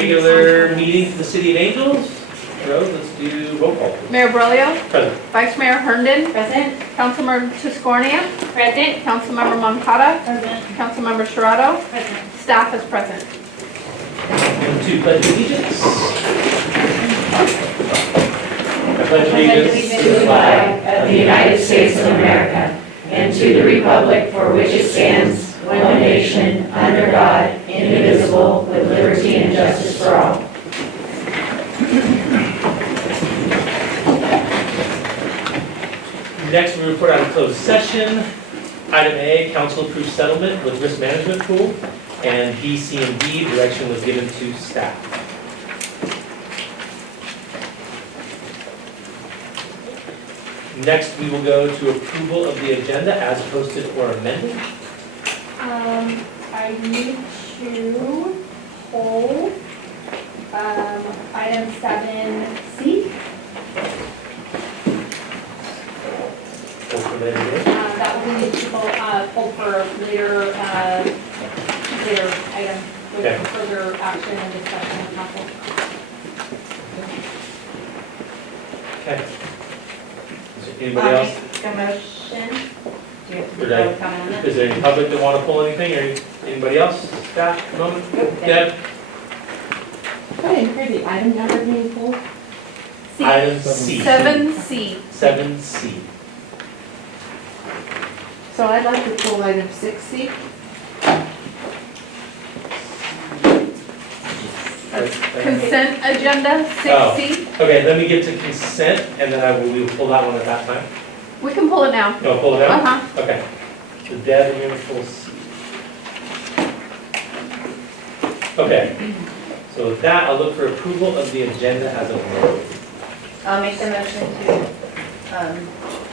regular meeting for the City of Angels. Rose, let's do roll call. Mayor Brolio, Present. Vice Mayor Herndon, Present. Councilmember Tiscornia, Present. Councilmember Moncada, Present. Councilmember Sherrado, Present. staff is present. And to pledge allegiance. I pledge allegiance To the flag of the United States of America and to the republic for which it stands, one nation, under God, indivisible, with liberty and justice for all. Next, we report out of closed session. Item A, council approved settlement with risk management pool. And B, C, and D, direction was given to staff. Next, we will go to approval of the agenda as posted or amended. I need to hold, item 7C. Or for later date. That will be to hold for later item Okay. with further action and discussion with council. Okay. Is there anybody else? Make a motion. Do you have to Would go I- comment on that? Is there any public that want to pull anything, or anybody else? Staff, moment? Deb? I didn't hear the item number being pulled. Item C. 7C. 7C. So I'd like to pull item 6C. Consent agenda, 6C. Okay, let me get to consent, and then we will pull that one at that time. We can pull it now. No, pull it out? Uh-huh. Okay. So Deb, you're gonna pull C. Okay. So with that, I'll look for approval of the agenda as a whole. I'll make the motion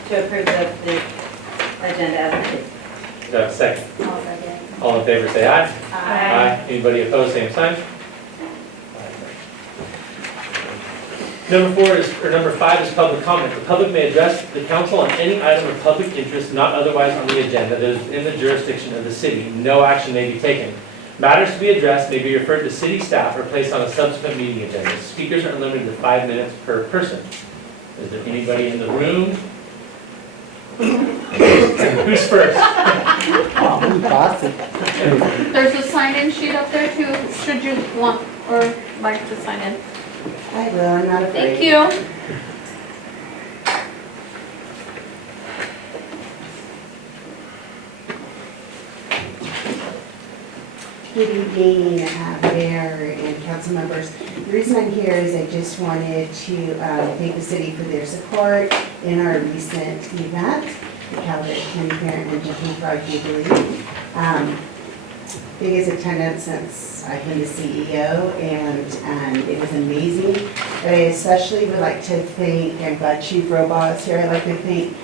to approve the agenda as amended. Is that a second? I'll second. All in favor, say aye. Aye. Anybody opposed, same sign? Number 5 is public comment. The public may address the council on any item of public interest not otherwise on the agenda that is in the jurisdiction of the city. No action may be taken. Matters to be addressed may be referred to city staff or placed on a subsequent meeting agenda. Speakers are limited to 5 minutes per person. Is there anybody in the room? Who's first? There's a sign-in sheet up there too, should you want or like to sign in. I will, I'm not afraid. Thank you. Good evening, Mayor and council members. The reason I'm here is I just wanted to thank the city for their support in our recent event, the Calaveras County Fair and Angels Camp Fire Dept. Biggest attendance since I've been the CEO, and it was amazing. But I especially would like to thank, I'm glad Chief Robaugh is here, I'd like to thank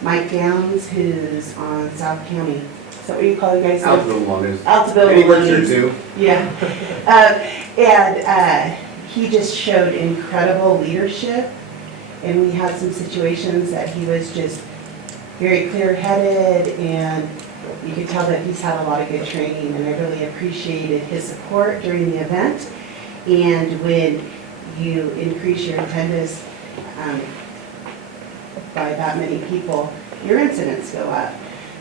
Mike Downs, who's on South County. Is that what you call the guys? Altaville Loans. Altaville Any works here Loans. too? Yeah. He just showed incredible leadership, and we had some situations that he was just very clear-headed, and you could tell that he's had a lot of good training, and I really appreciated his support during the event. And when you increase your attendance by that many people, your incidents go up.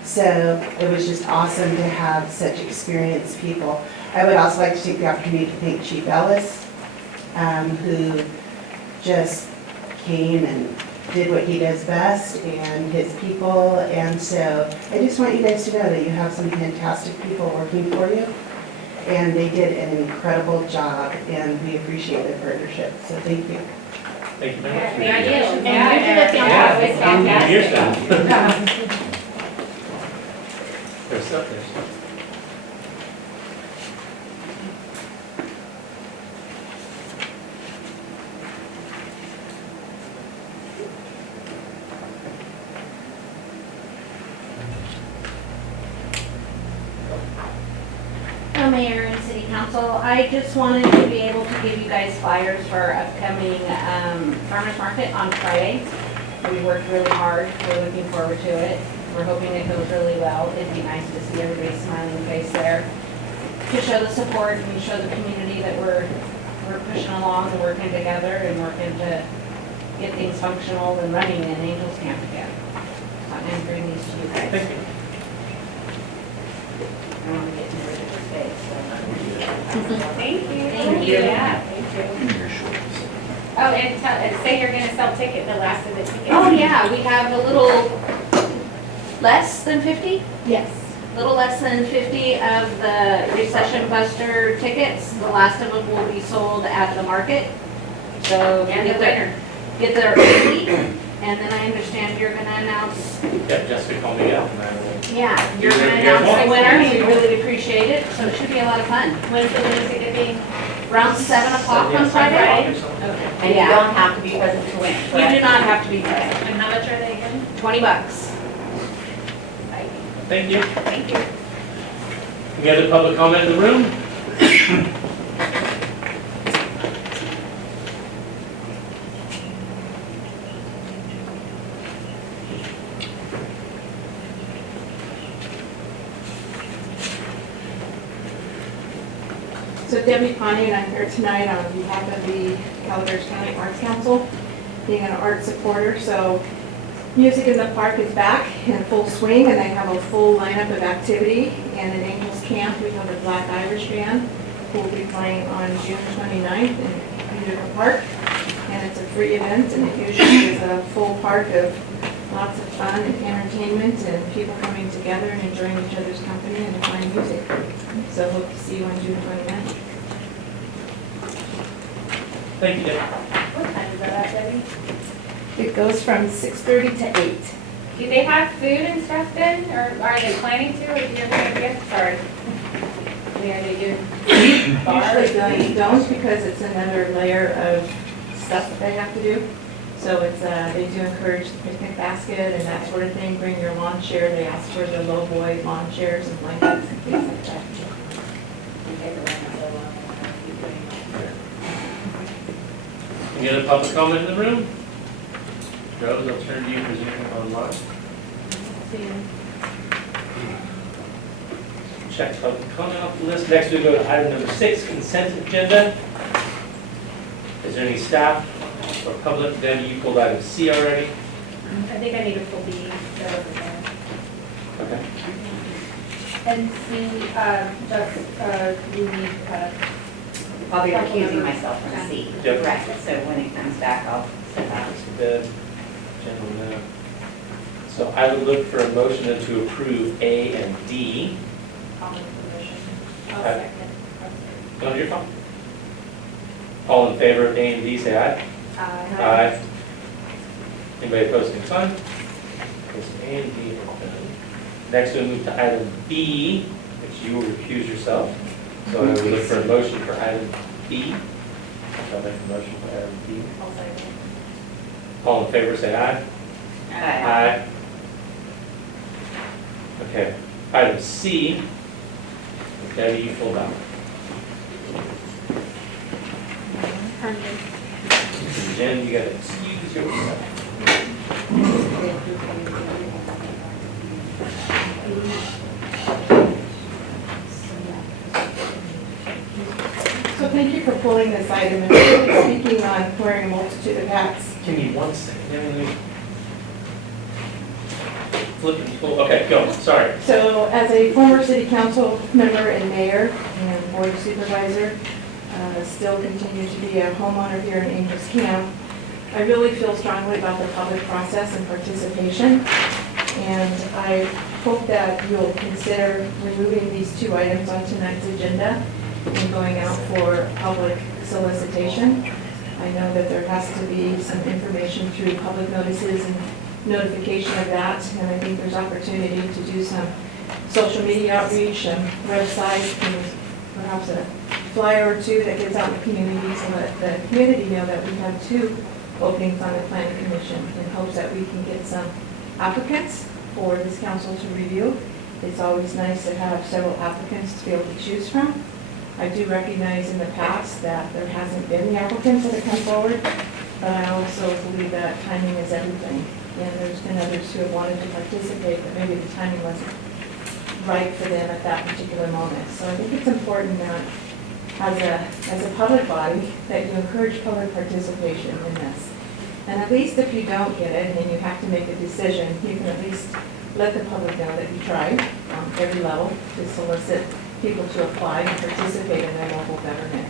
So it was just awesome to have such experienced people. I would also like to take the opportunity to thank Chief Ellis, who just came and did what he does best, and his people. And so I just want you guys to know that you have some fantastic people working for you, and they did an incredible job, and we appreciate their partnership. So thank you. Thank you very much. Thank you. And you did a fantastic job. Here's that. There's stuff there. Mayor and City Council, I just wanted to be able to give you guys flyers for our upcoming farmers market on Friday. We worked really hard, we're looking forward to it. We're hoping it goes really well. It'd be nice to see everybody's smiling face there. to show the support and show the community that we're pushing along and working together and working to get things functional and running in Angels Camp again. So I'm going to bring these to you guys. Thank you. I want to get rid of this face, so. Thank you. Thank you. Yeah, thank you. Oh, and say you're gonna sell ticket, the last of the tickets. Oh, yeah, we have a little less than 50? Yes. Little less than 50 of the recession buster tickets. The last of them will be sold at the market. So And the winner. get there early, and then I understand you're gonna announce, Yep, Jessica called me up and I will. yeah, you're You're gonna there announce the tomorrow? winner. We really appreciate it, so it should be a lot of fun. When's the winner ticket be? Around 7 o'clock on Friday. Okay. And you Yeah. don't have to be present to win, You do correct? not have to be present. And how much are they again? $20. Thank you. Thank you. Any other public comment in the room? So Debbie Connie and I'm here tonight on behalf of the Calaveras County Arts Council, being an art supporter. So music in the park is back in full swing and they have a full lineup of activity. And in Angels Camp, we have the Black Irish Band who will be playing on June 29th in Utica Park. And it's a free event and it usually is a full park of lots of fun and entertainment and people coming together and enjoying each other's company and fine music. So hope to see you on June 29th. Thank you, Deb. What time is that at, Debbie? It goes from 6:30 to 8. Do they have food and stuff then, or are they planning to, or do you have any idea? Sorry. Yeah, they do. Usually they don't because it's another layer of stuff that they have to do. So it's, they do encourage the picnic basket and that sort of thing. Bring your lawn chair. They ask for the low boy lawn chairs and blankets and things like that. Any other public comment in the room? Rose, I'll turn to you for anything online. Check public comment off the list. Next we go to item number 6, consent agenda. Is there any staff or public? Debbie, you pulled item C already. I think I need a full B. That wasn't there. Okay. And C, just, we need, I'll be recusing myself from C. Yep. Correct, so when it comes back, I'll send out. Deb, gentlemen, no. So I would look for a motion then to approve A and D. I'll make the motion. I'll Okay. second. Go to your phone. All in favor of A and D, say aye. Aye. Anybody opposed, same sign. Because A and D are done. Next, we'll move to item B, which you will recuse yourself. So I would look for a motion for item B. I'll make a motion for item B. I'll second. All in favor, say aye. Aye. Okay, item C. Debbie, you pulled out. Jen, you gotta excuse yourself. So thank you for pulling this item and really speaking on wearing a multitude of hats. Give me 1 second. Let me flip and pull. Okay, go. Sorry. So as a former city council member and mayor and board supervisor, still continue to be a homeowner here in Angels Camp, I really feel strongly about the public process and participation. And I hope that you'll consider removing these 2 items on tonight's agenda and going out for public solicitation. I know that there has to be some information through public notices and notification of that, and I think there's opportunity to do some social media outreach and website, and perhaps a flyer or 2 that gets out in the community so that the community know that we have 2 openings on the planning commission in hopes that we can get some applicants for this council to review. It's always nice to have several applicants to be able to choose from. I do recognize in the past that there hasn't been the applicants that have come forward, but I also believe that timing is everything. And there's been others who have wanted to participate, but maybe the timing wasn't right for them at that particular moment. So I think it's important that as a public body, that you encourage public participation in this. And at least if you don't get it and you have to make a decision, you can at least let the public know that you tried on every level to solicit people to apply and participate in their local government.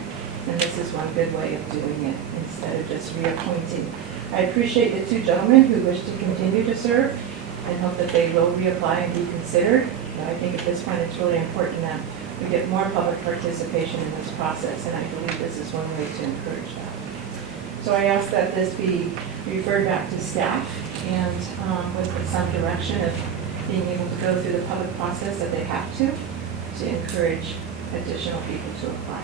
And this is one good way of doing it instead of just reappointing. I appreciate the two gentlemen who wish to continue to serve and hope that they will reapply and be considered. But I think at this point it's really important that we get more public participation in this process, and I believe this is one way to encourage that. So I ask that this be referred back to staff and with some direction of being able to go through the public process that they have to encourage additional people to apply.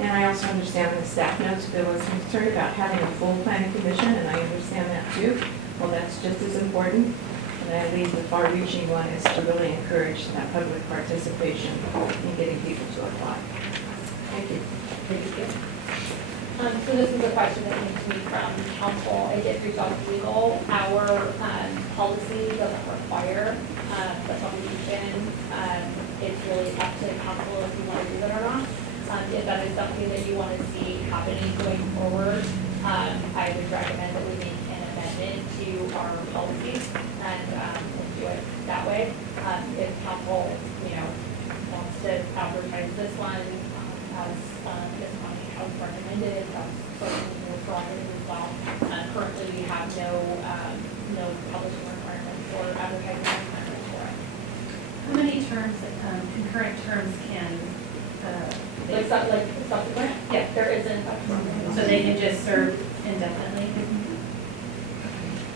And I also understand the staff notes Bill was concerned about having a full planning commission, and I understand that too. Well, that's just as important. And I believe the far-reaching one is to really encourage that public participation in getting people to apply. Thank you. So this is a question that came to me from council. It did reach out to legal. Our policy doesn't require the publication. It's really up to council if you want to do it or not. If that is something that you want to see happening going forward, I would recommend that we make an amendment to our policy and do it that way. If council, wants to advertise this one as this county has recommended, that's certainly your prerogative as well. Currently, we have no publishing requirements or advertising requirements for it. How many terms, concurrent terms can Like subsequent? Yeah, there isn't. so they can just serve indefinitely?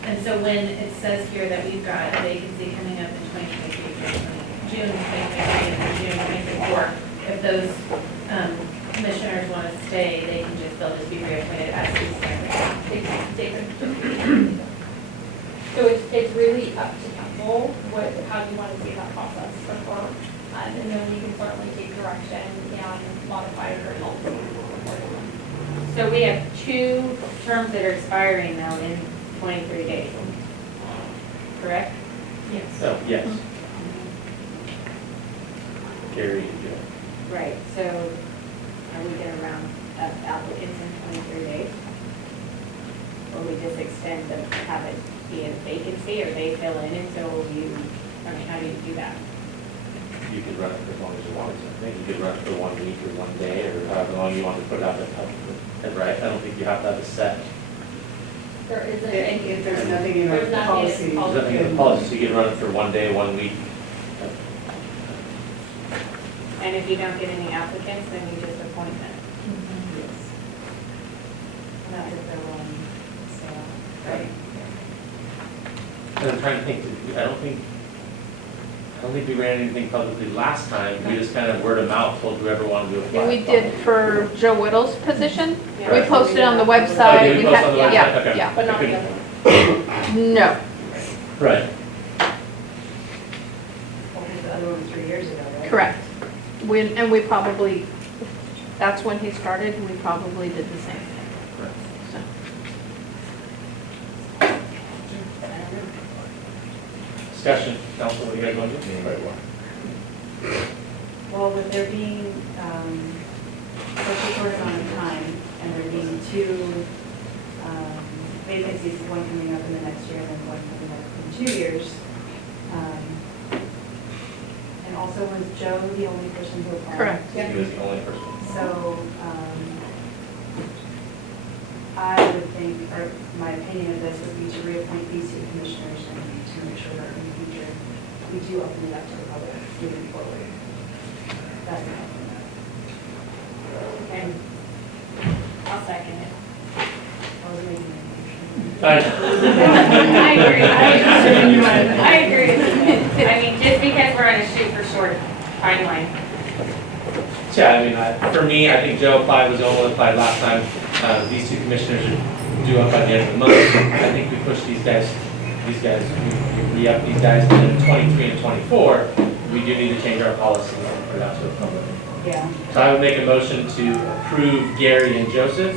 And so when it says here that we've got a vacancy coming up in 2023, June 2023 and June 2024, if those commissioners want to stay, they can just, they'll just be reappointed as these So it's really up to council how you want to see that process before. And then you can certainly take direction and modify it or help. So we have 2 terms that are expiring now in 23 days, correct? Yes. So, yes. Gary and Joe. Right, so are we going to round up applicants in 23 days? Or we just extend them, have it be a vacancy, or they fill in until you, how do you do that? You could run it for as long as you wanted to. I think you could run it for 1 week or 1 day or however long you want to put it out there. Right? I don't think you have to have a set. There isn't. If there's nothing in There's the nothing in policy. the There's nothing in the policy, so you could run it for 1 day, 1 week. And if you don't get any applicants, then you just appoint them. Not that they're willing, so, right. And I'm trying to think, I don't think we ran anything publicly last time. We just kind of word of mouth told whoever wanted to apply. We did for Joe Whittle's position. We Right. posted on the Oh, website. did we post on the website? Yeah, Okay. yeah. But not I the couldn't- other. No, Right. Well, the other one was 3 years ago, right? correct. We probably, that's when he started, we probably did the same thing. Right. So. Discussion, council, what do you guys want to do? Well, with there being such a short amount of time, and there being 2 vacancies, one coming up in the next year and then one coming up in 2 years, and also was Joe the only person who applied? Correct. He was the only person. So, I would think, or my opinion of this would be to reappoint these 2 commissioners and to make sure that in the future, we do open it up to the public moving forward. That's my opinion. And I'll second it. I was making a motion. I agree. I agree. I mean, just because we're on a shoot for short timeline. Yeah, I mean, for me, I think Joe applied, was the only one that applied last time. These 2 commissioners are due up by the end of the month. I think we push these guys, we re-up these guys, and then in 23 and 24, we do need to change our policy and put it out to the public. Yeah. So I would make a motion to approve Gary and Joseph,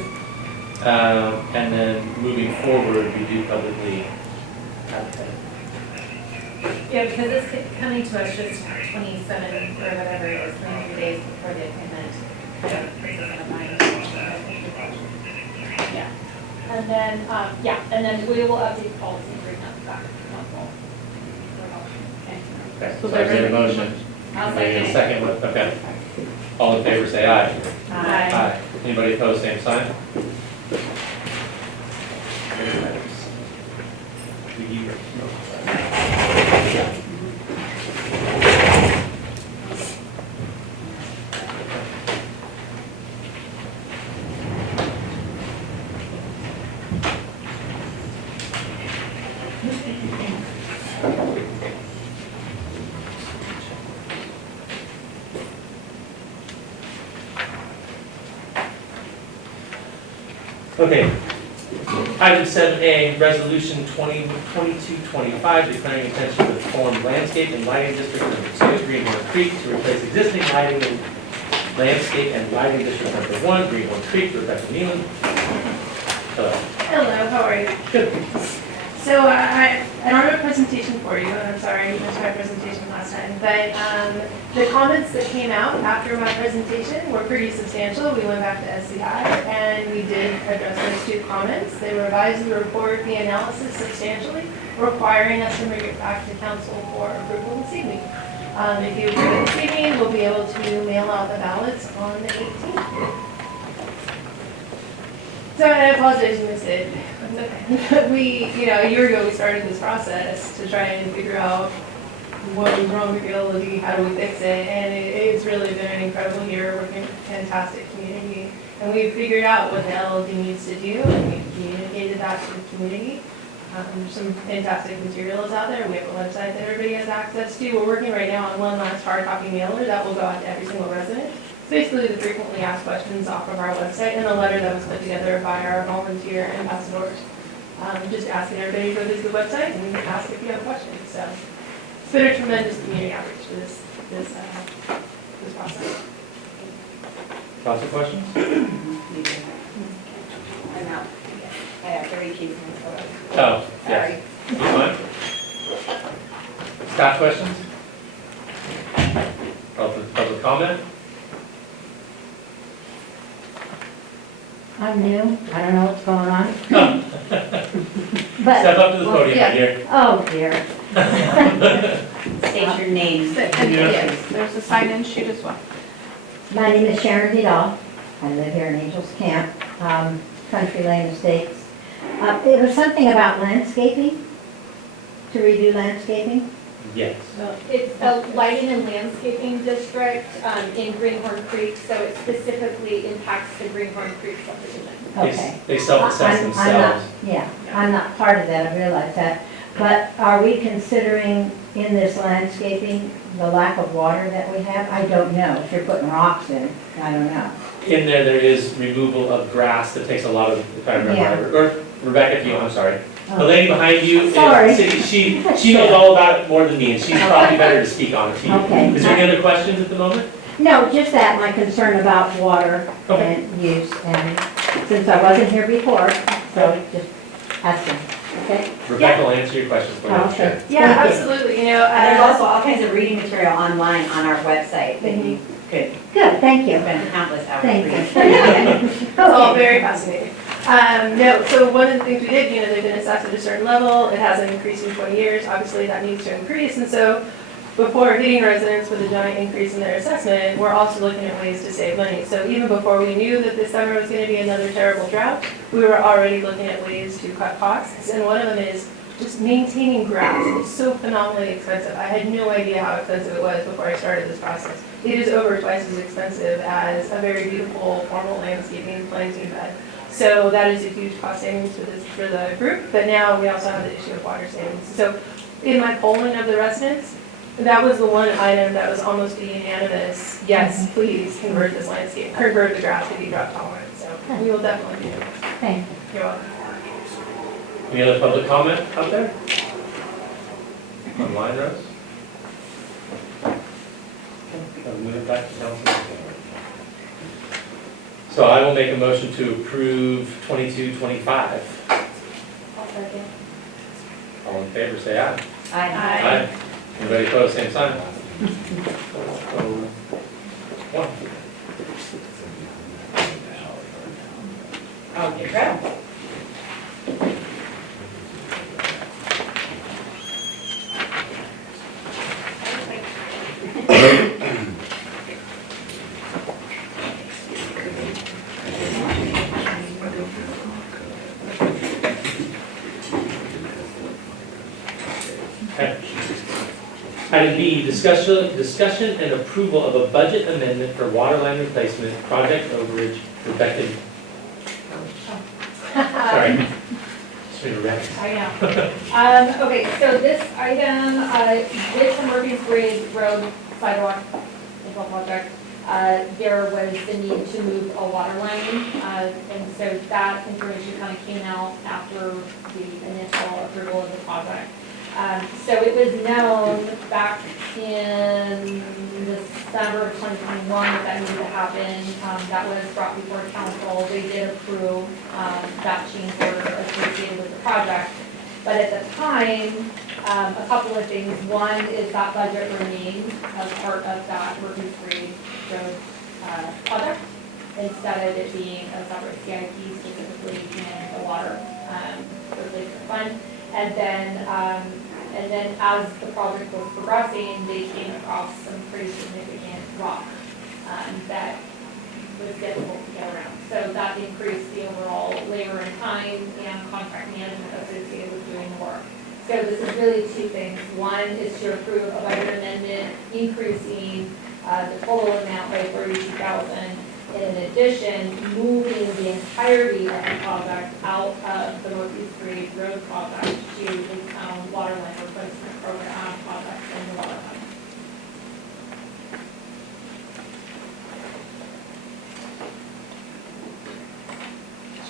and then moving forward, we do publicly advertise. Yeah, because it's coming to us just 27 or whatever it is, 23 days before the appointment. So this is in a bind. Yeah. And then, and then we will update the policy and bring that back to council. Okay, so there's a motion. I'll Maybe a second. second one, okay. All in favor, say aye. Aye. Anybody opposed, same sign? Okay. Item 7A, Resolution 2022-25, declaring intention to form landscape and lighting district number 2, Greenhorn Creek, to replace existing lighting and landscape and lighting district number 1, Greenhorn Creek, Rebecca Nealon. Hello. Hello, how are you? Good. So I don't have a presentation for you, and I'm sorry, I missed my presentation last time, but the comments that came out after my presentation were pretty substantial. We went back to SCI and we did address those 2 comments. They revised the report, the analysis substantially, requiring us to bring it back to council for approval this evening. If you approve it this evening, we'll be able to mail out the ballots on the 18th. So I apologize, you missed it. We, a year ago, we started this process to try and figure out what was wrong with the LED, how do we fix it, and it's really been an incredible year, working with a fantastic community. And we've figured out what the LED needs to do, and we've communicated that to the community. There's some fantastic materials out there. We have a website that everybody has access to. We're working right now on one last hard copy mailer that will go out to every single resident. It's basically the frequently asked questions off of our website and a letter that was put together by our volunteer ambassadors. Just asking everybody to go visit the website and ask if you have questions. So it's been a tremendous community outreach for this process. Lots of questions? I'm out. I have 30 cases. Oh, yes. You mind? Staff questions? Public comment? I'm new, I don't know what's going on. Step up to the podium, my dear. Oh dear. State your name. Yes, there's a sign-in sheet as well. My name is Sharon Vidal. I live here in Angels Camp, Country Lane Estates. It was something about landscaping, to redo landscaping. Yes. It's a lighting and landscaping district in Greenhorn Creek, so it specifically impacts the Greenhorn Creek subdivision. Okay. They self-assess I'm not- themselves. Yeah, I'm not part of that, I realize that. But are we considering in this landscaping the lack of water that we have? I don't know. If you're putting rocks in, I don't know. In there is removal of grass that takes a lot of, if I remember Yeah. right, or Rebecca, if you, I'm sorry. The Oh. lady behind you, Sorry. she knows all about it more than me, and she's probably better to speak on it to you. Okay. Is there any other questions at the moment? No, just that, my concern about water Okay. and use, and since I wasn't here before, so just asking, okay? Rebecca will answer your questions for you. Oh, okay. Yeah, Thank you. absolutely. There's also all kinds of reading material online on our website that you could Good, thank you. spend countless hours Thank reading. you. It's all Okay. very fascinating. No, so one of the things we did, they've been assessed at a certain level, it hasn't increased in 20 years, obviously that needs to increase, and so before hitting residents with a giant increase in their assessment, we're also looking at ways to save money. So even before we knew that this summer was gonna be another terrible drought, we were already looking at ways to cut costs, and one of them is just maintaining grass. It's so phenomenally expensive. I had no idea how expensive it was before I started this process. It is over twice as expensive as a very beautiful formal landscaping planting bed. So that is a huge cost savings for the group, but now we also have the issue of water savings. So in my polling of the residents, that was the one item that was almost a unanimous, yes, please convert this landscape, convert the grass to be drought tolerant. So we will definitely do it. Thank you. You're welcome. Any other public comment out there? Online, Rose? I'll move it back to council. So I will make a motion to approve 22-25. I'll second. All in favor, say aye. Aye. Anybody opposed, same sign? So, one. Oh, get rid. Okay. Item B, discussion and approval of a budget amendment for water line replacement project overage for Beckton. Sorry. Just need to wrap it. I know. Okay, so this item, with the Murphy's Bridge Road sidewalk project, there was the need to move a water line. And so that information kind of came out after the initial approval of the project. So it was known back in December of 2021 that needed to happen. That was brought before council. They did approve that change order associated with the project. But at the time, a couple of things. One is that budget remained as part of that Murphy's Bridge Road project instead of it being a separate CIP specifically in the water replacement fund. And then as the project was progressing, they came across some pretty significant rock that was difficult to get around. So that increased the overall labor and time and contract management associated with doing the work. So this is really two things. One is to approve a budget amendment increasing the total amount by $32,000. And in addition, moving the entirety of the project out of the Murphy's Bridge Road project to its own water line replacement program project in the water line.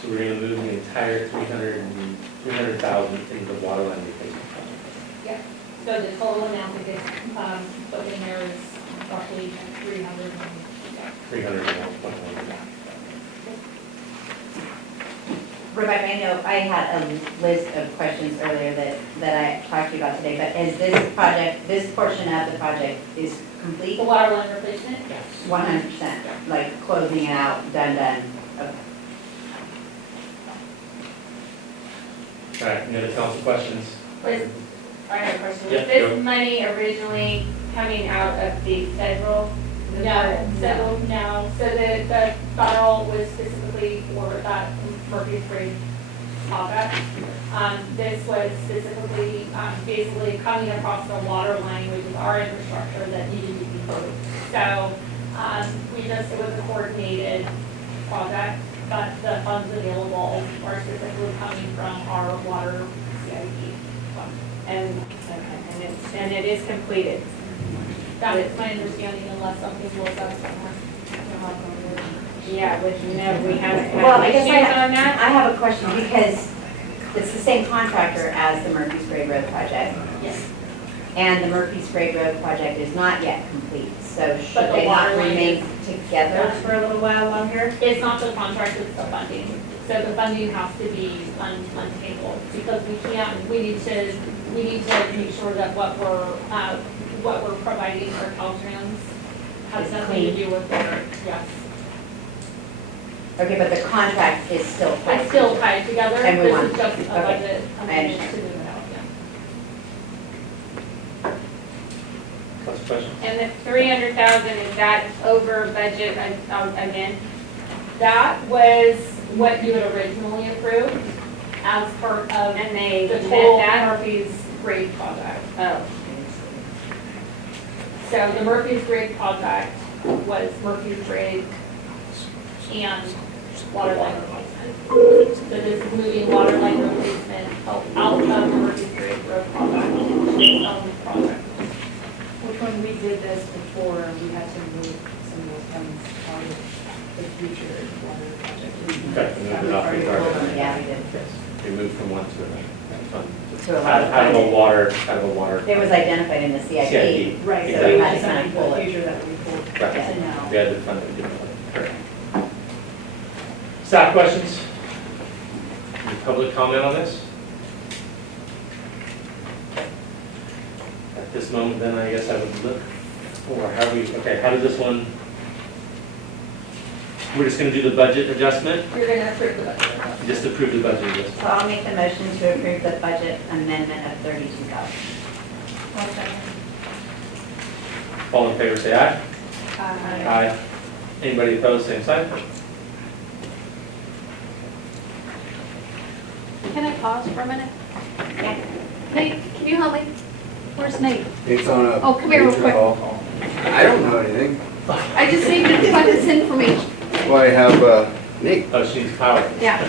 So we're gonna move the entire 300,000 into the water line replacement project. Yeah. So the total amount that gets put in there is roughly 300. 301.1. Rebecca, I know I had a list of questions earlier that I talked to you about today, but is this project, this portion of the project is complete? The water line replacement? Yes. 100%, like closing it out, done, okay. All right, any other council questions? I have a question. Yeah, Was this go. money originally coming out of the federal? No, so the federal was specifically for that Murphy's Bridge project. This was specifically, basically coming across the water line, which is our infrastructure that needed to be moved. So, it was a coordinated project, but the funds available are specifically coming from our water CIP fund. And it is completed. That is my understanding unless something blows up somewhere. Yeah, which, no, we haven't Well, I had guess issues on that. I have a question because it's the same contractor as the Murphy's Grade Road project. Yes. And the Murphy's Grade Road project is not yet complete, so But should the they not water line remain together for a little while longer? It's not the contract, it's the funding. So the funding has to be untangled because we need to make sure that what we're providing for Caltrans has Is nothing to clean. do with water, yes. Okay, but the contract is still tied. It's still tied together, And we this want- is just a okay. budget I amendment understand. to move it out, yeah. Council questions? And the 300,000, is that over budget again? That was what you had originally approved as part of And they the met total that? Murphy's Grade project. Oh. So the Murphy's Grade project was Murphy's Grade and water line replacement. So this is moving water line replacement out of the Murphy's Grade Road project to its own project. Which when we did this before, we had to move some of those funds out of the future water project. Okay, we moved it off the target. Yeah, we did. Yes, we moved from one to another. That's fun. To a Out of a water. It was identified in the CIP. CIP. Right, so So we we had had to kind something of for pull the it. future that we pulled Right. to now. We had to fund it differently. Correct. Staff questions? Any public comment on this? At this moment, then I guess I would look, or how we, okay, how does this one? We're just gonna do the budget adjustment, You're gonna approve the budget. just approve the budget adjustment. So I'll make the motion to approve the budget amendment of 32,000. All in favor, say aye. Uh, Aye. Anybody opposed, same sign. Can I pause for a minute? Yeah. Nate, can you help me? Where's Nate? It's on a. Oh, come here real major quick. call. I don't know anything. I just need to collect this information. Well, I have, Nick, Oh, she needs power. Yeah,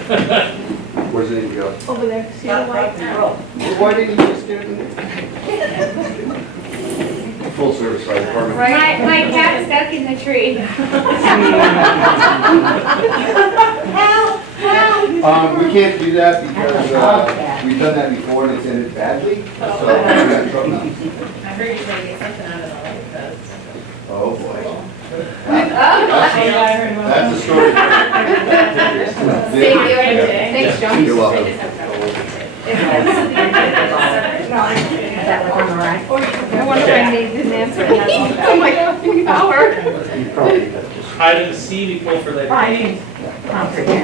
where's it go? over there. See the light? Well, why didn't you just get it? Full service fire department. Right. My cat's stuck in the tree. We can't do that because, we've done that before and it's ended badly, so we're in trouble now. I heard you say get something out of the light post. Oh, boy. Yeah, That's a story. Thank you. Thanks, John. You're welcome. That was all right. I wonder why Nate didn't answer. Oh my God, give me power. Item C, we pull for later.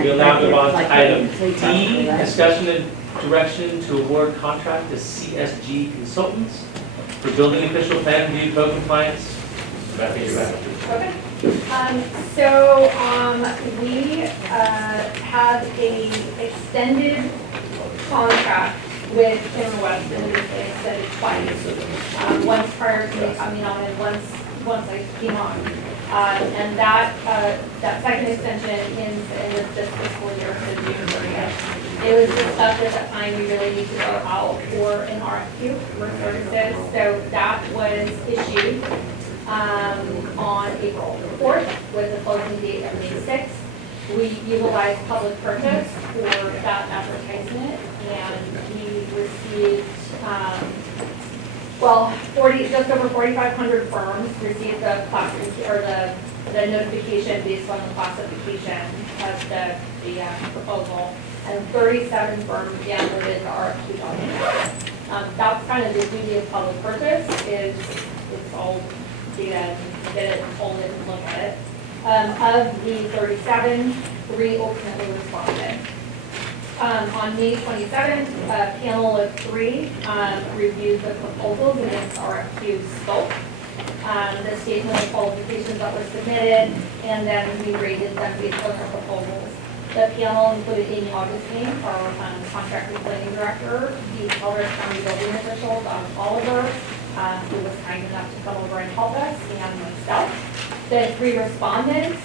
We'll now move on to item D, discussion and direction to award contract to CSG Consultants for building official plan review code compliance. Rebecca, you're back. Okay. So, we, have a extended contract with Kim West, and it's been extended twice. Once prior to me coming on and once I came on. And that second extension ends in this fiscal year, so June 30th. It was discussed at that time, we really need to go out for an RFQ for services, so that was issued on April 4th with a closing date of May 6th. We utilized public purchase for that advertisement, and we received, just over 4,500 firms received the the notification based on the classification of the proposal, and 37 firms downloaded the RFQ document. That's kind of the beauty of public purchase, is it's all data, and get it and hold it and look at it. Of the 37, 3 ultimately responded. On May 27th, a panel of 3 reviewed the proposals against RFQ scope, the statement of qualifications that were submitted, and then we rated them based on the proposals. The panel included Amy Augustine, our contract and planning director, the Calaveras County building official, Oliver, who was kind enough to come over and help us, and myself. The 3 respondents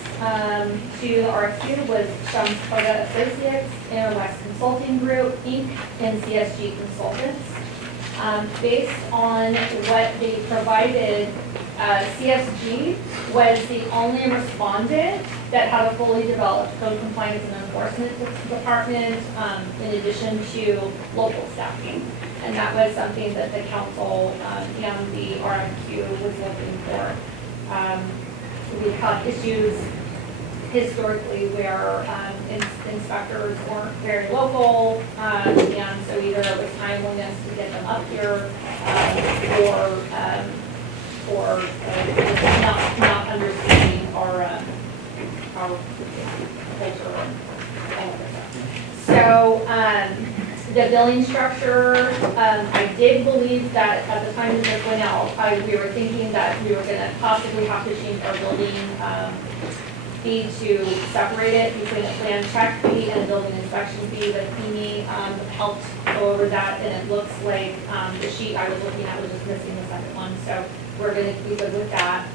to the RFQ was Shum Sparta Associates, West Consulting Group, Inc., and CSG Consultants. Based on what they provided, CSG was the only respondent that had a fully developed code compliance and enforcement department, in addition to local staffing. And that was something that the council and the RFQ was looking for. We've had issues historically where inspectors weren't very local, and so either it was timeliness to get them up here, or not understanding our culture and all of that. So, the billing structure, I did believe that at the time this went out, we were thinking that we were gonna possibly have to change our building fee to separate it between a plan check fee and a building inspection fee. But FEMA helped go over that, and it looks like the sheet I was looking at was just missing the second one, so we're gonna be good with that.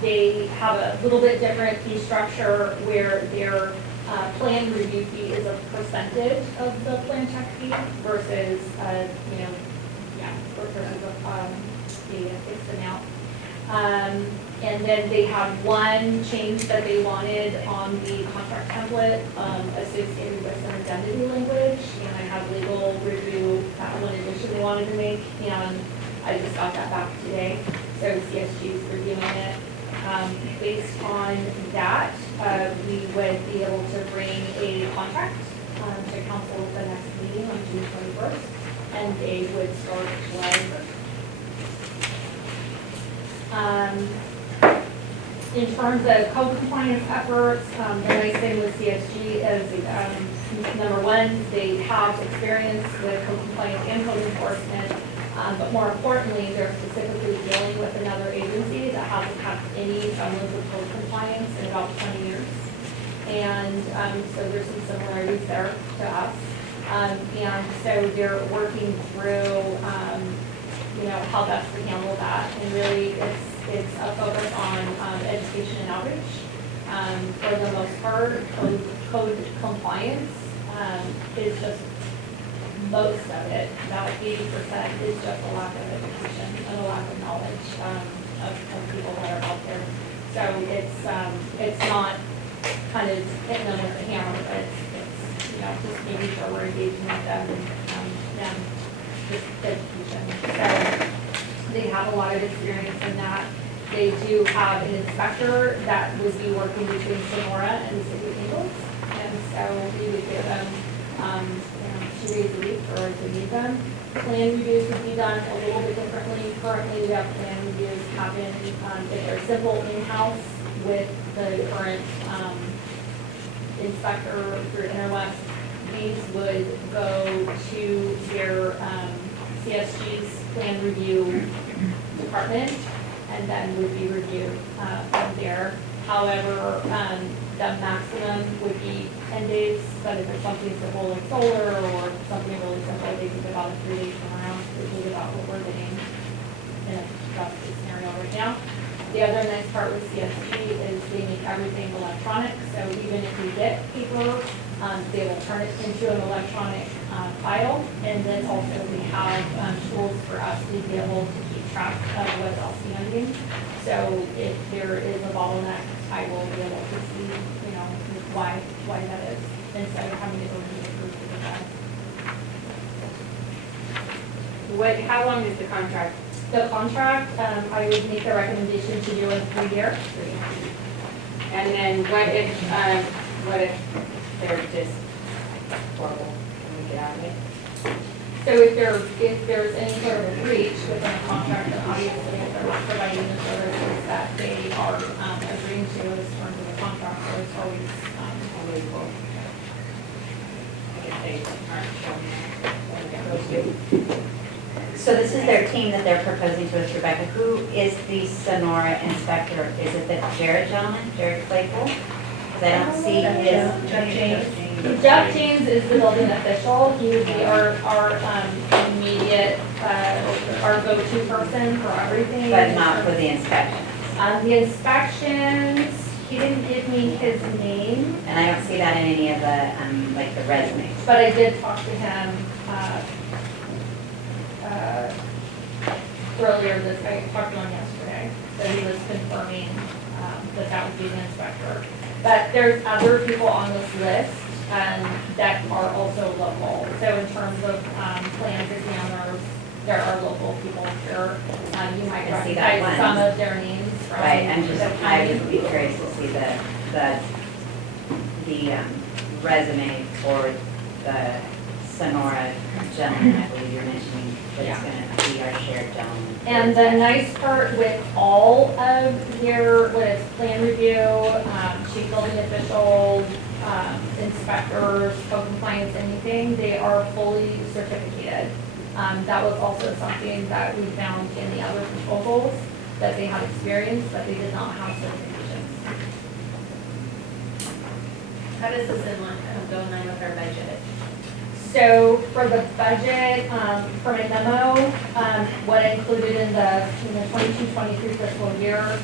They have a little bit different fee structure where their plan review fee is a percentage of the plan check fee versus, versus the fixed amount. And then they have one change that they wanted on the contract template associated with some indemnity language, and I had legal review that one addition they wanted to make, and I just got that back today, so CSG is reviewing it. Based on that, we would be able to bring a contract to council at the next meeting on June 21st, and they would start July 1st. In terms of code compliance efforts, the nice thing with CSG is, number one, they have experience with code compliance and code enforcement, but more importantly, they're specifically dealing with another agency that hasn't had any semblance of code compliance in about 20 years. And so there's some similarities there to us. And so they're working through, how best to handle that. And really, it's a focus on education and outreach. For the most part, code compliance is just most of it. About 80% is just a lack of education and a lack of knowledge of people that are out there. So it's not kind of hitting them with a hammer, but it's just making sure we're engaging with them and just education. So they have a lot of experience in that. They do have an inspector that would be working between Sonora and the City of Angels. And so we would give them 2 days a week or if we need them. Plan reviews would be done a little bit differently. Currently, we have plan reviews happen if they're simple in-house with the current inspector through Interwest. These would go to their CSG's plan review department and then would be reviewed from there. However, the maximum would be 10 days, but if it's something simple like solar or something really simple, they can get about a 3-day turnaround, which is about what we're getting in a rough case scenario right now. The other nice part with CSG is they make everything electronic, so even if we get paper, they will turn it into an electronic file, and then also we have tools for us to be able to keep track of what's outstanding. So if there is a bottleneck, I will be able to see, why that is, instead of having to go into the group to the file. How long is the contract? The contract, I would make the recommendation to do in 3 years. And then what if they're just horrible and we get out of it? So if there's any sort of a breach within a contract, then obviously if they're not providing the services that they are agreeing to as terms of the contract, there's always Unbelievable. I guess they aren't showing what they're supposed to. So this is their team that they're proposing to us, Rebecca. Who is the Sonora inspector? Is it the Jared gentleman, Jared Claypool? Because I don't see his. Jeff James is the building official. He would be our immediate, our go-to person for everything. But not for the inspections. The inspections, he didn't give me his name. And I don't see that in any of the, like the resumes. But I did talk to him, earlier I talked to him yesterday, so he was confirming, that would be the inspector. But there's other people on this list, that are also local. So in terms of, plans examiners, there are local people here. You might I see that recognize some of their names from. Right, I the would be curious to see the resume for the Sonora gentleman, I believe you're mentioning, that's gonna be our shared gentleman. And the nice part with all of their, what is plan review, chief building officials, inspectors, code compliance, anything, they are fully certificated. That was also something that we found in the other proposals, that they had experience, but they did not have certifications. How does this go in line with our budget? So for the budget, for my memo, what I included in the 22-23 fiscal year,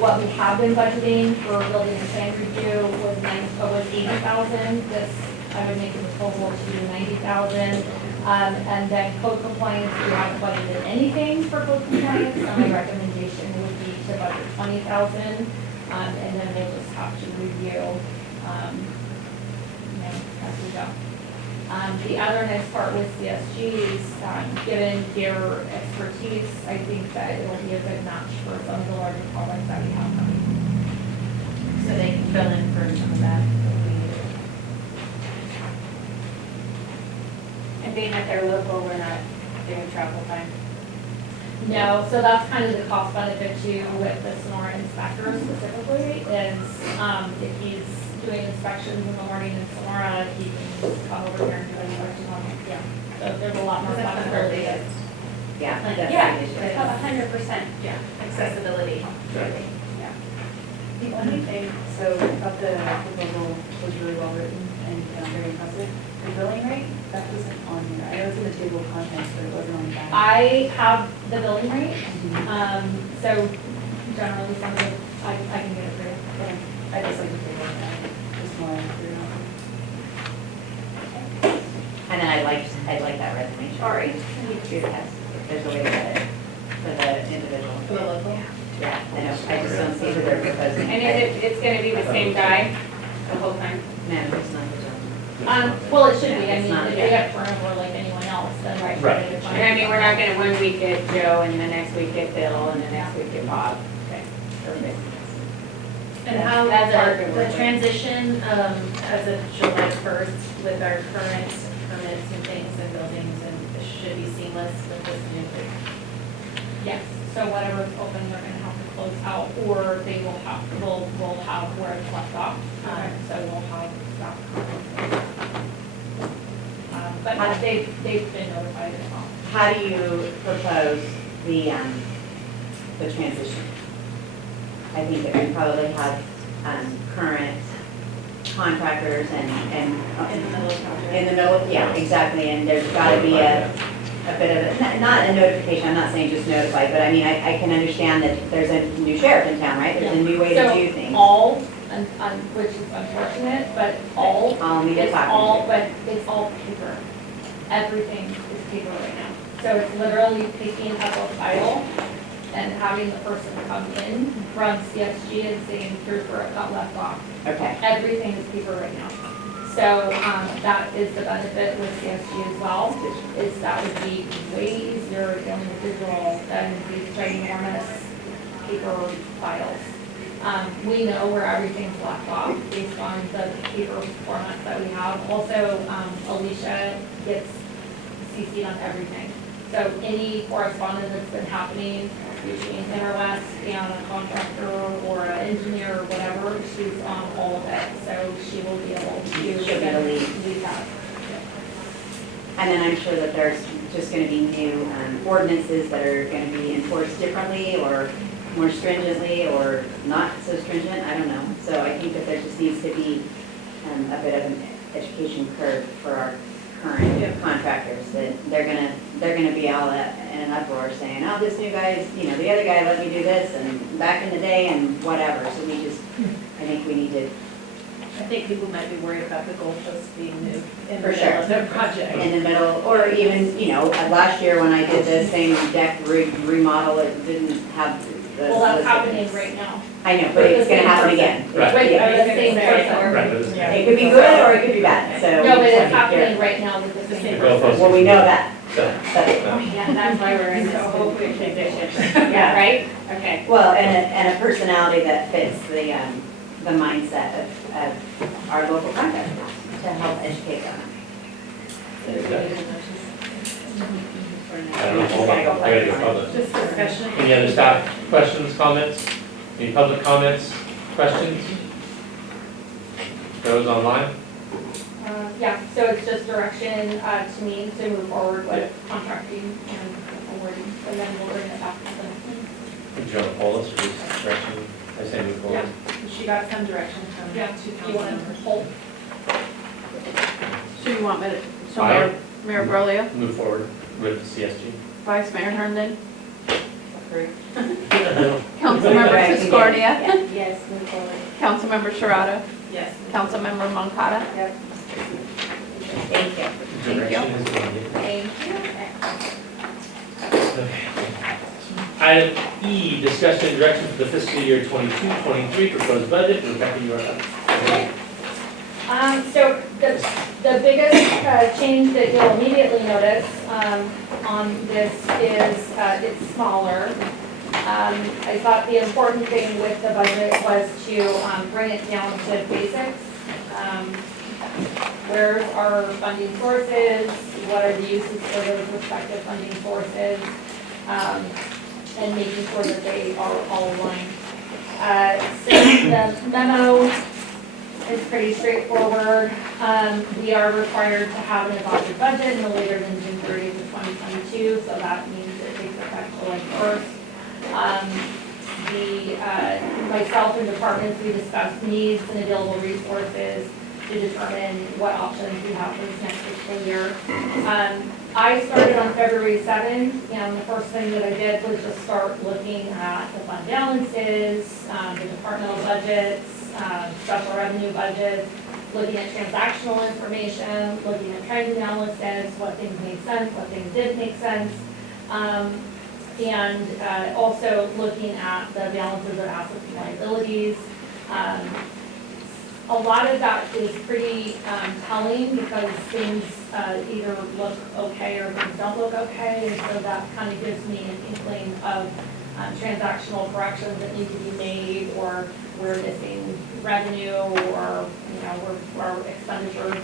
what we have been budgeting for building and plan review was 80,000. This, I would make a proposal to do 90,000. And then code compliance, we haven't budgeted anything for code compliance, so my recommendation would be to budget 20,000. And then we'll just have to review, as we go. The other nice part with CSGs, given their expertise, I think that it'll be a good match for some of the larger projects that we have coming. So they can fill in for some of that. And being that they're local, we're not doing travel time. No, so that's kind of the cost benefit too with the Sonora inspector specifically, is, if he's doing inspections in the morning in Sonora, he can come over here and do an inspection on, yeah. So there's a lot more Because that's the flexibility. biggest, Yeah, like, that's yeah, the issue. it's 100%. yeah, accessibility. Right. The only thing, so of the proposal was really well written and very impressive. The billing rate, that wasn't on here. I know it's in the table of contents, but it wasn't on the back. I have the billing rate, so generally some of the, I can get it for you. Okay. I just like to take on that, just more curiosity. And then I'd like that resignation. All right. If there's a way to get it for the individual. For the local? Yeah, I know, I just don't see who they're proposing. And is it, it's gonna be the same guy the whole time? No, it's not the gentleman. Well, it should be, I It's mean, not, if yeah. we have turnover like anyone else, then Right. it's fine. And I mean, we're not gonna one week get Joe and the next week get Bill and the next week get Bob. Okay, perfect. And how That's hard to the work with. transition, as of July 1st with our current permits and things and buildings, and it should be seamless with this new group. Yes, so whatever's open, they're gonna have to close out, or they will have, we'll have where it's left off. So we'll have staff. But they've been notified as well. How do you propose the transition? I think that we probably have, current contractors and. In the middle of project. In the middle, yeah, exactly, and there's gotta be a bit of a, not a notification, I'm not saying just notify, but I mean, I can understand that there's a new sheriff in town, right? There's a new way to So do things. all, which is unfortunate, but all, I'll need to it's talk to all, you. but it's all paper. Everything is paper right now. So it's literally picking up a file and having the person come in from CSG and saying, here's where it got left off. Okay, Everything is paper right now. So, that is the benefit with CSG as well, is that would be way easier than the digital than these ginormous paper files. We know where everything's left off based on the paper formats that we have. Also, Alicia gets CC'd on everything. So any correspondence that's been happening between Interwest and a contractor or an engineer or whatever, she's on all of it. So she will be able to. She'll be the lead. that. and then I'm sure that there's just gonna be new ordinances that are gonna be enforced differently or more stringently or not so stringent, I don't know. So I think that there just needs to be a bit of an education curve for our current contractors, that they're gonna be all in an uproar saying, oh, this new guy's, the other guy let me do this and back in the day and whatever. So I think we need to, I think people might be worried about the goalposts being moved in the For middle sure. of their project. in the middle, or even, last year when I did the same deck remodel, it didn't have the. Well, that's happening right now. I know, but it's gonna happen again. Right. With Yeah. the same person. Right, but it's- It could be good or it could be bad, so. No, we but just it's have to be happening right now with the same Go person. Well, we know that. So, Yeah, that's why we're in this whole quick transition. Yeah. Right? Okay. Well, and a personality that fits the mindset of our local contractors to help educate them. I don't know, hold on, I gotta get public. Just discussion. Any other staff questions, comments? Any public comments, questions? Those online? Yeah, so it's just direction to me to move forward with contracting and awarding, and then we'll bring it back to the next meeting. Would you want to poll us or just direction? I say move forward. She got some direction from Yeah, two you council want to members. hold? So you want me to, so Aye. Mayor Brolia, Move forward with CSG. Vice Mayor Herndon, Approved. Councilmember Right, Siscordia, Yes, move forward. Councilmember Sharada, Yes. Councilmember Moncada. Thank you. Thank you. Direction is needed. Thank you. Okay. Item E, discussion and direction for the fiscal year 22-23 proposed budget. Rebecca, you are up. So the biggest change that you'll immediately notice on this is it's smaller. I thought the important thing with the budget was to bring it down to basics. Where's our funding sources? What are the uses for those respective funding sources? and making sure that they are all aligned. So the memo is pretty straightforward. We are required to have an adopted budget no later than June 30th of 2022, so that means it takes effect July 1st. Myself and departments, we discussed needs and available resources to determine what options we have for this next fiscal year. I started on February 7th, and the first thing that I did was just start looking at the fund balances, the departmental budgets, special revenue budgets, looking at transactional information, looking at trend analysis, what things made sense, what things didn't make sense, and also looking at the balances of assets and liabilities. A lot of that is pretty telling because things either look okay or things don't look okay, and so that kind of gives me an inkling of transactional corrections that need to be made, or we're missing revenue, or our expenditures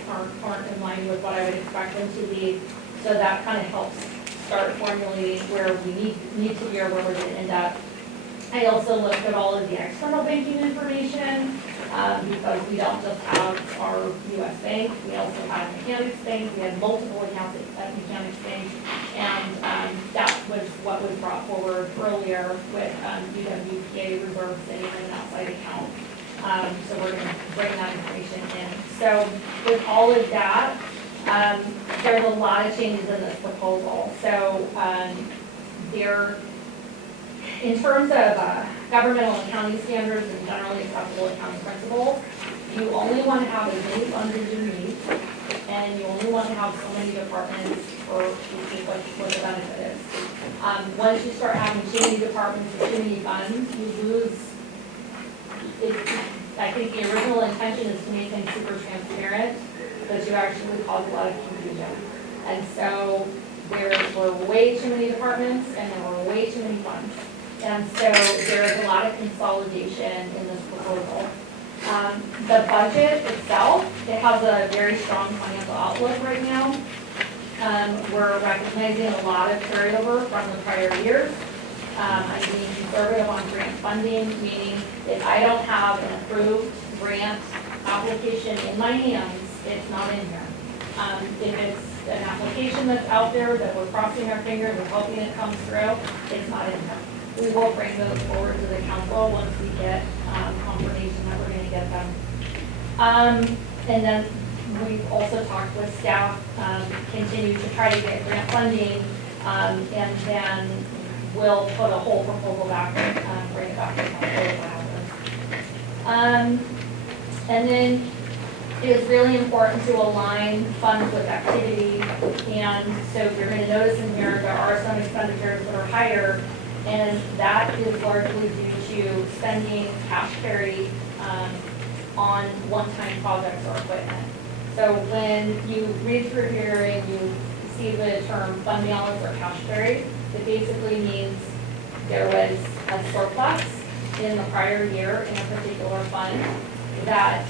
aren't in line with what I would expect them to be. So that kind of helps start formulating where we need to be or where we're going to end up. I also looked at all of the external banking information because we don't just have our U.S. bank, we also have Mechanics Bank, we have multiple accounts at Mechanics Bank, and that was what was brought forward earlier with UWPA reserves sitting in an outside account. So we're going to bring that information in. So with all of that, there's a lot of changes in this proposal. So in terms of governmental accounting standards and generally acceptable accounting principles, you only want to have as many funds as you need, and you only want to have so many departments for what the benefit is. Once you start having too many departments and too many funds, you lose. I think the original intention is to make things super transparent, but you actually cause a lot of confusion. And so there were way too many departments and there were way too many funds. And so there is a lot of consolidation in this proposal. The budget itself, it has a very strong financial outlook right now. We're recognizing a lot of carryover from the prior years. I'm being conservative on grant funding, meaning if I don't have an approved grant application in my hands, it's not in here. If it's an application that's out there that we're crossing our fingers and hoping it comes through, it's not in here. We will bring those forward to the council once we get confirmation that we're going to get them. And then we've also talked with staff, continue to try to get grant funding, and then we'll put a whole proposal back and bring it back to the council. And then it is really important to align funds with activity. And so you're going to notice in here there are some expenditures that are higher, and that is largely due to spending cash carry on one-time projects or equipment. So when you read through here and you see the term fund balance or cash carry, it basically means there was a surplus in the prior year in a particular fund that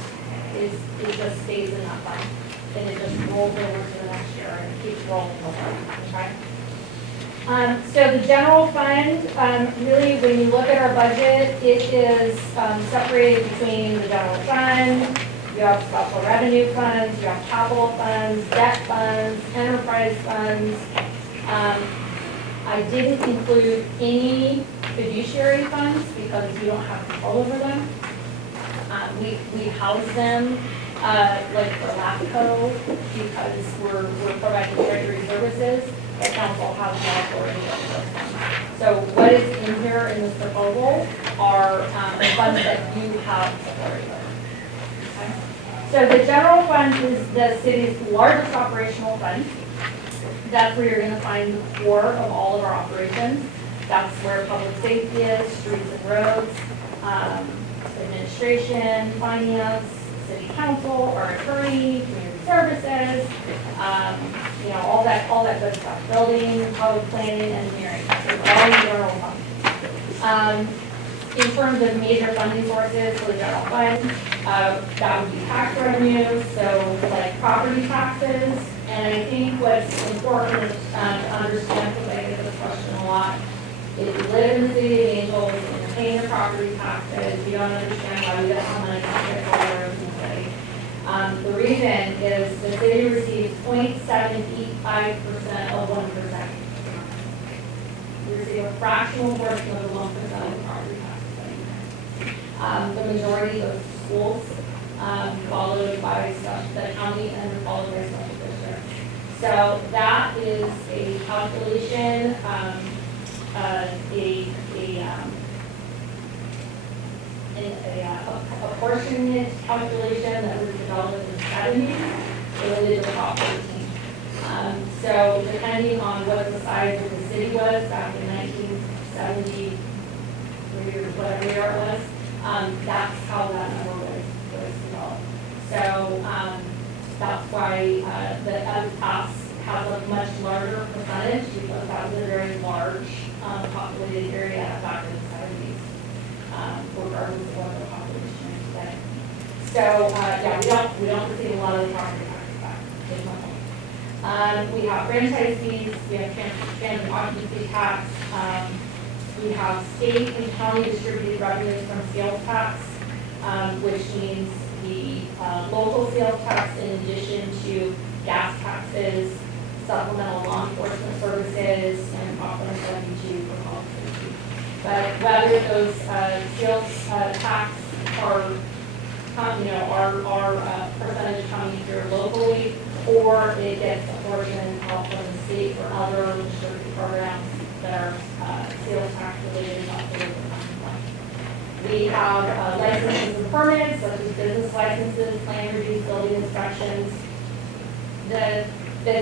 it just stays in that fund. And it just rolls over to the next year and it keeps rolling over, okay? So the general fund, really when you look at our budget, it is separated between the general fund, you have special revenue funds, you have capital funds, debt funds, enterprise funds. I didn't include any fiduciary funds because you don't have control over them. We house them like for LAFCO because we're providing treasury services. The council has no authority over those funds. So what is in here in this proposal are funds that you have authority over. Okay? So the general fund is the city's largest operational fund. That's where you're going to find the core of all of our operations. That's where public safety is, streets and roads, administration, finance, city council, our attorney, community services, all that good stuff. Building, public planning, engineering. It's all general fund. In terms of major funding sources for the general fund, that would be tax revenues, so like property taxes. And I think what's important to understand, because I get this question a lot, if you live in the city of Angels and you're paying your property taxes, you don't understand why we don't have money to get water in the city. The reason is the city receives 0.785% of 1%. We receive a fractional portion of the 1% of the property taxes. The majority of schools, followed by the county and followed by special districts. So that is a calculation, a apportionment calculation that was developed in the 70s related to Prop 13. So depending on what the size of the city was back in 1970, or whatever year it was, that's how that number was developed. So that's why the pass has a much larger percentage because that was a very large populated area back in the 70s, regardless of what the population is today. So yeah, we don't receive a lot of the property taxes back. Is my point. We have franchise fees, we have transit occupancy tax, we have state and county distributed revenues from sales tax, which means the local sales tax in addition to gas taxes, supplemental law enforcement services, and Prop 172 for public safety. But whether those sales tax are, are percentage coming here locally, or it gets a portion from the state or other distributed programs that are sales tax related, not the local tax. We have licenses and permits, such as business licenses, plan reviews, building inspections. The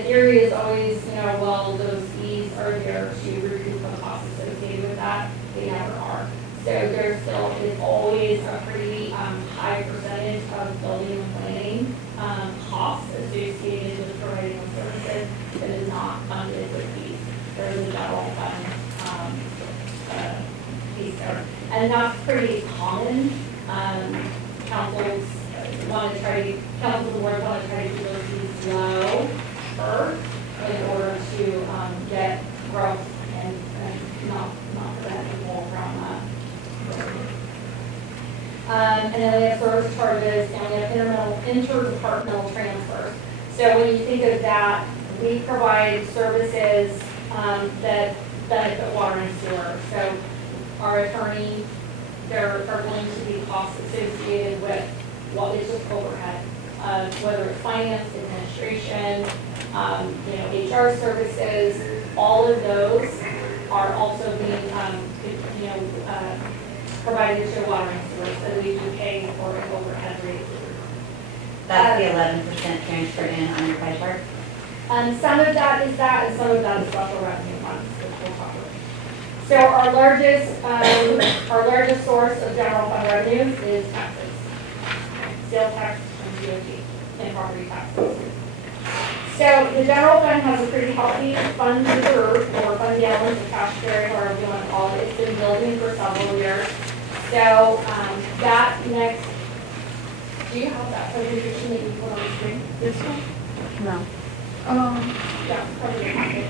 theory is always, well, those fees are there to recoup the costs associated with that. They never are. So there still is always a pretty high percentage of building and planning costs associated with providing those services that is not funded with fees. There is a general fund piece there. And that's pretty common. Councils want to try to, councils and boards want to try to keep those fees low first in order to get growth and not prevent people from and then we have service charges and we have interdepartmental transfers. So when you think of that, we provide services that benefit water and sewer. So our attorney, there are going to be costs associated with what is just overhead, whether it's finance, administration, HR services. All of those are also being, provided to water and sewer, so we do pay for an overhead rate. That's the 11% transferred in on your pie chart? Some of that is that, and some of that is special revenue funds, which we'll talk about. So our largest source of general fund revenues is taxes, sales tax and DOT, and property taxes. So the general fund has a pretty healthy fund reserve or fund balance or cash carry, however you want to call it. It's been building for several years. So that next, do you have that presentation that you put on the screen? This one? No. Yeah, probably okay.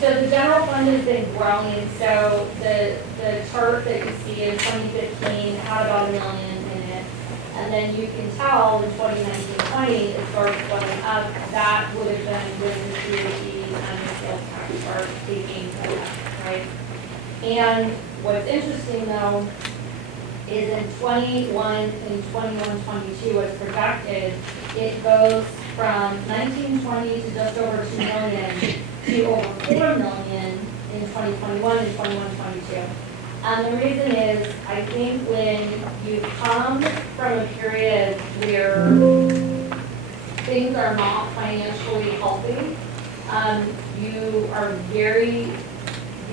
So the general fund has been growing. So the chart that you see in 2015 had about $1 million in it. And then you can tell in 2019-20, it starts going up. That would have been with the DOT and the sales tax start taking effect, right? And what's interesting though, is in 21 and 21-22 as projected, it goes from 19-20 to just over 2 million to over 4 million in 2021 and 21-22. And the reason is, I think when you come from a period where things are not financially healthy, you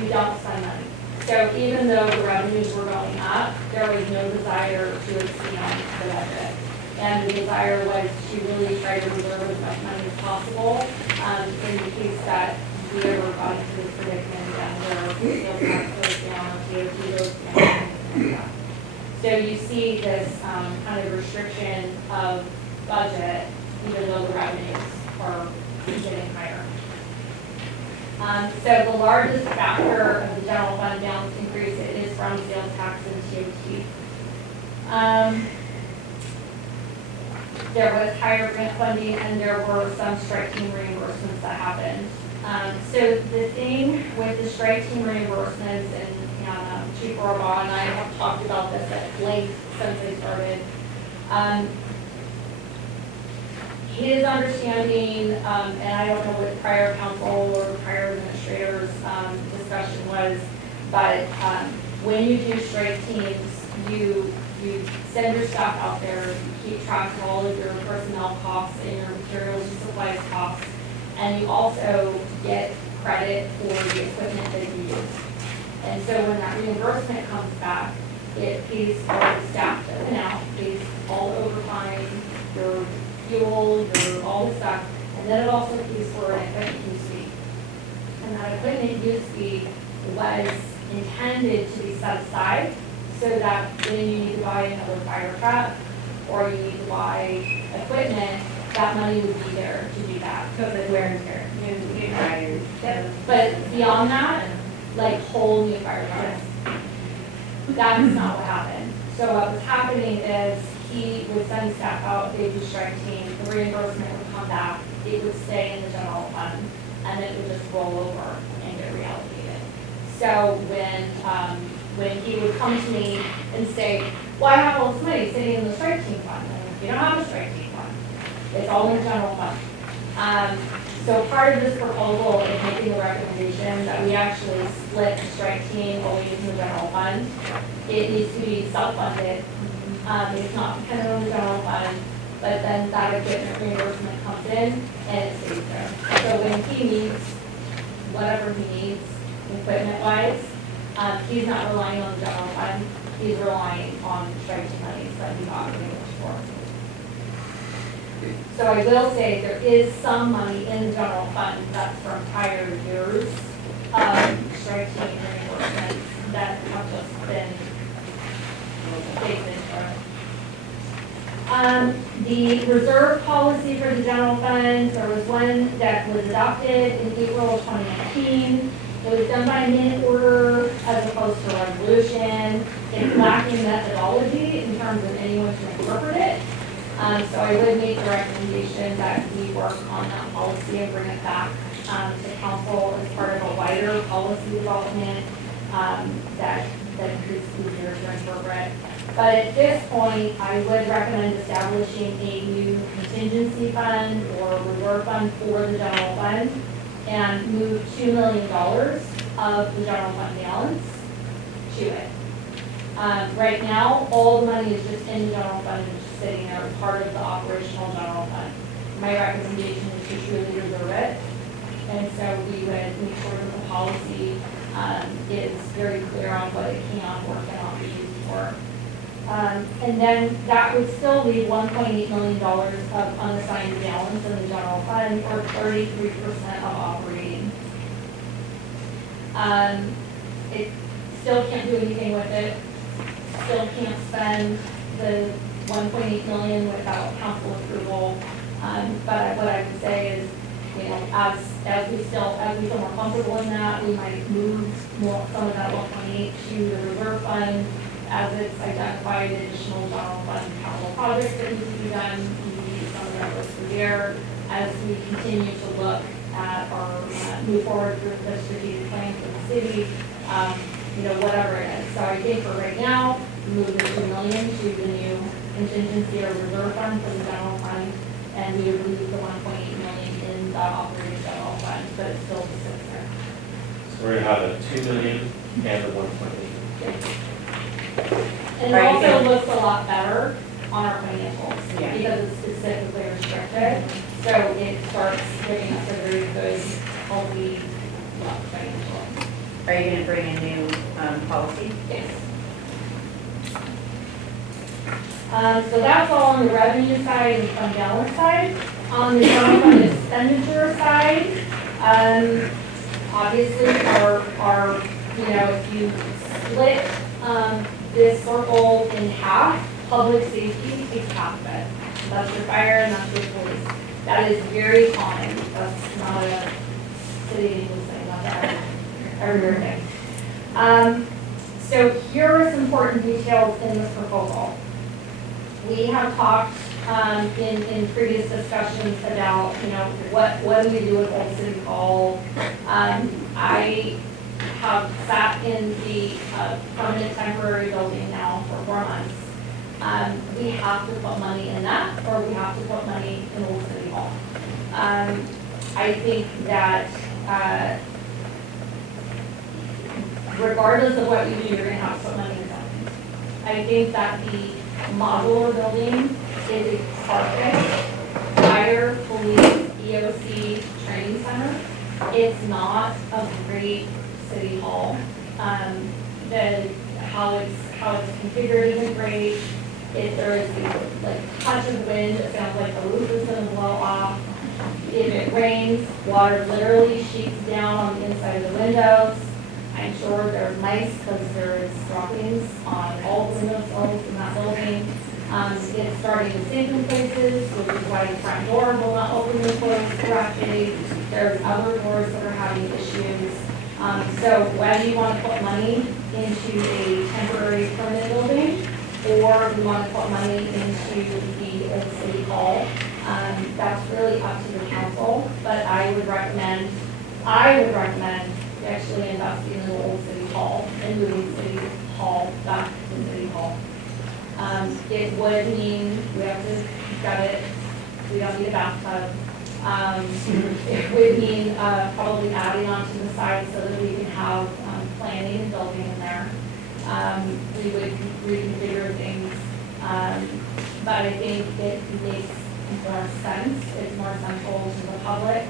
don't spend money. So even though the revenues were going up, there was no desire to expand the budget. And the desire was to really try to reserve as much money as possible in the case that we ever got into this predicament and where sales tax goes down, DOT goes down, and like that. So you see this kind of restriction of budget, even though the revenues are getting higher. So the largest factor of the general fund balance increase is from sales tax and TOT. There was higher grant funding and there were some strike team reimbursements that happened. So the thing with the strike team reimbursements, and Chief Rorabaugh and I have talked about this at length since they started. His understanding, and I don't know what prior council or prior administrators' discussion was, but when you do strike teams, you send your staff out there, you keep track of all of your personnel costs and your materials and supplies costs, and you also get credit for the equipment that you use. And so when that reimbursement comes back, it pays for the staff that went out, pays all overtime, your fuel, your all the stuff, and then it also pays for an equipment use fee. And that equipment use fee was intended to be set aside so that when you need to buy another fire truck or you need to buy equipment, that money would be there to do that. Because it's wear and tear, new tires. But beyond that, like whole new fire trucks, that's not what happened. So what was happening is he would send staff out, they'd do strike team, the reimbursement would come back, it would stay in the general fund, and then it would just roll over and get reallocated. So when he would come to me and say, well, I have all this money sitting in the strike team fund, and you don't have a strike team fund, it's all in the general fund. So part of this proposal is making the recommendation that we actually split the strike team away from the general fund. It needs to be self-funded. It's not dependent on the general fund, but then that equipment reimbursement comes in and it stays there. So when he needs whatever he needs equipment-wise, he's not relying on the general fund, he's relying on strike team monies that he got reimbursed for. So I will say there is some money in the general fund that's from prior years of strike team reimbursements that have just been baked into it. The reserve policy for the general fund, there was one that was adopted in April of 2019. It was done by minute order as opposed to a resolution. It's lacking methodology in terms of anyone to interpret it. So I would make the recommendation that we work on that policy and bring it back to council as part of a wider policy development that is easier to interpret. But at this point, I would recommend establishing a new contingency fund or reserve fund for the general fund and move $2 million of the general fund balance to it. Right now, all the money is just in the general fund and just sitting there as part of the operational general fund. My recommendation is to truly reserve it. And so we would make sure that the policy is very clear on what it can or cannot be used for. And then that would still leave $1.8 million of unassigned balance in the general fund, or 33% of operating. It still can't do anything with it. Still can't spend the 1.8 million without council approval. But what I would say is, as we feel more comfortable in that, we might move some of that 1.8 to the reserve fund as it's identified additional general fund capital projects that need to be done. We need some of that goes through there as we continue to look at our move forward through the strategic plan for the city. Whatever it is. So I think for right now, move the $2 million to the new contingency or reserve fund for the general fund, and we would leave the $1.8 million in the operating general fund, but it still sits there. So we're gonna have a $2 million and a 1.8. And it also looks a lot better on our financials because it's specifically restricted. So it starts giving us a very good, healthy financial. Are you going to bring a new policy? Yes. So that's all on the revenue side and fund balance side. On the general fund expenditure side, obviously our if you split this circle in half, public safety takes half of it. That's your fire and that's your police. That is very common. That's not a city thing, every birthday. So here are some important details in this proposal. We have talked in previous discussions about, what do we do with Old City Hall? I have sat in the permanent temporary building now for 4 months. We have to put money in that, or we have to put money in Old City Hall. I think that regardless of what you do, you're gonna have to put money in something. I think that the modular building is a perfect fire, police, EOC training center. It's not a great city hall. How it's configured isn't great. If there is a touch of wind, it sounds like the roof is gonna blow off. If it rains, water literally sheets down on the inside of the windows. I'm sure there's mice because there's droppings on all the windowsills in that building. It's starting to sink in places, which is why the front door will not open and close correctly. There's other doors that are having issues. So whether you want to put money into a temporary permanent building, or if you want to put money into the Old City Hall, that's really up to the council. But I would recommend actually investing in the Old City Hall and moving City Hall back to City Hall. It would mean we have to gut it, we don't need a bathtub. It would mean probably adding onto the side so that we can have planning and building in there. We would reconfigure things, but I think it makes more sense. It's more central to the public.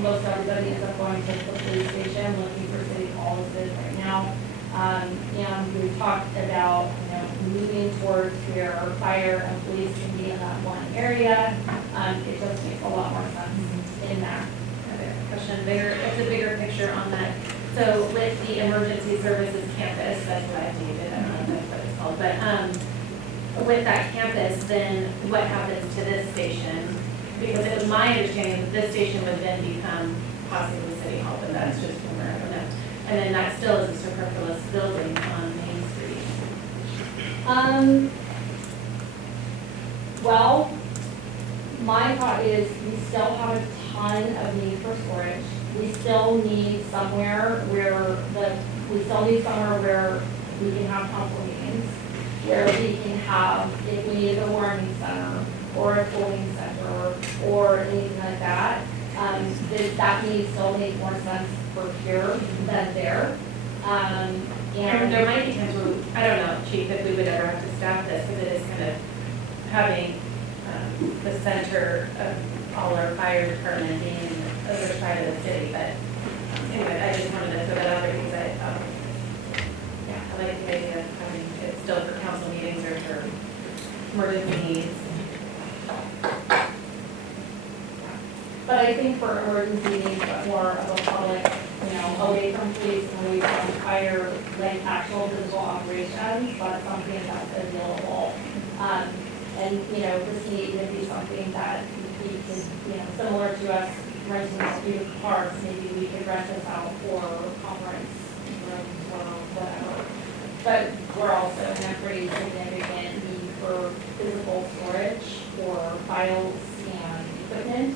Most everybody ends up going to the police station looking for City Hall as it is right now. And we talked about, moving towards where fire and police can be in that one area. It just makes a lot more sense in that. Question, it's a bigger picture on that. So with the emergency services campus, that's what I dated, I don't know if that's what it's called, but with that campus, then what happens to this station? Because it was my understanding that this station would then become possibly City Hall, but that's just rumor, I don't know. And then that still is a superfluous building on Main Street. Well, my thought is we still have a ton of need for storage. We still need somewhere where we can have council meetings, where we can have, if we need a warming center or a cooling center or anything like that, that still makes more sense for here than there. And there might be times where, I don't know, Chief, if we would ever have to staff this, because it is kind of having the center of all our fire department being the other side of the city, but anyway, I just wanted to throw that out there because I like the idea of having it still for council meetings or for emergency needs. But I think for emergency needs, but more of a public, away from police and away from fire, like actual physical operations, but something that's available. And, this need would be something that we could, similar to us renting a few cars, maybe we could rent this out for conference rooms or whatever. But we're also in a pretty significant need for physical storage for files and equipment,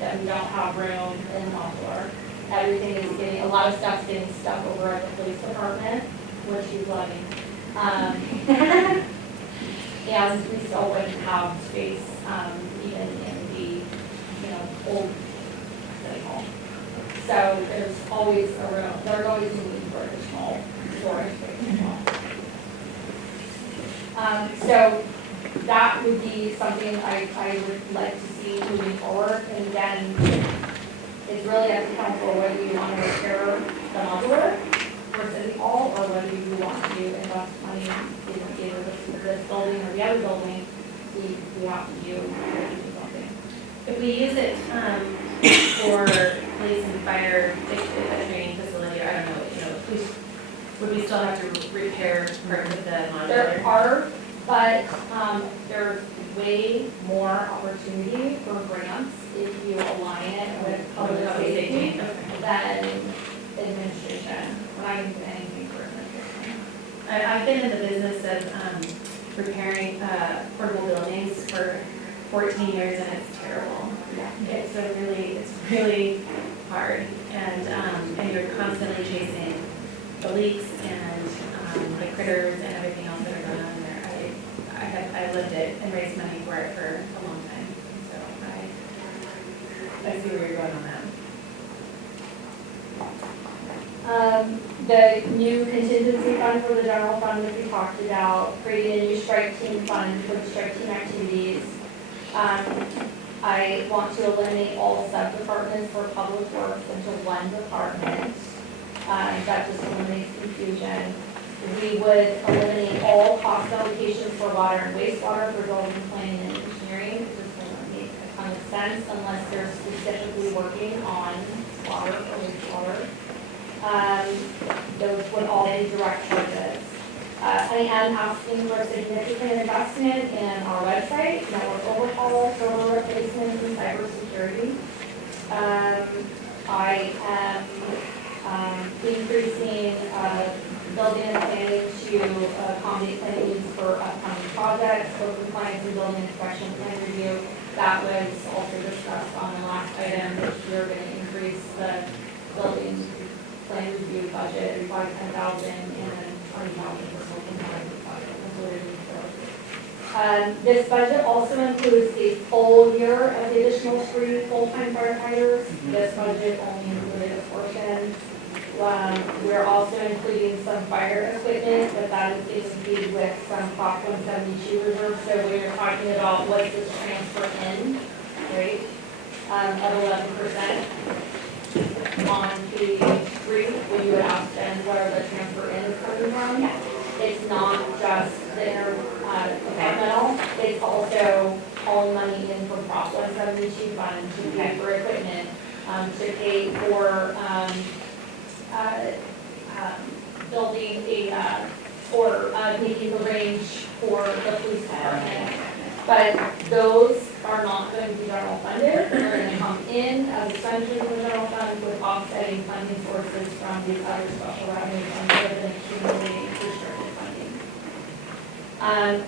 that we don't have room in modular. Everything is a lot of stuff's getting stuck over at the police department, which he's loving. And we still wouldn't have space, even in the, old city hall. So there's always a room, there's always a need for additional storage space as well. So that would be something I would like to see moving forward. And then it's really up to council whether you want to repair the modular for City Hall or whether you want to invest money in either this building or the other building. We have to do something. If we use it for police and fire, like a training facility, I don't know, would we still have to repair parts of the modular? There are, but there's way more opportunity for grants if you align it with public safety than I've been in the business of repairing portable buildings for 14 years and it's terrible. It's really hard and you're constantly chasing the leaks and the critters and everything else that are going on there. I've lived it and raised money for it for a long time. So I see where you're going on that. The new contingency fund for the general fund that we talked about, creating a new strike team fund for the strike team activities. I want to eliminate all sub-departments for public works into one department. That just eliminates confusion. We would eliminate all cost allocations for water and wastewater for building, planning, and engineering. It just doesn't make a ton of sense unless they're specifically working on water or wastewater. Those would all be direct charges. I am asking for significant investment in our website, network overhaul, server replacement, and cybersecurity. I am increasing building and planning to accommodate planning needs for upcoming projects, code compliance and building inspection plan review. That was also discussed on the last item, which we are going to increase the building plan review budget by 10,000 and 20,000 for code compliance project. That's what it is for. This budget also includes a full year of the additional 3 full-time firefighters. This budget only included a portion. We're also including some fire equipment, but that is guaranteed with some Prop 172 reserve. So we were talking about what's this transfer in, right, of 11%. On page 3, when you would ask them where the transfer in is coming from, it's not just the intergovernmental, it's also pulling money in from Prop 172 fund to pay for equipment, to pay for building or making the range for the police department. But those are not going to be general funded. They're going to come in as expenditures in the general fund with offsetting funding sources from these other special revenue funds rather than accumulating restricted funding.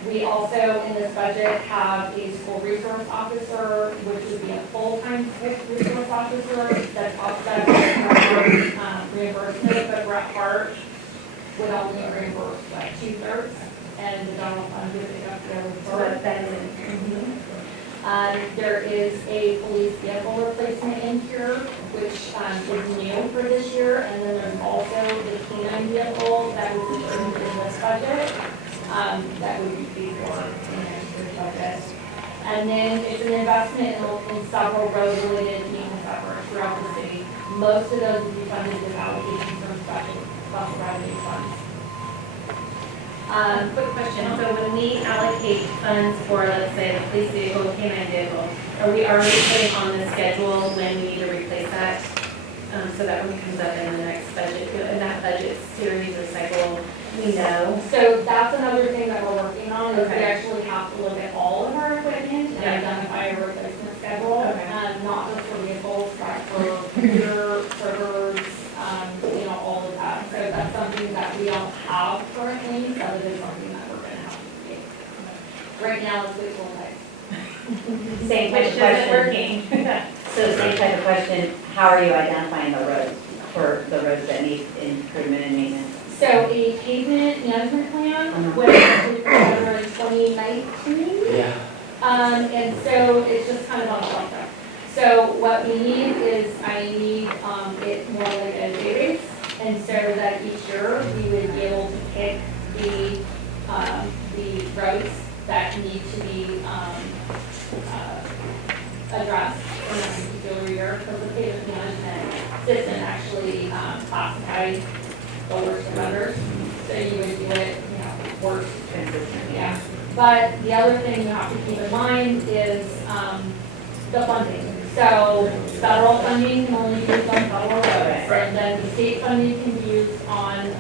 We also, in this budget, have a school resource officer, which would be a full-time resource officer that's offset with reimbursement, but Brett Hart would only reimburse like 2/3. And the general fund would pick up the other third. There is a police vehicle replacement in here, which is new for this year. And then there's also the canine vehicle that was included in this budget. That would be paid for in next year's budget. And then it's an investment in several road-related maintenance efforts throughout the city. Most of those would be funded with allocations from special revenue funds. Quick question, so when we allocate funds for, let's say, the police vehicle, canine vehicle, are we already putting on the schedule when we need to replace that? So that when it comes up in the next budget, in that budget series or cycle, we know? So that's another thing that we're working on, is we Okay. actually have to look at all of our equipment and identify a replacement schedule. Okay. Not just for vehicles, but for computer, servers, all of that. So that's something that we don't have currently, so it is something that we're gonna have to do. Right now, it's wishful thinking. Same Which type of isn't question. working. So same type of question, how are you identifying the roads, for the roads that need improvement and maintenance? So a pavement management plan was actually put together in 2019. Yeah. And so it's just kind of on the shelf. So what we need is, I need it more like a database. And so that each year, we would be able to pick the roads that need to be addressed in a particular year. Because the pavement management system actually classifies the worst offenders. So you would do it, worst. Yeah. But the other thing you have to keep in mind is the funding. So federal funding can only be used on federal roads, and then the state funding can be used on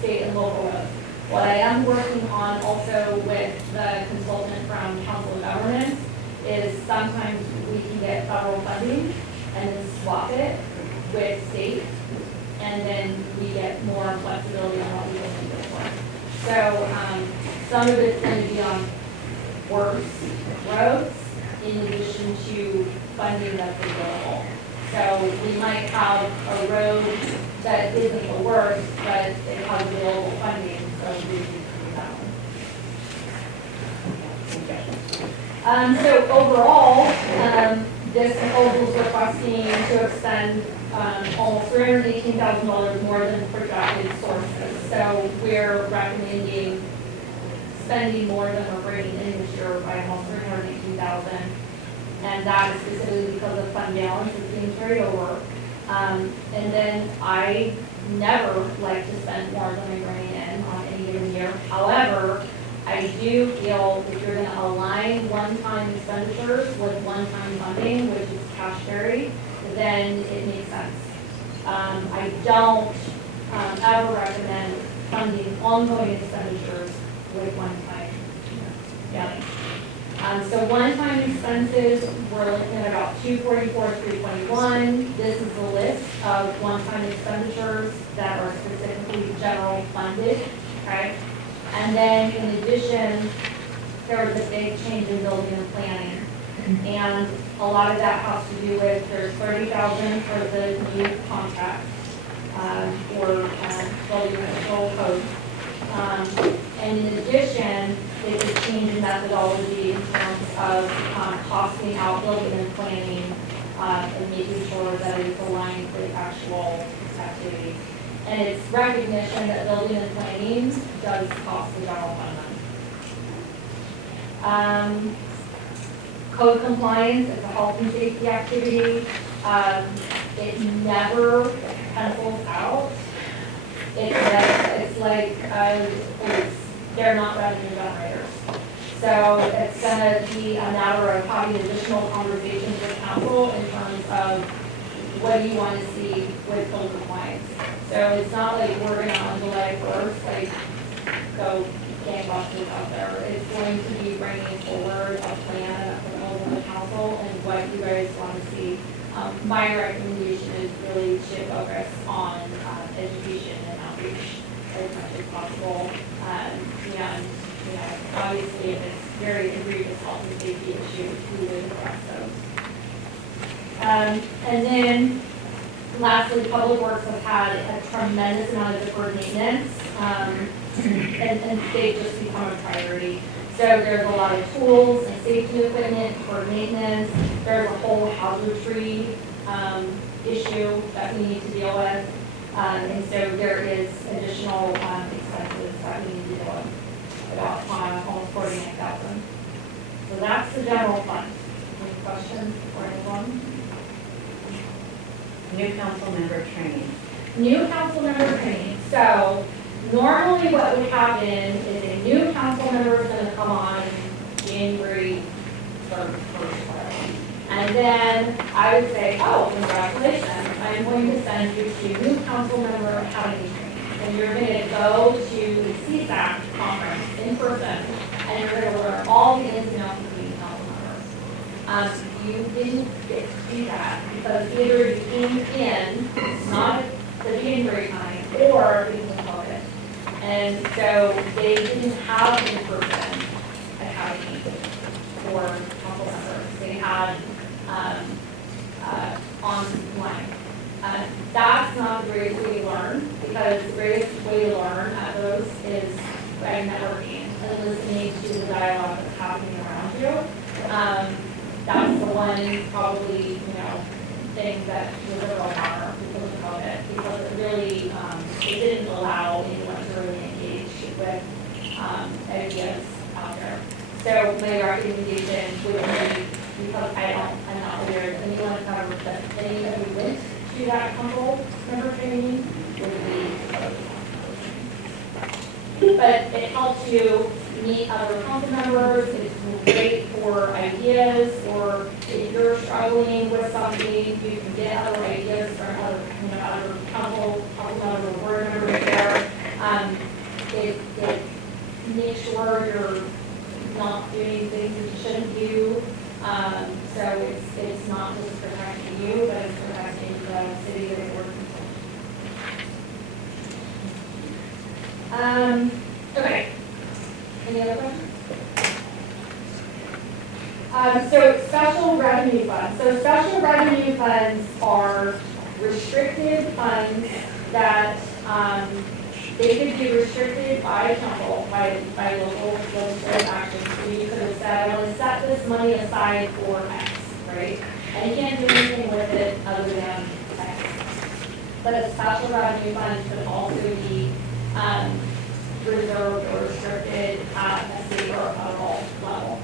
state and local roads. What I am working on also with the consultant from Council of Governments is sometimes we can get federal funding and then swap it with state, and then we get more flexibility on what we can do it for. So, some of it's gonna be on worse roads in addition to funding that's available. So we might have a road that isn't the worst, but it has available funding, so we can do that one. So overall, this proposal is requesting to expend almost $318,000 more than projected sources. So we're recommending spending more than we're bringing in this year by almost $318,000. And that is specifically because of fund balance is being carried over. And then I never like to spend more than we bring in on any given year. However, I do feel if you're gonna align one-time expenditures with one-time funding, which is cash carry, then it makes sense. I don't ever recommend funding ongoing expenditures with one-time funding. So one-time expenses, we're looking at about 244, 321. This is the list of one-time expenditures that are specifically general funded, okay? And then in addition, there was a big change in building and planning. And a lot of that has to do with, there's 30,000 for the new contract for building and control code. And in addition, there's a change in methodology in terms of costing out building and planning and making sure that it's aligned with actual activities. And it's recognition that building and planning does cost the general fund. Code compliance is a health and safety activity. It never pencils out. It's like they're not revenue generators. So it's gonna be a matter of having additional conversations with council in terms of what do you want to see with code compliance. So it's not like we're gonna on July 1st, like go gangbusters out there. It's going to be bringing forward a plan and a proposal to council and what you guys want to see. My recommendation is really to focus on education and outreach as much as possible. And, obviously if it's very egregious health and safety issues, we would address those. And then lastly, Public Works has had a tremendous amount of deferred maintenance, and they've just become a priority. So there's a lot of tools and safety equipment for maintenance. There's a whole hazard tree issue that we need to deal with. And so there is additional expenses that we need to deal with, about almost 49,000. So that's the general fund. Any questions for anyone? New council member training. New council member training. So normally what would happen is a new council member is going to come on January 1st. And then I would say, oh, congratulations, I'm going to send you to new council member academy training. And you're going to go to the CSAC conference in person, and you're going to learn all the ins and outs of being council members. You didn't get to do that because either you came in, not at the January time, or it was COVID. And so they didn't have in-person academy for council members. They had online. That's not the greatest way to learn, because the greatest way to learn at those is by networking and listening to the dialogue that's happening around you. That's the one probably, thing that was a real bummer because of COVID, because it really, it didn't allow anyone to really engage with ideas out there. So my recommendation would be, because I'm not aware of anyone ever that any that we went to that council member training would be. But it helps you meet other council members. It's great for ideas, or if you're struggling with something, you can get other ideas from other council members or board members there. It makes sure you're not doing things that you shouldn't do. So it's not just protecting you, but it's protecting the city that you're working for. Okay, So special revenue funds are restricted funds that, they could be restricted by council, by local legislative action. So you could have said, I want to set this money aside for X, right? And you can't do anything with it other than X. But a special revenue fund could also be, reserved or restricted at a state or federal level.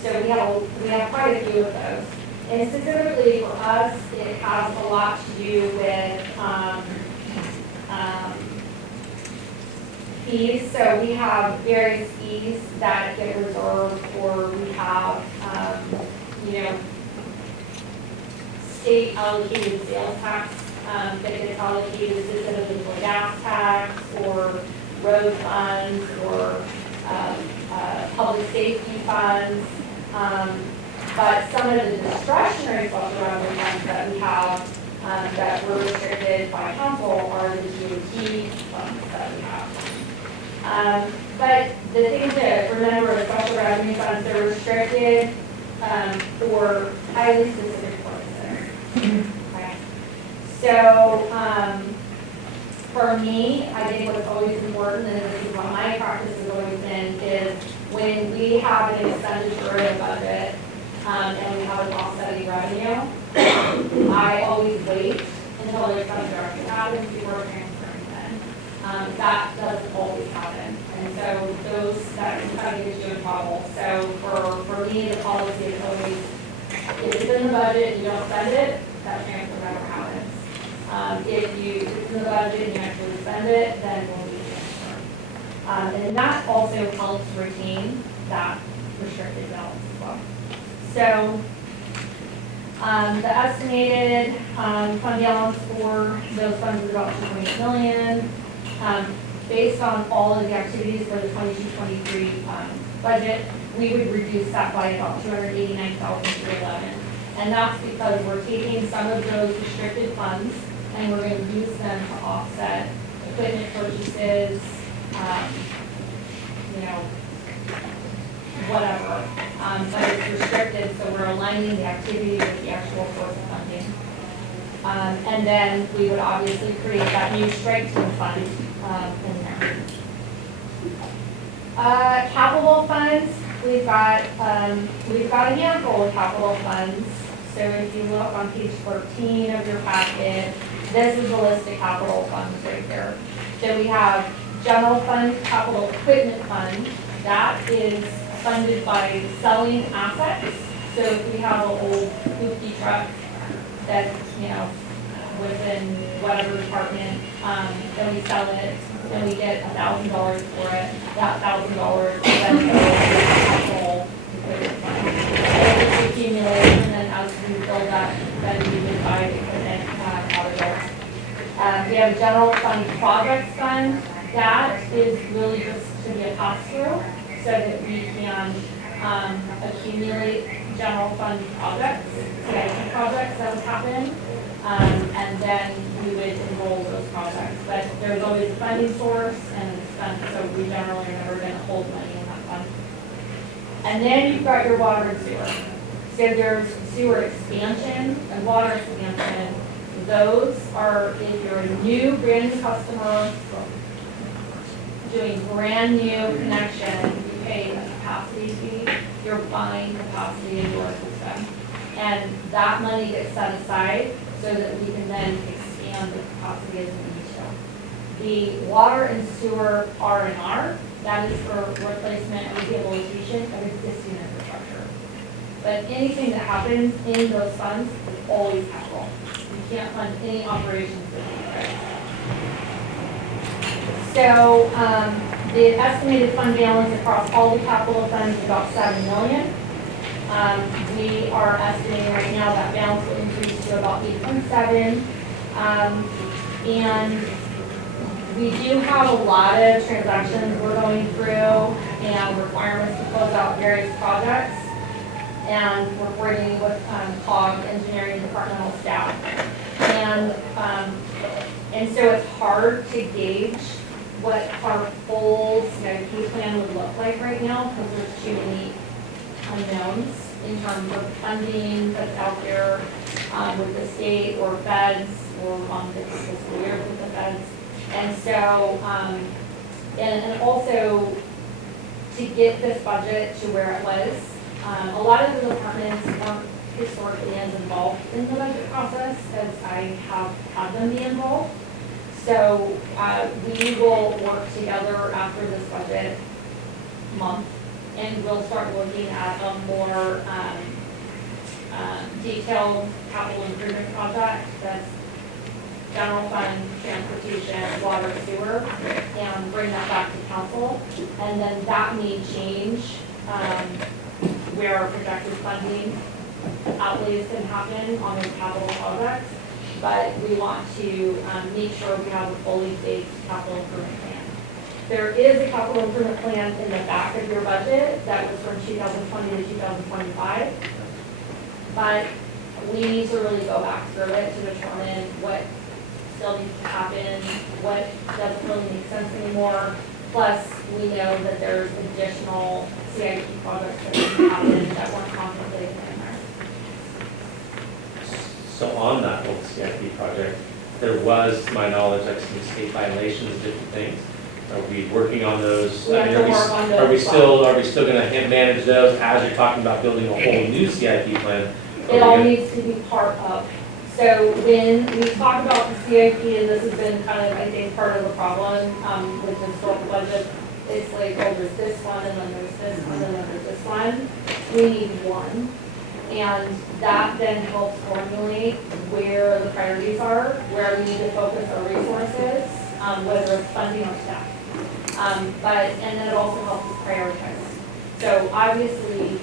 So we have quite a few of those. And specifically for us, it has a lot to do with fees. So we have various fees that get reserved, or we have, state allocated sales tax that gets allocated specifically for gas tax or road funds or public safety funds. But some of the discretionary special revenue funds that we have that were restricted by council are the DOT funds that we have. But the thing to remember with special revenue funds, they're restricted for highly specific purposes. Okay. So for me, I think what's always important, and this is what my practice has always been, is when we have an expenditure in a budget and we have an offsetting revenue, I always wait until the expenditure actually happens before transferring them. That doesn't always happen. And so that can kind of get you in trouble. So for me, the policy is always, if it's in the budget, you don't spend it, that transfer never happens. If it's in the budget and you actually spend it, then we'll be transferred. And that also helps retain that restricted balance as well. So the estimated fund balance for those funds is about $2.8 million. Based on all of the activities for the 22-23 budget, we would reduce that by about $289,311. And that's because we're taking some of those restricted funds and we're going to use them to offset equipment purchases, whatever. But it's restricted, so we're aligning the activity with the actual source of funding. And then we would obviously create that new strike team fund in there. Capital funds, we've got a handful of capital funds. So if you look on page 14 of your packet, this is the list of capital funds right there. So we have general fund, capital equipment fund. That is funded by selling assets. So if we have an old hoopty truck that's, within whatever department, then we sell it, then we get $1,000 for it. That $1,000 then goes to the capital equipment fund. It accumulates, and then as we build that, then we would buy equipment out of there. We have a general fund projects fund. That is really just to be a pass-through so that we can accumulate general fund projects, CIP projects that would happen, and then we would enroll those projects. But there's always a funding source and an expense, so we generally are never going to hold money in that fund. And then you've got your water and sewer. So there's sewer expansion and water expansion. Those are if you're a new, brand new customer doing brand new connection, you pay a capacity fee, you're buying capacity in your system. And that money gets set aside so that we can then expand the capacity as we need to. The water and sewer R&R, that is for replacement and rehabilitation of existing infrastructure. But anything that happens in those funds is always capital. You can't fund any operations with these credits. So the estimated fund balance across all the capital funds is about $7 million. We are estimating right now that balance will increase to about 8.7. And we do have a lot of transactions we're going through and requirements to close out various projects. And we're working with COG, engineering departmental staff. And so it's hard to gauge what our full CIP plan would look like right now because there's too many unknowns. in terms of funding that's out there with the state or feds or on the fiscal year with the feds. And so, and also to get this budget to where it was, a lot of the departments weren't historically as involved in the budget process as I have had them be involved. So we will work together after this budget month, and we'll start looking at a more detailed capital improvement project that's general fund, transportation, water, sewer, and bring that back to council. And then that may change where our projected funding outlays can happen on those capital projects. But we want to make sure we have a fully baked capital improvement plan. There is a capital improvement plan in the back of your budget that was from 2020 to 2025. But we need to really go back through it to determine what still needs to happen, what doesn't really make sense anymore. Plus, we know that there's additional CIP projects that need to happen that weren't contemplated in there. So on that whole CIP project, there was, to my knowledge, like some state violations, different things. Are we working on those? We have to work on those. Are we still gonna manage those as you're talking about building a whole new CIP plan? It all needs to be part of. So when we talk about the CIP, and this has been kind of, I think, part of the problem with the historical budget, it's like, oh, there's this one, and then there's this one, and then there's this one. We need one. And that then helps formulate where the priorities are, where we need to focus our resources, whether it's funding or staff. And then it also helps us prioritize. So obviously,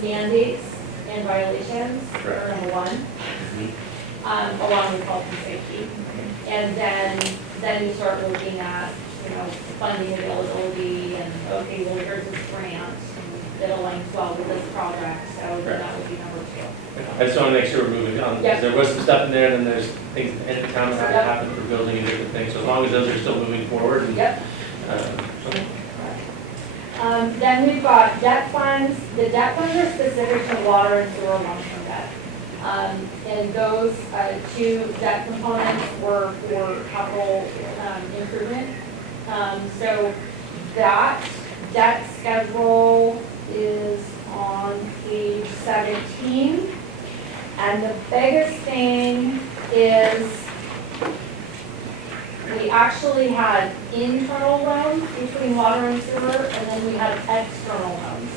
mandates and violations are number one, along with health and safety. And then you start looking at, funding availability and, okay, well, here's this grant that aligns well with this project, so then that would be number two. I just want to make sure we're moving on, because there was some stuff in there, and then there's things at the town that happen for building and different things, so as long as those are still moving forward. And, Yep. Then we've got debt funds. The debt funds are specific to water and sewer long-term debt. And those two debt components were for capital improvement. So that debt schedule is on page 17. And the biggest thing is we actually had internal loans between water and sewer, and then we had external loans.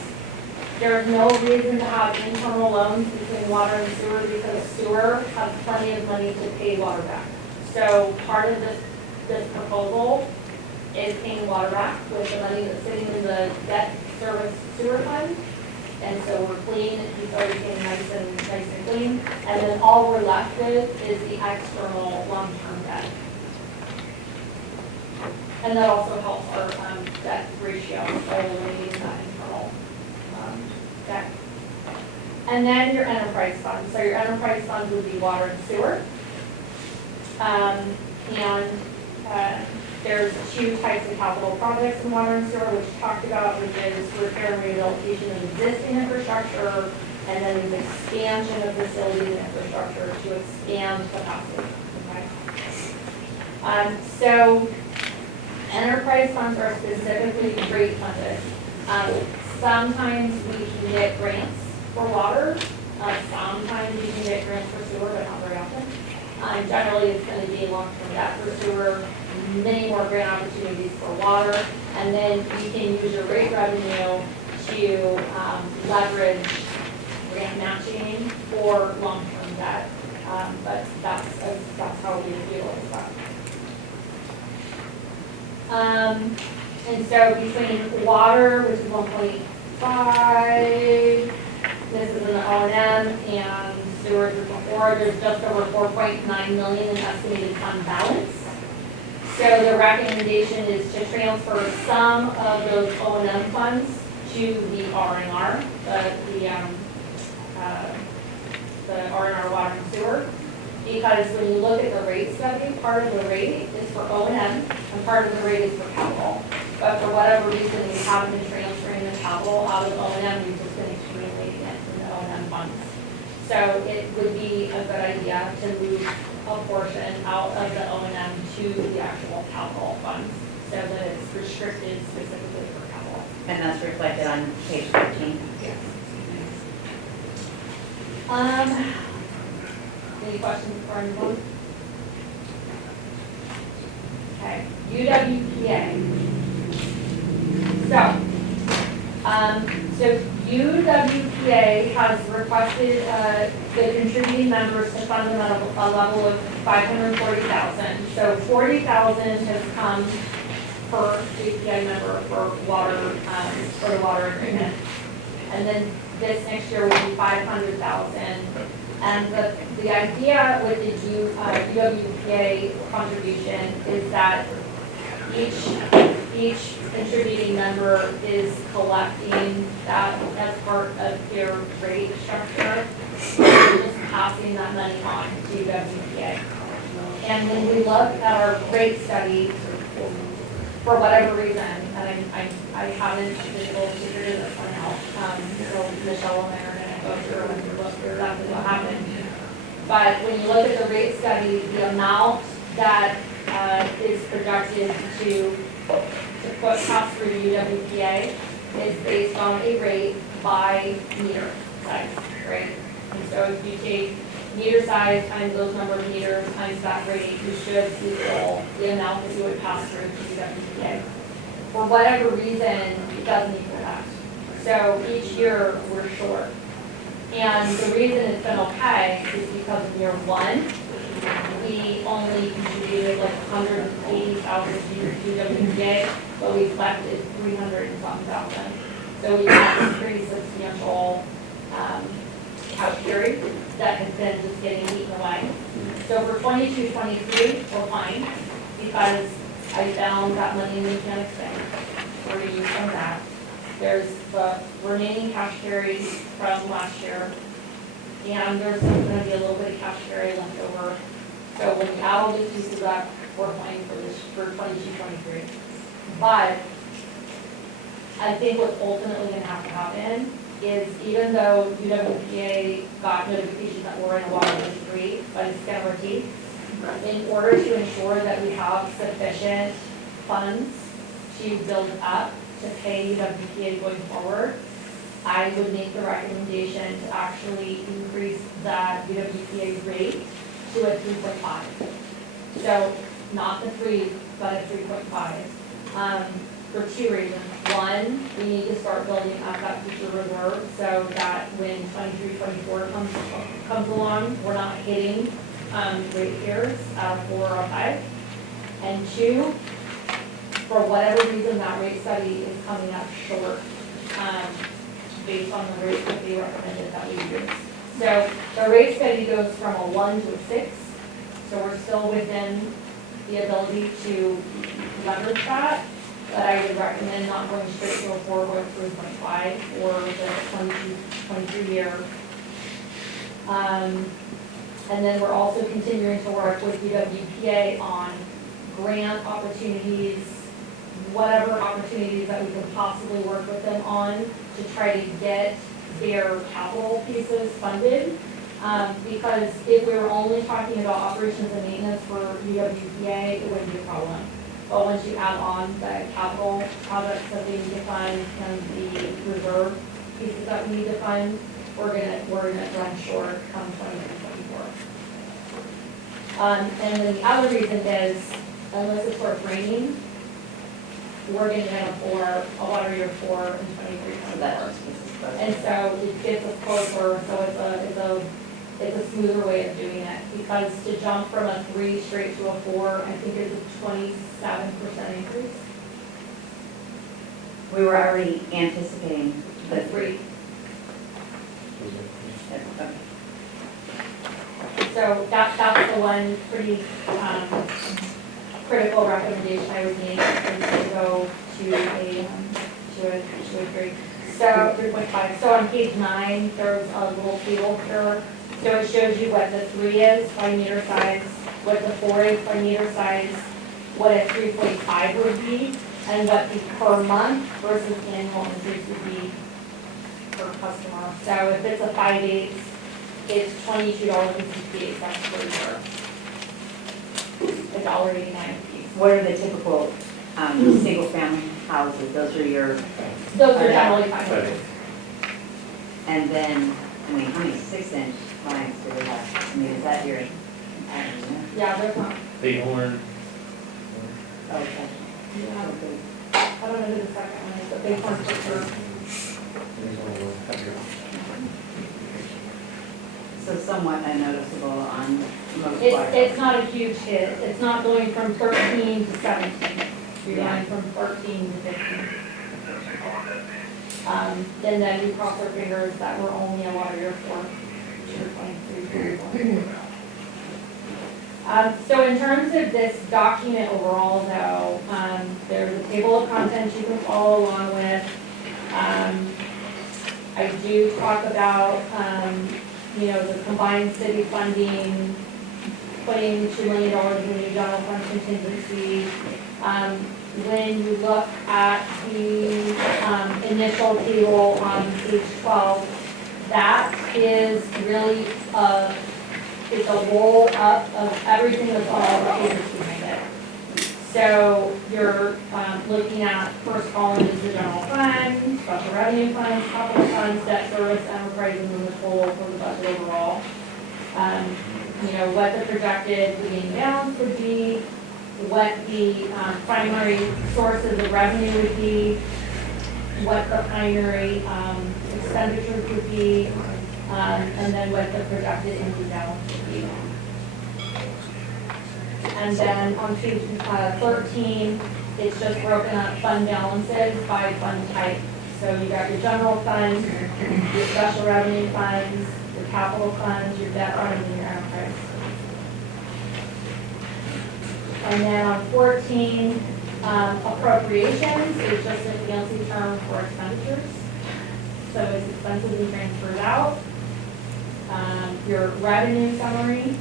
There's no reason to have internal loans between water and sewer because sewer has plenty of money to pay water back. So part of this proposal is paying water back with the money that's sitting in the debt service sewer fund. And so we're clean, it's everything nice and clean. And then all we're left with is the external long-term debt. And that also helps our debt ratio, so eliminating that internal debt. And then your enterprise funds. So your enterprise funds would be water and sewer. There's two types of capital projects in water and sewer, which we talked about, which is repair and rehabilitation of existing infrastructure, and then the expansion of facilities and infrastructure to expand capacity. Okay? So enterprise funds are specifically rate funded. Sometimes we can get grants for water. Sometimes we can get grants for sewer, but not very often. Generally, it's going to be long-term debt for sewer, many more grant opportunities for water, and then you can use your rate revenue to leverage grant matching for long-term debt. But that's how we utilize that. And so between water, which is 1.5, this is an O&M, and sewers is before, there's just over 4.9 million in estimated fund balance. So the recommendation is to transfer some of those O&M funds to the R&R, the R&R water and sewer. Because when you look at the rate study, part of the rate is for O&M and part of the rate is for capital. But for whatever reason, we haven't been transferring the capital out of O&M, we've just been So it would be a good idea to move a portion out of the O&M to the actual capital funds, so that it's restricted specifically for capital. And that's reflected on page 13. Any questions for anyone? Okay, UWPA. So UWPA has requested the contributing members to fund them at a level of $540,000. So $40,000 has come per UPI member for the water agreement. And then this next year will be $500,000. And the idea with the UWPA contribution is that each contributing member is collecting that as part of their rate structure, just passing that money on to UWPA. And when we look at our rate study, for whatever reason, and I haven't been able to figure this one out, so Michelle and I are going to go through and look through exactly what happened. But when you look at the rate study, the amount that is projected to put pass through UWPA is based on a rate by meter size, right? And so if you take meter size times those number of meters times that rate, you should equal the amount that you would pass through to UWPA. For whatever reason, it doesn't equal that. So each year we're short. And the reason it's been okay is because in year one, we only contributed like 180,000 to UWPA, but we collected 300 and something thousand. So we have this pretty substantial couch carry that has been just getting eaten away. So for 22-23, we're fine, because I found that money in the mechanics bank. We're using some of that. There's the remaining cash carry from last year, and there's going to be a little bit of cash carry left over. So when we add all these pieces up, we're fine for 22-23. But I think what's ultimately going to have to happen is, even though UWPA got notification that we're in a water list 3 by the skin of our teeth, in order to ensure that we have sufficient funds to build up to pay UWPA going forward, I would make the recommendation to actually increase that UWPA rate to a 3.5. So not the 3, but a 3.5. For two reasons. One, we need to start building up that future reserve so that when 23-24 comes along, we're not hitting rate years out of 4 or 5. And two, for whatever reason, that rate study is coming up short based on the rate that they recommended that we use. So the rate study goes from a 1 to a 6, so we're still within the ability to leverage that. But I would recommend not going straight to a 4 or 3.5 for the 22-23 year. And then we're also continuing to work with UWPA on grant opportunities, whatever opportunities that we can possibly work with them on to try to get their capital pieces funded. Because if we were only talking about operations and maintenance for UWPA, it wouldn't be a problem. But once you add on the capital projects that they need to fund and the reserve pieces that we need to fund, we're gonna run short come 2024. And then the other reason is, unless it starts raining, we're gonna have a water year 4 in 23-24. And so it gets us closer, so it's a smoother way of doing it, because to jump from a 3 straight to a 4, I think is a 27% increase. We were already anticipating the 3. Okay. So that's the one pretty critical recommendation I would make, is to go to a 3. So 3.5. So on page 9, there's a little table here. So it shows you what the 3 is by meter size, what the 4 is by meter size, what a 3.5 would be, and what the per month versus annual increase would be per customer. So if it's a 5/8 it's $22.68 per year. $1.89 a piece. What are the typical, single-family houses? Those are your, Those are generally fine. Right. and then, I mean, how many 6-inch lines do they have? I mean, is that your, I don't know. Yeah, there's not, Bighorn. Okay. yeah, I don't know who the second one is, but big one's for sure. So somewhat unnoticeable on most It's, water. it's not a huge hit. It's not going from 13 to 17. You're going from 13 to 15. And then we cross our fingers that we're only a water year 4. Year 23, 24. So in terms of this document overall though, there's a table of contents you can follow along with. I do talk about, the combined city funding, putting $2 million in the general fund contingency. When you look at the initial table on page 12, that is really it's a roll up of everything that's all the pages behind it. So you're looking at first column is the general fund, special revenue funds, capital funds, debt service, enterprise, and then the total for the budget overall. What the projected beginning balance would be, what the primary sources of revenue would be, what the primary expenditures would be, and then what the projected ending balance would be. And then on page 13, it's just broken up fund balances by fund type. So you got your general fund, your special revenue funds, your capital funds, your debt funds, and your enterprise. And then on 14, appropriations is just a fancy term for expenditures. So it's expenses and transfers out. Your revenue summary.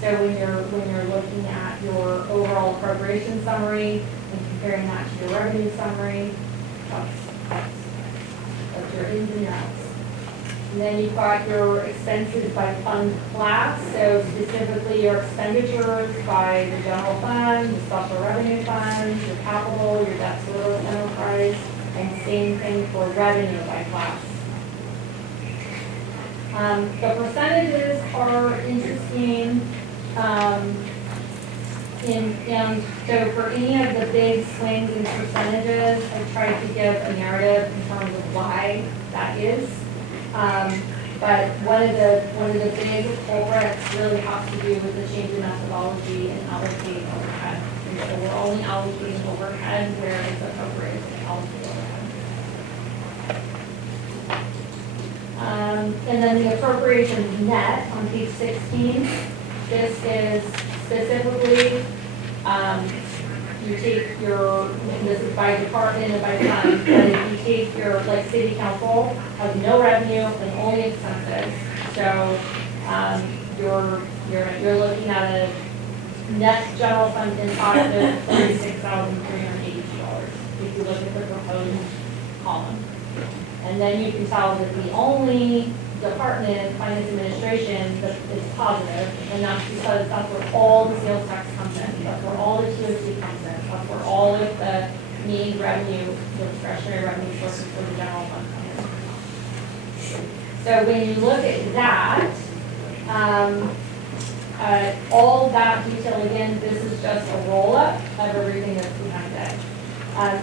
So when you're looking at your overall appropriation summary and comparing that to your revenue summary, that's your ins and your outs. And then you've got your expenses by fund class, so specifically your expenditures by the general fund, the special revenue funds, your capital, your debt service enterprise, and same thing for revenue by class. The percentages are interesting. And so for any of the big swings in percentages, I tried to give a narrative in terms of why that is. But one of the big culprits really has to do with the change in methodology and allocating overhead. And so we're only allocating overhead where it's appropriate to allocate overhead. And then the appropriations net on page 16. This is specifically, you take this is by department and by fund, but if you take your, like city council has no revenue and only expenses. So, you're looking at a net general fund in audit of $36,382 if you look at the proposed column. And then you can tell that the only department, finance administration, that is positive, and that's because that's where all the sales tax comes in, that's where all the TOC comes in, that's where all of the main revenue, the discretionary revenue sources for the general fund come in. So when you look at that, all that detail, again, this is just a roll-up of everything that's behind it.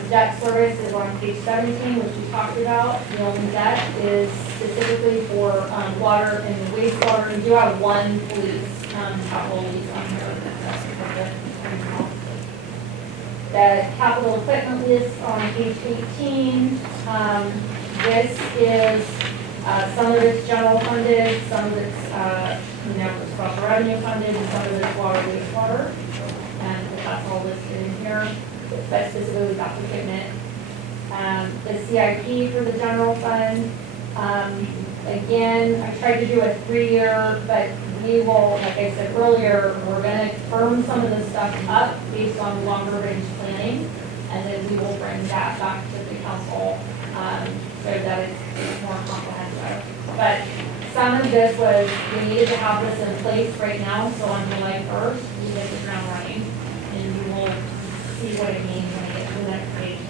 Debt service is on page 17, which we talked about. The only debt is specifically for water and wastewater. We do have one police capital lease on here. The capital equipment list on page 18. This is some of it's general funded, some of it's special revenue funded, and some of it's water wastewater. And that's all listed in here. But specifically about the equipment. The CIP for the general fund. Again, I tried to do a 3-year, but we will, like I said earlier, we're going to firm some of this stuff up based on longer range planning, and then we will bring that back to the council so that it's more comprehensive. But some of this was, we needed to have this in place right now, so on July 1st, we hit the ground running. And you will see what it means when I get to the next page.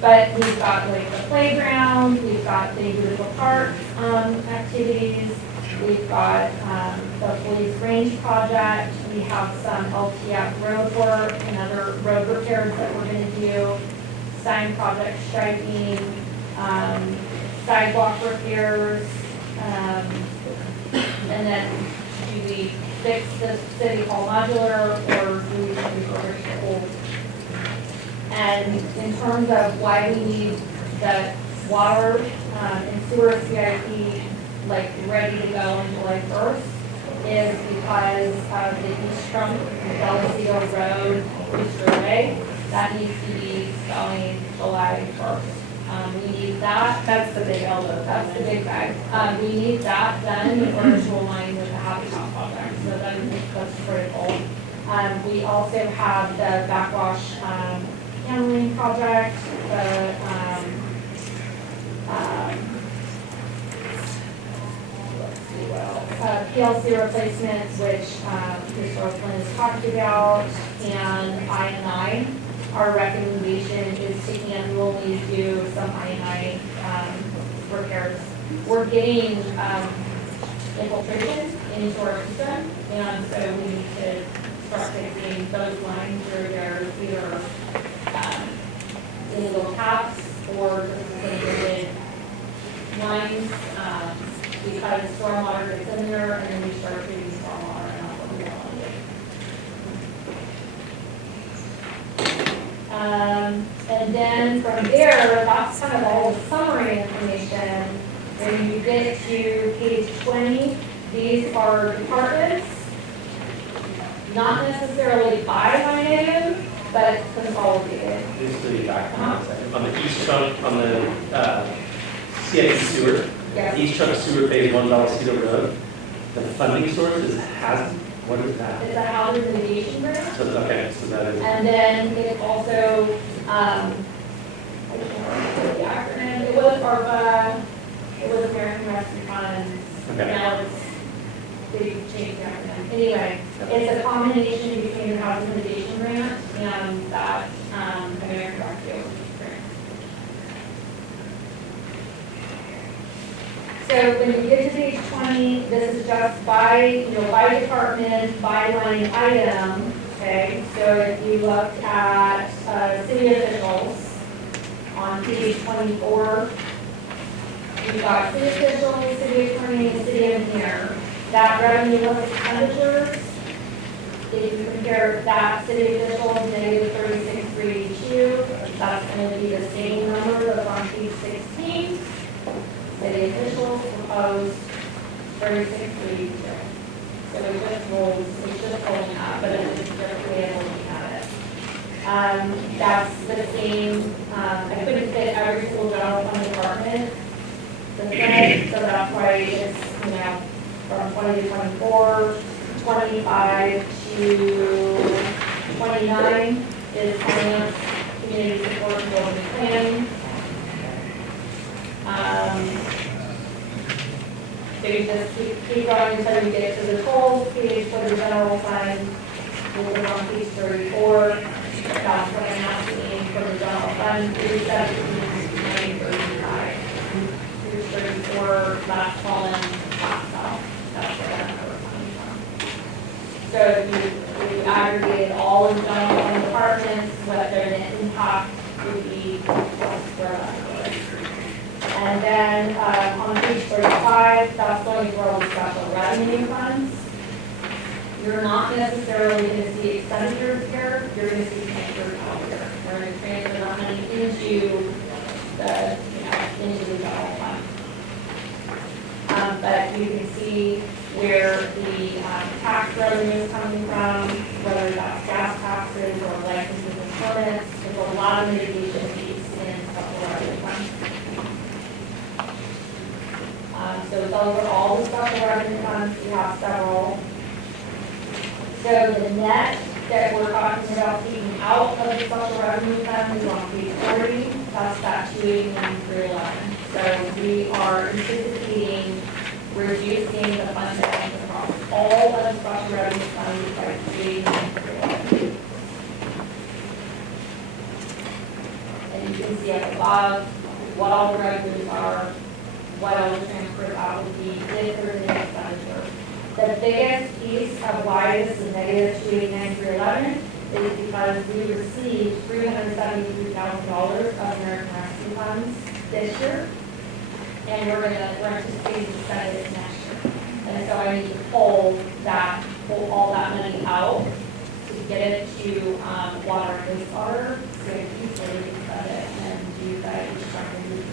But we've got like the playground, we've got the beautiful park activities, we've got the police range project, we have some LTF road work and other road repairs that we're gonna do, sign project striping, sidewalk repairs, and then do we fix the city hall modular or do we refurbish the old? And in terms of why we need the water and sewer CIP like ready to go on July 1st is because of the east trunk, Vallecito Road, Easterway, that needs to be going July 1st. We need that. That's the big elbow. That's the big bag. We need that done in order to align with the Habitat project, so that's critical. We also have the backwash handling project, the let's see what else. PLC replacements, which Mr. Oakland has talked about, and I&I. Our recommendation is to annually do some I&I repairs. We're getting infiltration into our system, and so we need to start fixing those lines where there's either illegal taps or disintegrated lines, because stormwater gets in there and then we start treating stormwater and not what we want to do. And then from there, that's kind of all the summary information. When you get to page 20, these are departments, not necessarily by line item, but consolidated. Just to be back on a second. On the east trunk, on the CIP sewer, Yes. east trunk sewer phase 1 Vallecito Road, the funding source has, what is that? It's a hazard mitigation grant. So, okay, so that is. And then it also, I can't remember the acronym, it was ARPA, it was American Rescue Funds, Okay. now it's, they changed the acronym. Anyway, it's a combination between the hazard mitigation grant and that American Rescue grant. So when you get to page 20, this is just by, by department, by line item, okay? So if you look at city officials on page 24, you've got city officials, city attorney, and city engineer. That revenue less expenditures, if you compare that city officials negative 36,382, that's going to be the same number that's on page 16. City officials proposed 36,382. So it's just rolling up, but it's just a way of looking at it. That's the same, I couldn't fit every single general fund department. So that's why it's, from 20 to 24, 25 to 29 is finance, community support, and building planning. So you just keep going until you get to the goals page for the general fund. We'll go on page 34. That's what I'm asking for the general fund, 317, 935. 334, last column, last cell. That's where that number comes from. So if you aggregate all of the general fund departments, what their net impact would be, where that goes. And then on page 35, that's going to our special revenue funds. You're not necessarily going to see expenditures here, you're going to see transfers out here. We're going to transfer the money into the, into the general fund. But you can see where the tax revenue is coming from, whether that's gas taxes or licenses and permits. There's a lot of mitigation fees in special revenue funds. So those are all the special revenue funds. We have several. So the net that we're talking about taking out of the special revenue fund is on page 40. That's that 289,311. So we are anticipating reducing the fund balance across all of the special revenue funds by creating $311. And you can see up above what all the revenues are, what all the transfers out would be, if there's any expenditure. The biggest piece of why this is negative 289,311 is because we received $373,000 of American Rescue funds this year, and we're anticipating to spend it next year. And so I need to pull all that money out to get it to water and wastewater, so we can spend it and do that each time we move it.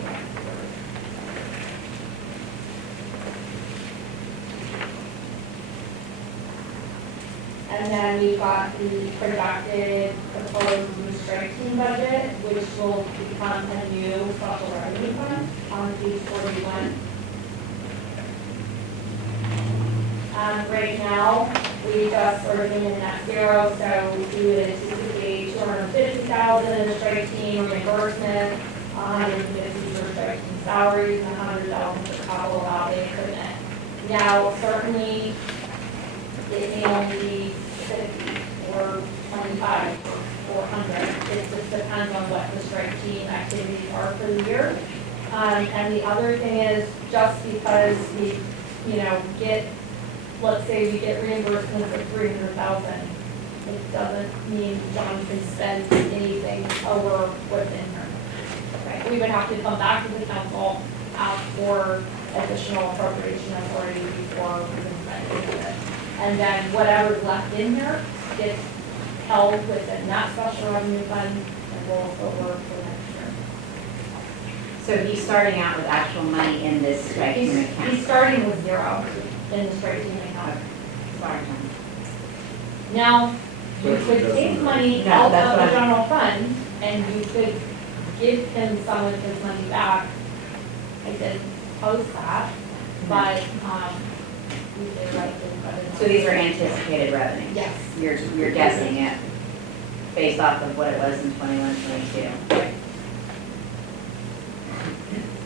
And then we've got the projected proposed strike team budget, which will become a new special revenue fund on page 41. Right now, we just sort of been in net zero, so we would anticipate 250,000 in the strike team reimbursement, 150 for strike team salaries, and 100,000 for capital outlay equipment. Now, certainly, it may only be 50 or 25 or 400. It just depends on what the strike team activities are for the year. And the other thing is, just because we, get, let's say we get reimbursements of 300,000, it doesn't mean John can spend anything over what's in here. Right? We would have to come back to the council, ask for additional appropriation authority before we can spend any of it. And then whatever's left in here gets held within that special revenue fund and rolls over for next year. So he's starting out with actual money in this strike team account? He's starting with zero in the strike team account. Sorry, John. Now, you could take money out of the general fund and you could give him some of his money back. I did post that, but, we did write it. So these are anticipated revenues? Yes. You're guessing it based off of what it was in 21, 22?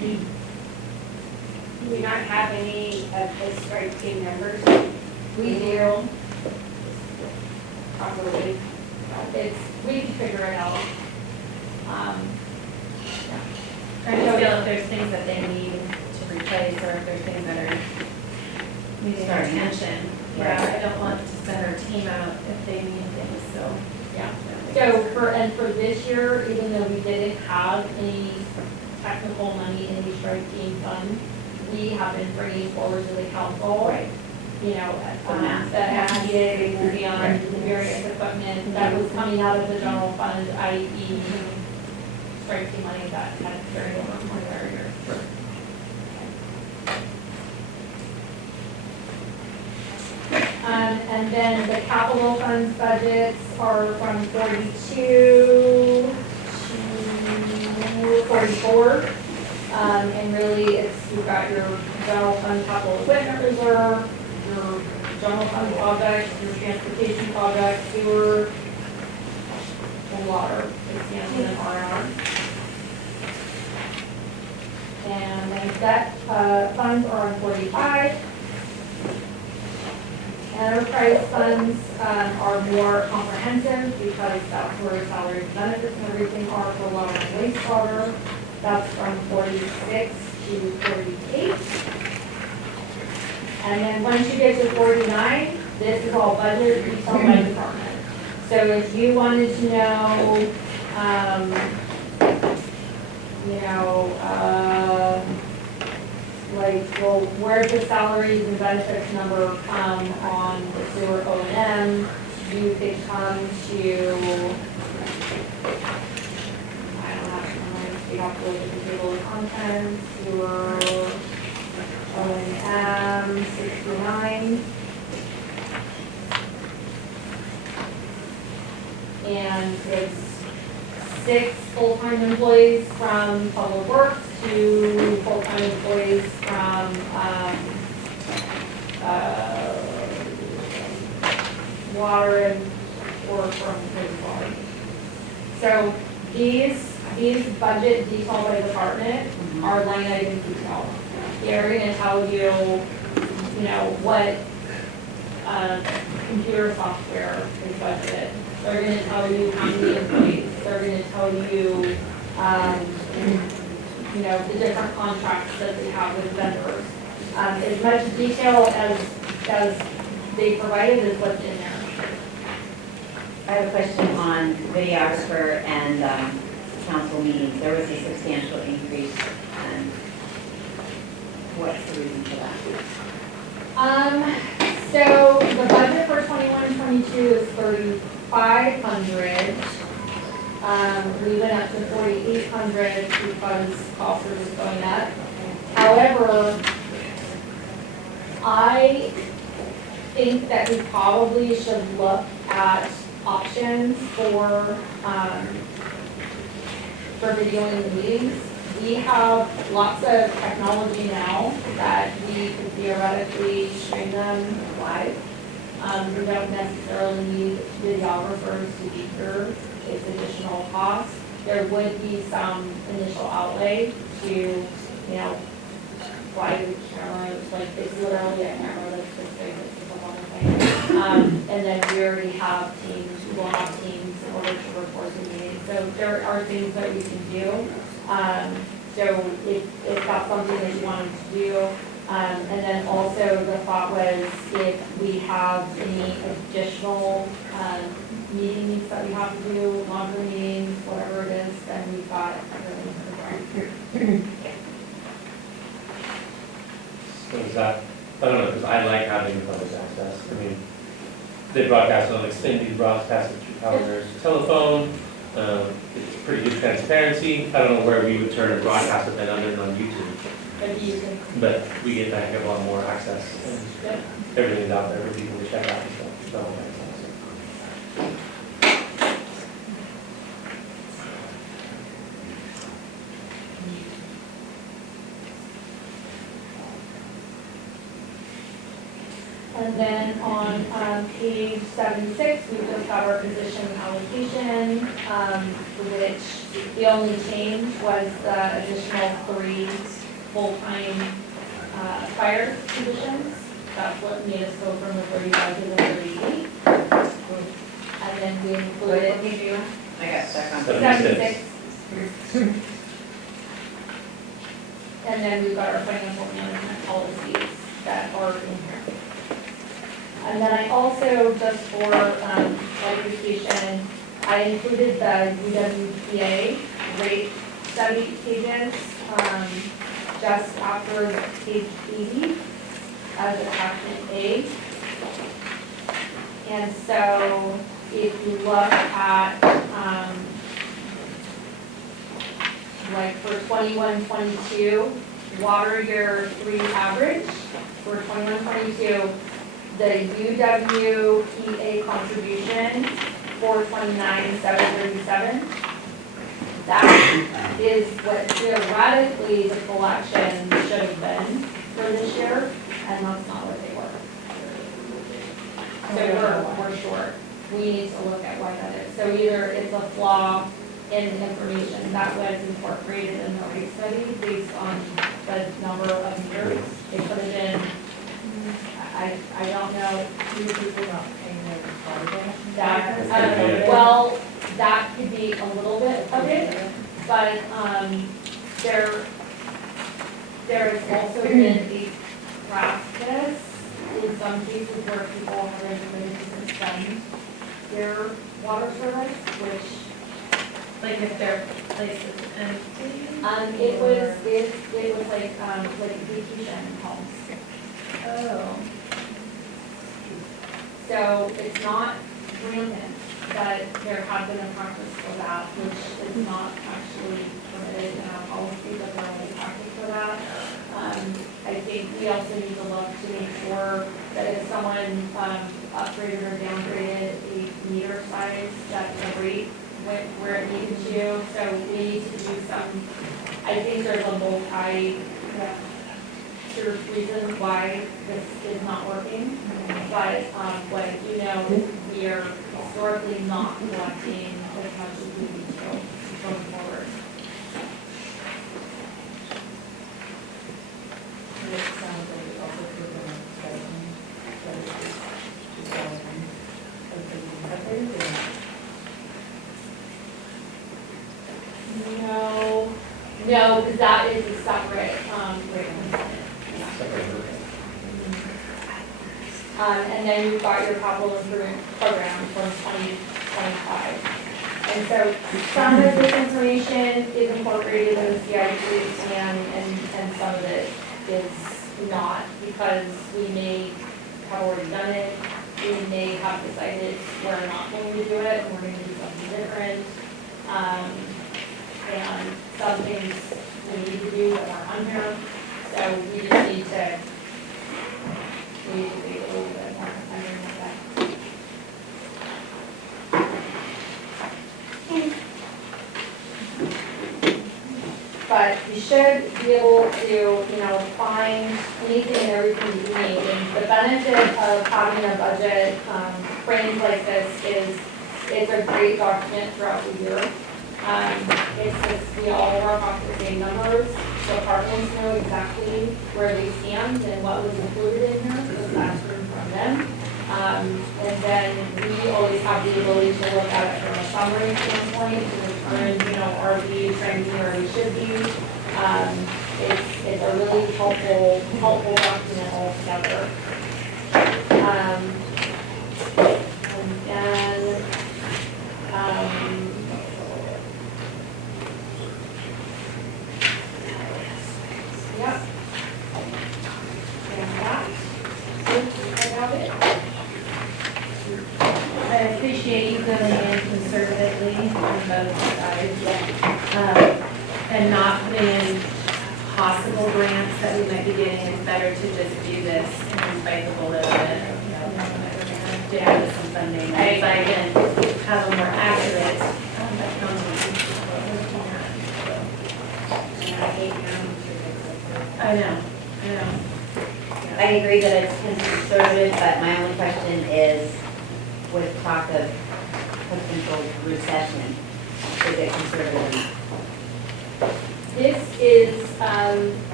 Do we not have any of the strike team members? We do. Probably. We can figure it out. Trying to feel if there's things that they need to replace or if there's things that are needing our attention. Yeah, I don't want to send our team out if they need things, so. Yeah. So for this year, even though we didn't have any technical money in the strike team fund, we have been bringing forward to the council. Right. That needed beyond the various equipment that was coming out of the general fund, i.e. strike team money that had carried over from prior years. And then the capital funds budgets are from 42 to 44. And really you've got your general fund capital equipment reserve, your general fund projects, your transportation projects, sewer, and water, expansion and R&R. And then debt funds are on 45. Enterprise funds are more comprehensive because that's where salaries and benefits and everything are for water and wastewater. That's from 46 to 48. And then once you get to 49, this is all budget detail by department. So if you wanted to know, where's the salaries and benefits number come on the sewer O&M, you could come to, I don't have, you have to look at the table of contents, sewer O&M 69. And it's 6 full-time employees from Public Works, 2 full-time employees from water and or from wastewater. So these budget detail by department are line item detail. They're going to tell you you know, what, computer software is budgeted. They're gonna tell you how many employees, they're gonna tell you, you know, the different contracts that they have with vendors. As much detail as they provided is what's in there. I have a question on videographer and council meetings. There was a substantial increase, and what's the reason for that? So the budget for 21-22 is 3,500. We went up to 4,800 because cost was going up. However, I think that we probably should look at options for videoing the meetings. We have lots of technology now that we could theoretically stream them live. We don't necessarily need videographers to be here. It's additional cost. There would be some initial outlay to, you know, fly the camera. Like, it's literally a camera that's just big, it's a whole thing. And then we already have teams, we will have teams in order to record the meeting. So there are things that we can do. So if that's something that you wanted to do. And then also the thought was if we have any additional meetings that we have to do, longer meetings, whatever it is, then we've got everything. So is that, I don't know, because I like having public access. I mean, they broadcast on Xfinity, broadcast it through Calaveras telephone. It's pretty good transparency. I don't know where we would turn a broadcast event other than on YouTube. But we get that, have a lot more access. And everything's out there for people to check out and stuff. So that's awesome. And then on page 76, we just got our position allocation, which the only change was the additional 3 full-time fire positions. That's what made us go from the 35 to the 38. And then we included I got stuck on 76. And then we've got our financial management policies that are in here. And then I also, just for clarification, I included the UWPA rate study pages just after page 80 as attachment A. And so if you look at like for 21-22, water year 3 average for 21-22, the UWPA contribution, 429,737. That is what theoretically the collection should have been for this year, and that's not what they were. So we're short. We need to look at why that is. So either it's a flaw in information that was incorporated in the rate study based on the number of years. They put it in. I don't know. People not paying their water That, well, that could be a little bit of it, but there has also been a practice in some cases where people have implemented to suspend their water service, which Like if they're places empty? it was like vacation homes. Oh. So it's not rampant, but there has been a practice for that, which is not actually permitted in our policy, but there is practice for that. I think we also need to look to make sure that if someone upgraded or downgraded a meter size, that the rate went where it needed to. So we need to do some, I think there's a sort of reasons why this is not working. But what I do know is we are historically not collecting as much as we need to going forward. It sounds like it's also proven that is a separate, rate component. And then you've got your capital improvement program from 2025. And so some of this information is incorporated in the CIP plan and some of it is not, because we may have already done it. We may have decided we're not going to do it and we're going to do something different. And some things we need to do that aren't on here. So we just need to be a little bit more concerned with that. But you should be able to, find anything and everything you need. And the benefit of having a budget framed like this is it's a great document throughout the year. It's just, we all work off the same numbers. Departments know exactly where they stand and what was included in here, so that's from them. And then we always have the ability to look at it from a summary standpoint to determine, are we trending where we should be? It's a really helpful document altogether. And then, yep. And that's about it. I appreciate you going in conservatively on both sides. And not putting in possible grants that we might be getting. It's better to just do this in spite of the bullet of it. To have some funding, so I can have a more accurate accounting. I know. I agree that it's conservative, but my only question is, with talk of potential recession, is it conservative? This is,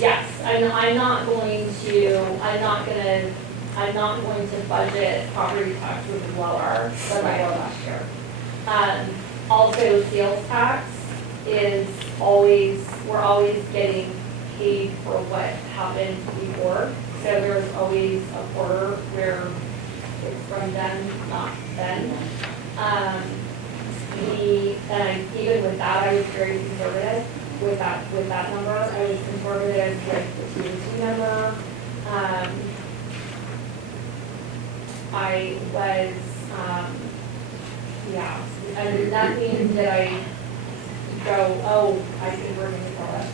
yes, I'm not going to budget property taxes lower than I was last year. Also, sales tax is we're always getting paid for what happened before. So there's always a quarter where it's from then, not then. Even with that, I was very conservative with that number. I was conservative with the T&T number. I was, and that means that I go, oh, I think we're gonna kill it.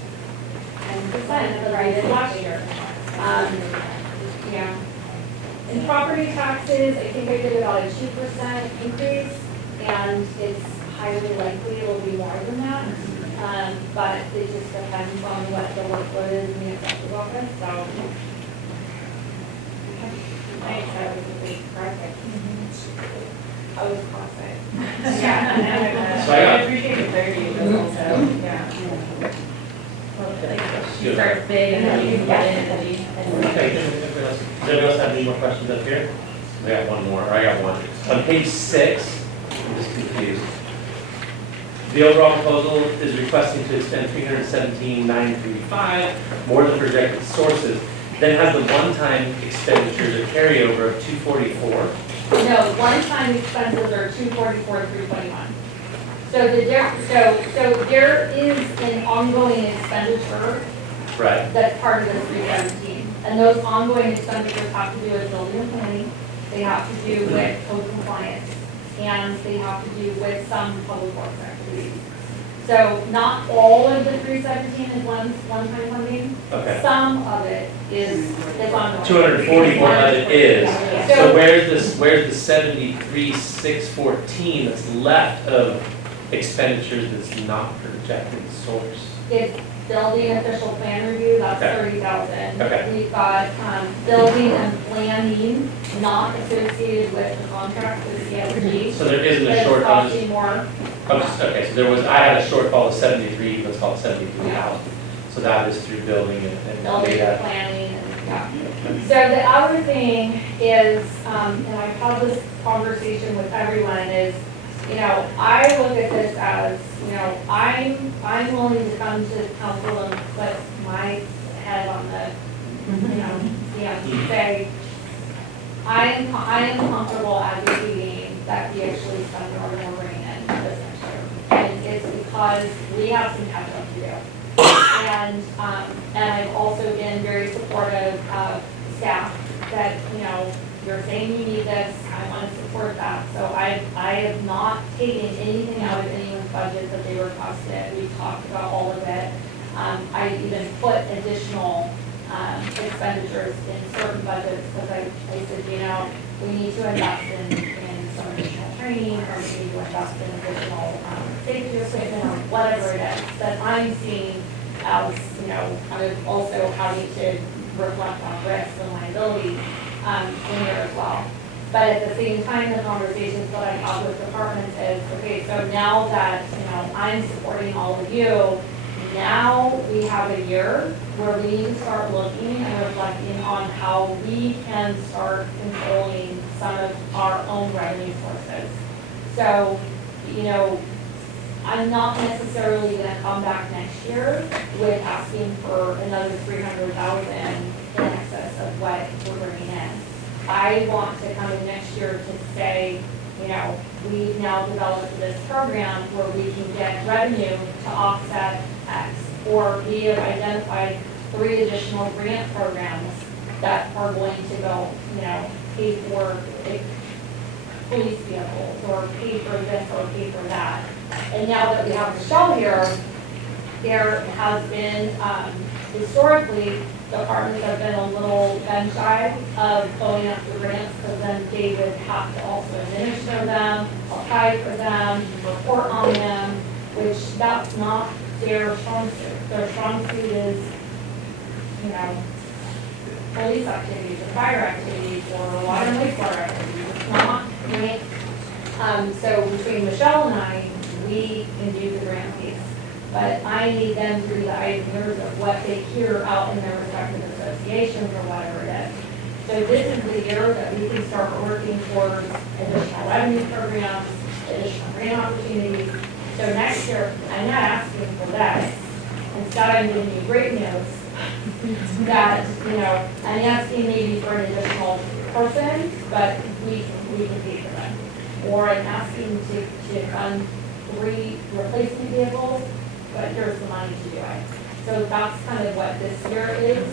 And percent, as I did last year. Yeah. In property taxes, I think I did about a 2% increase, and it's highly likely it'll be more than that. But it just depends on what the workload is in the assessor's office, so. I was a big project. I was classic. Yeah. So I got- appreciate the clarity of this also, yeah. You start big and then you can get in and you. Okay, does anyone else have any more questions up here? I got one more, or I got one. On page 6, I'm just confused. The overall proposal is requesting to expend $317,935, more than projected sources, then has the one-time expenditures or carryover of $244. No, one-time expenses are $244,321. So there is an ongoing expenditure Right. that's part of the 317. And those ongoing expenditures have to do with building and planning, they have to do with code compliance, and they have to do with some public works activities. So not all of the 317 is one-time funding. Okay. Some of it is ongoing. 244 of it is. So- So where's the 73,614 that's left of expenditures that's not projected source? It's building official plan review, that's Okay. 30,000. Okay. We've got, building and planning not associated with the contract with CSG. So there isn't But a it's short, costing more. okay, so I had a shortfall of 73, let's call it 73,000. So that is through building and Building data. and planning, and, yeah. So the other thing is, and I've had this conversation with everyone, is you know, I look at this as, you know, I'm willing to come to council and put my head on the, you know, say, I am comfortable advocating that we actually spend more than we're bringing in this next year. And it's because we have some catch up to do. And I've also been very supportive of staff that, you know, you're saying you need this, I want to support that. So I have not taken anything out of anyone's budget that they requested. We talked about all of it. I even put additional expenditures in certain budgets because I said, you know, we need to invest in some additional training, or we need to invest in additional safety equipment, or whatever it is that I'm seeing as, you know, kind of also having to reflect on risks and liabilities in there as well. But at the same time, the conversations that I have with departments is, okay, so now that, you know, I'm supporting all of you, now we have a year where we need to start looking and reflecting on how we can start controlling some of our own revenue sources. So, you know, I'm not necessarily gonna come back next year with asking for another 300,000 in excess of what we're bringing in. I want to come in next year to say, you know, we've now developed this program where we can get revenue to offset X, or we have identified 3 additional grant programs that are going to go, you know, pay for police vehicles, or pay for this, or pay for that. And now that we have Michelle here, there has been, historically, departments have been a little gun shy of going after grants, because then they would have to also administer them, apply for them, report on them, which that's not their strong suit. Their strong suit is, you know, police activities, or fire activities, or water and wastewater activities. It's not grant. So between Michelle and I, we can do the grant piece. But I need them to be the ideas of what they hear out in their respective associations, or whatever it is. So this is the year that we can start working towards additional revenue programs, additional grant opportunities. So next year, I'm not asking for this. Instead, I'm giving you great news that, you know, I'm asking maybe for an additional person, but we can pay for them. Or I'm asking to fund 3 replacement vehicles, but here's the money to do it. So that's kind of what this year is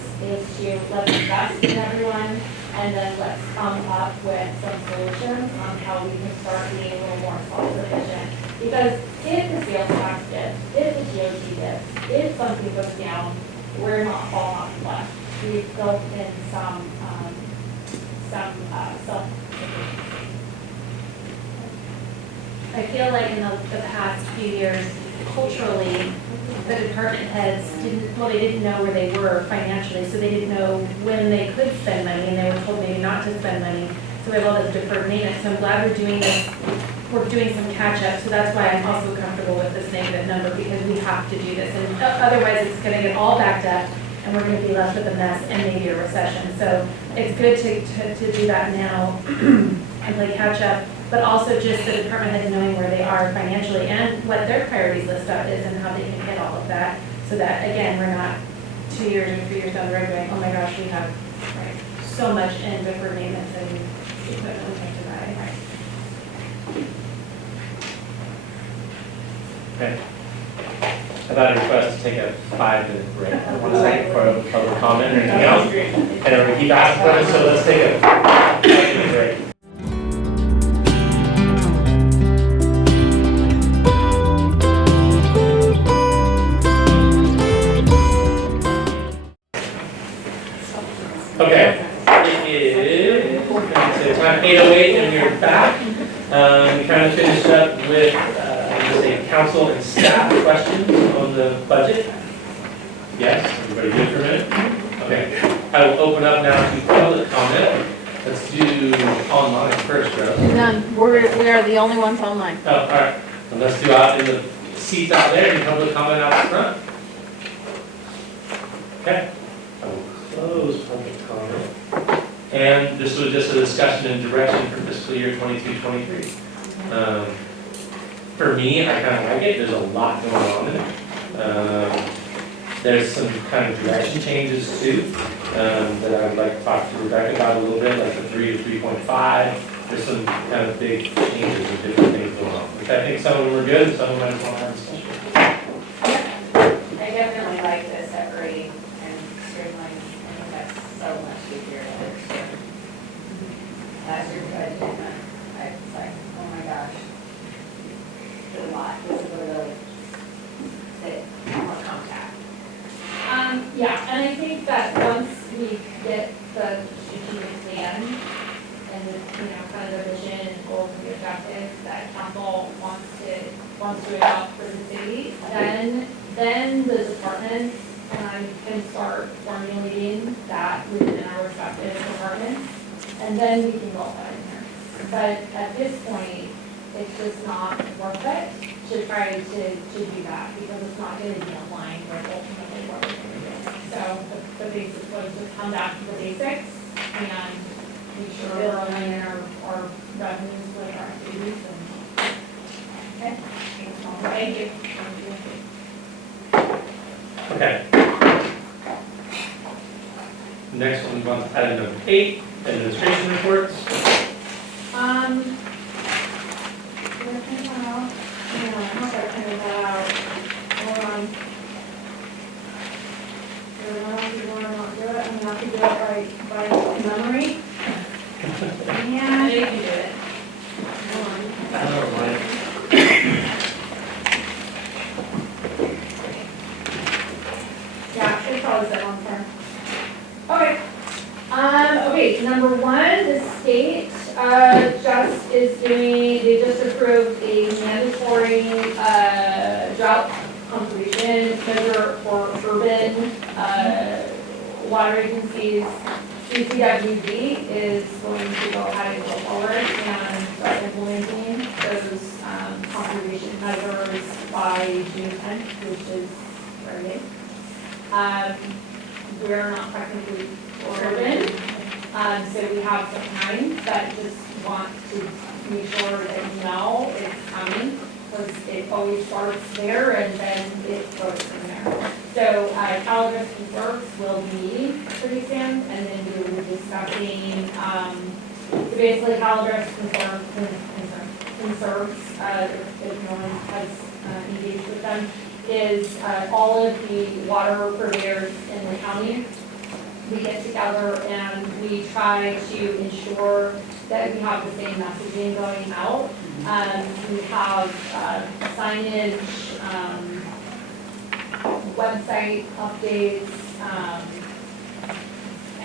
to let's invest in everyone, and then let's come up with some solutions on how we can start being a little more self-sufficient. Because if the sales tax dips, if the GOT dips, if something goes down, we're not falling off the left. We've built in some self-sufficiency. I feel like in the past few years, culturally, the department heads they didn't know where they were financially, so they didn't know when they could spend money, and they were told maybe not to spend money. So we have all this deferred maintenance. So I'm glad we're doing this. We're doing some catch up, so that's why I'm also comfortable with this negative number, because we have to do this, and otherwise it's going to get all backed up, and we're going to be left with a mess and maybe a recession. So it's good to do that now and play catch up, but also just the department heads knowing where they are financially and what their priorities list out is and how they can hit all of that, so that again we're not 2 years or 3 years down the road going, oh my gosh, we have so much in deferred maintenance and equipment we have to buy. Okay. How about a request to take a 5-minute break? One second for public comment or anything else? And then we're going to keep asking questions, so let's take a 5-minute break. Okay. It is time 8:08 and we're back. We kind of finished up with council and staff questions on the budget. Yes, everybody good for a minute? Okay. I will open up now to public comment. Let's do online first, Rose. None. We are the only ones online. Oh, all right. And let's do out in the seats out there and public comment out front. Okay. I will close public comment. And this was just a discussion and direction for fiscal year 22-23. For me, I kind of like it, there's a lot going on in it. There's some kind of direction changes too, that I would like to talk to Rebecca about a little bit, like the 3 to 3.5. There's some kind of big changes and different things going on, which I think some of them are good, and some of them I just want to have a discussion. I definitely like the separating and streamlining, I think that's so much easier to understand. Last year, I was like, oh my gosh, it's a lot, this is a really thick, more compact. Yeah, and I think that once we get the strategic plan and the, kind of the vision and goals and the objectives that council wants to adopt for the city, then the departments can start formulating that within our respective departments, and then we can roll that in there. But at this point, it's just not worth it to try to do that, because it's not going to be aligned with ultimately what we're going to do. So the basics was just come back to the basics and make sure we're aligning our revenues with our activities. Okay. Thank you. Okay. Next one, we want item number 8, administration reports. Did I print that out? Yeah, I hope I printed that out. Hold on. Do I not do it? I'm gonna have to do it by memory. Yeah, you can do it. Hold on. Oh, my. Yeah, it probably said on there. Okay. Okay, number 1, the state, they just approved a mandatory, drought conservation measure for urban, water agencies. CCWD is going to go ahead and go forward and start implementing those, conservation measures by June 10th, which is Friday. We're not technically urban, so we have some time, but just want to make sure that you know it's coming, because it always starts there and then it goes from there. So, Calaveras Conserves will be meeting pretty soon, and then we will be discussing, so basically Calaveras Conserves, if no one has engaged with them, is all of the water purveyors in the county. We get together and we try to ensure that we have the same messaging going out. We have signage, website updates,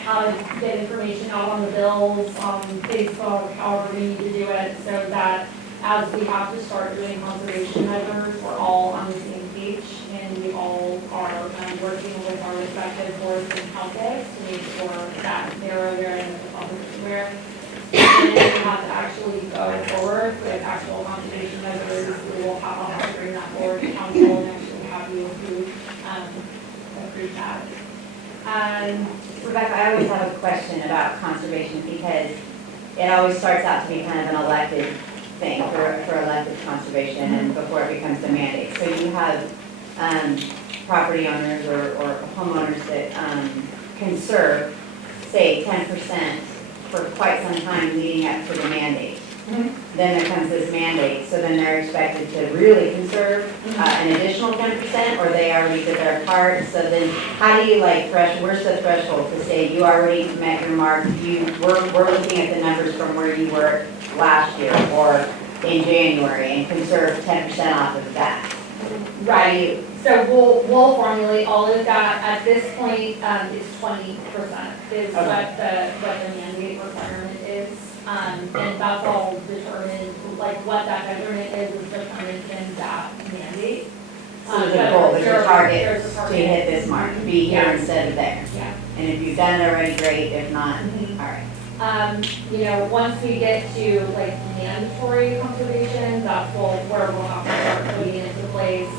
how to get information out on the bills, on Facebook, however we need to do it, so that as we have to start doing conservation measures, we're all on the same page, and we all are working with our respective boards and councils to make sure that they're aware and that the public is aware. And if we have to actually go forward with actual conservation measures, I'll have to bring that forward to council and actually have you approve that. Rebecca, I always have a question about conservation, because it always starts out to be kind of an elected thing for elected conservation, and before it becomes a mandate. So you have property owners or homeowners that conserve, say, 10% for quite some time leading up to the mandate. Mm-hmm. Then there comes this mandate, so then they're expected to really conserve an additional 10%, or they already did their part. So then how do you where's the threshold to say you already met your mark, we're looking at the numbers from where you were last year or in January and conserve 10% off of that? Right. So we'll formulate all of that. At this point, it's 20% is what the mandate requirement is. And that's all determined, what that measurement is determined in that mandate. So there's a goal, there's a target to hit this mark, be here instead of there. Yeah. And if you've done it already, great. If not, all right. Once we get to mandatory conservation, that's where we'll have to start putting into place,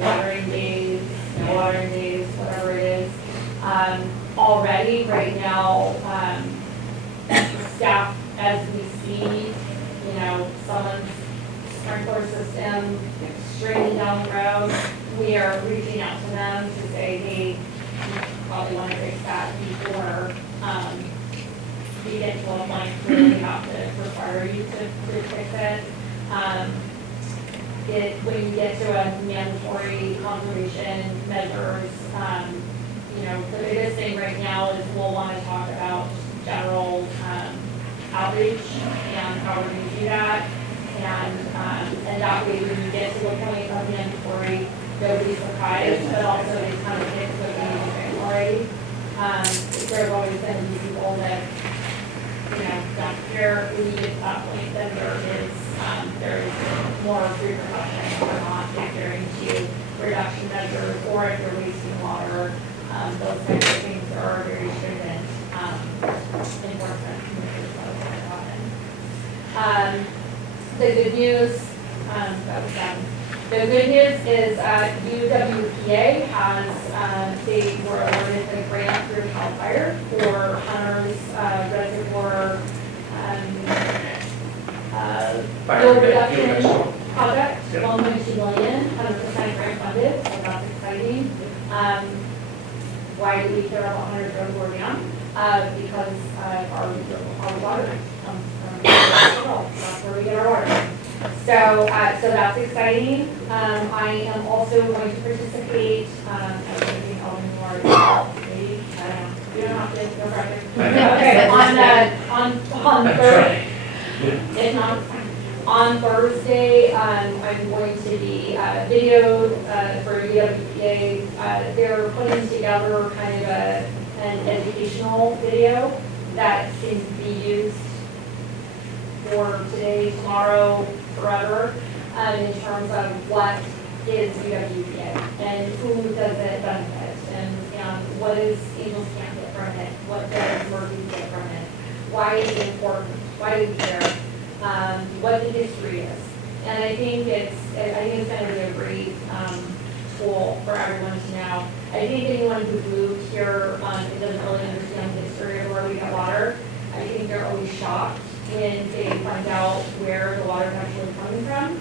watering days, no watering days, whatever it is. Already, right now, staff, as we see, someone's sprinkler system draining down the road, we are reaching out to them to say, hey, you probably want to fix that before, you get to a point where we have to require you to fix it. When you get to a mandatory conservation measures, you know, the biggest thing right now is we'll want to talk about general, outreach and how we're going to do that. And that way, when you get to the point of mandatory, nobody's surprised, but also they kind of get to the mandatory already. There's always going to be people that, you know, don't care when you get to that point, then there's more repercussions for not adhering to reduction measures, or if you're wasting water, those types of things are very stringent enforcement measures that are going to happen. The good news, that was done. The good news is UWPA has, they were awarded the grant through Cal Fire for Hunter's Reservoir fuel reduction project, $1.2 million, 100% grant funded, so that's exciting. Why do we care about Hunter's Reservoir Dam? Because our water comes from the world. That's where we get our water. So that's exciting. I am also going to participate, I was thinking Alderman Moore, maybe, I don't know. You don't have to, no pressure. Okay, on Thursday, if not, on Thursday, I'm going to be videoed for UWPA. They're putting together kind of an educational video that can be used for today, tomorrow, forever, in terms of what is UWPA and who does it benefit, and what is Angels Camp get from it, what does Murphy get from it, why is it important, why do we care, what the history is. And I think it's going to be a great tool for everyone to know. I think anyone who moved here it doesn't really understand the history of where we get water. I think they're always shocked when they find out where the water is actually coming from.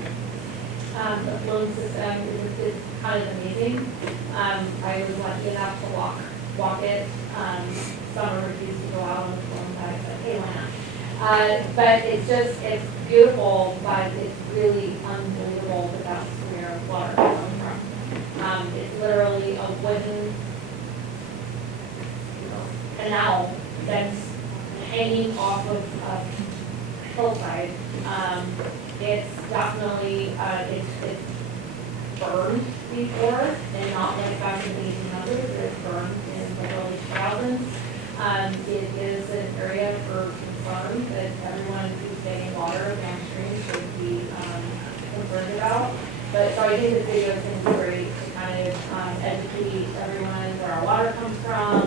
The flowing system is kind of amazing. I was lucky enough to walk it. Summer refused to go out on the phone, but I said, hey, why not? But it's beautiful, but it's really unbelievable that that's where water comes from. It's literally a wooden canal that's hanging off of a hillside. It's definitely, it's burned before, and not like back in the 1800s, it's burned in the early 2000s. It is an area for concern that everyone who's getting water downstream should be concerned about. But so I think the video is going to be great to kind of educate everyone where our water comes from,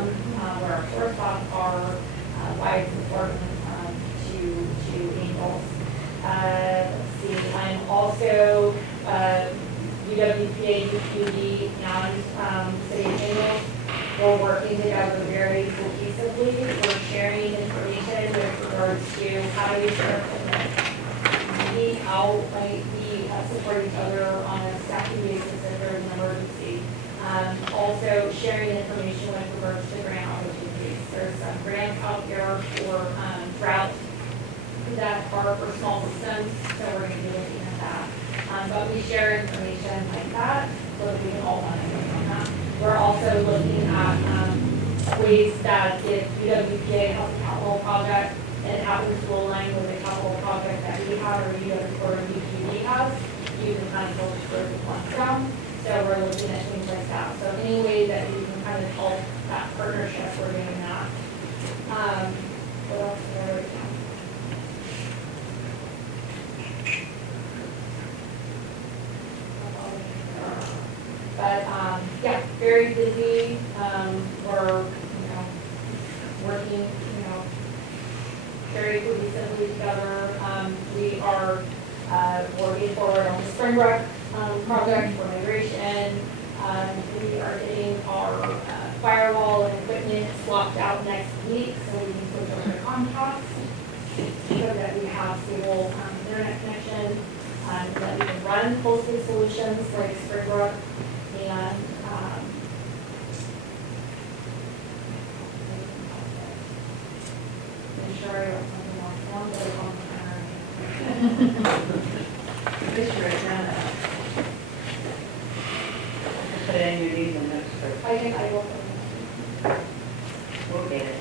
where our source spots are, why it's important to Angels. Let's see, I'm also UWPA, UPD, and City of Angels. We're working together very cohesively. We're sharing information with regards to how to use our equipment. We support each other on a staffing basis if there's an emergency. Also sharing information with regards to grant opportunities. There's some grants out there for drought that are for small systems, so we're going to be looking at that. But we share information like that so that we can all benefit from that. We're also looking at ways that if UWPA has a capital project and it happens to align with a capital project that we have or UPD has, you can kind of go through the funds down. So we're looking at things like that. So any way that we can kind of help that partnership, we're doing that. What else did I write down? But yeah, very busy. We're working very cohesively together. We are working forward on the Springbrook project for migration. We are getting our firewall and equipment swapped out next week, so we can switch over to Comcast so that we have stable internet connection. that we can run posted solutions like Springbrook and, I'm sure I wrote something else down, but I don't remember. Just write down. Put it in your news and notes for, I think I will. we'll get it.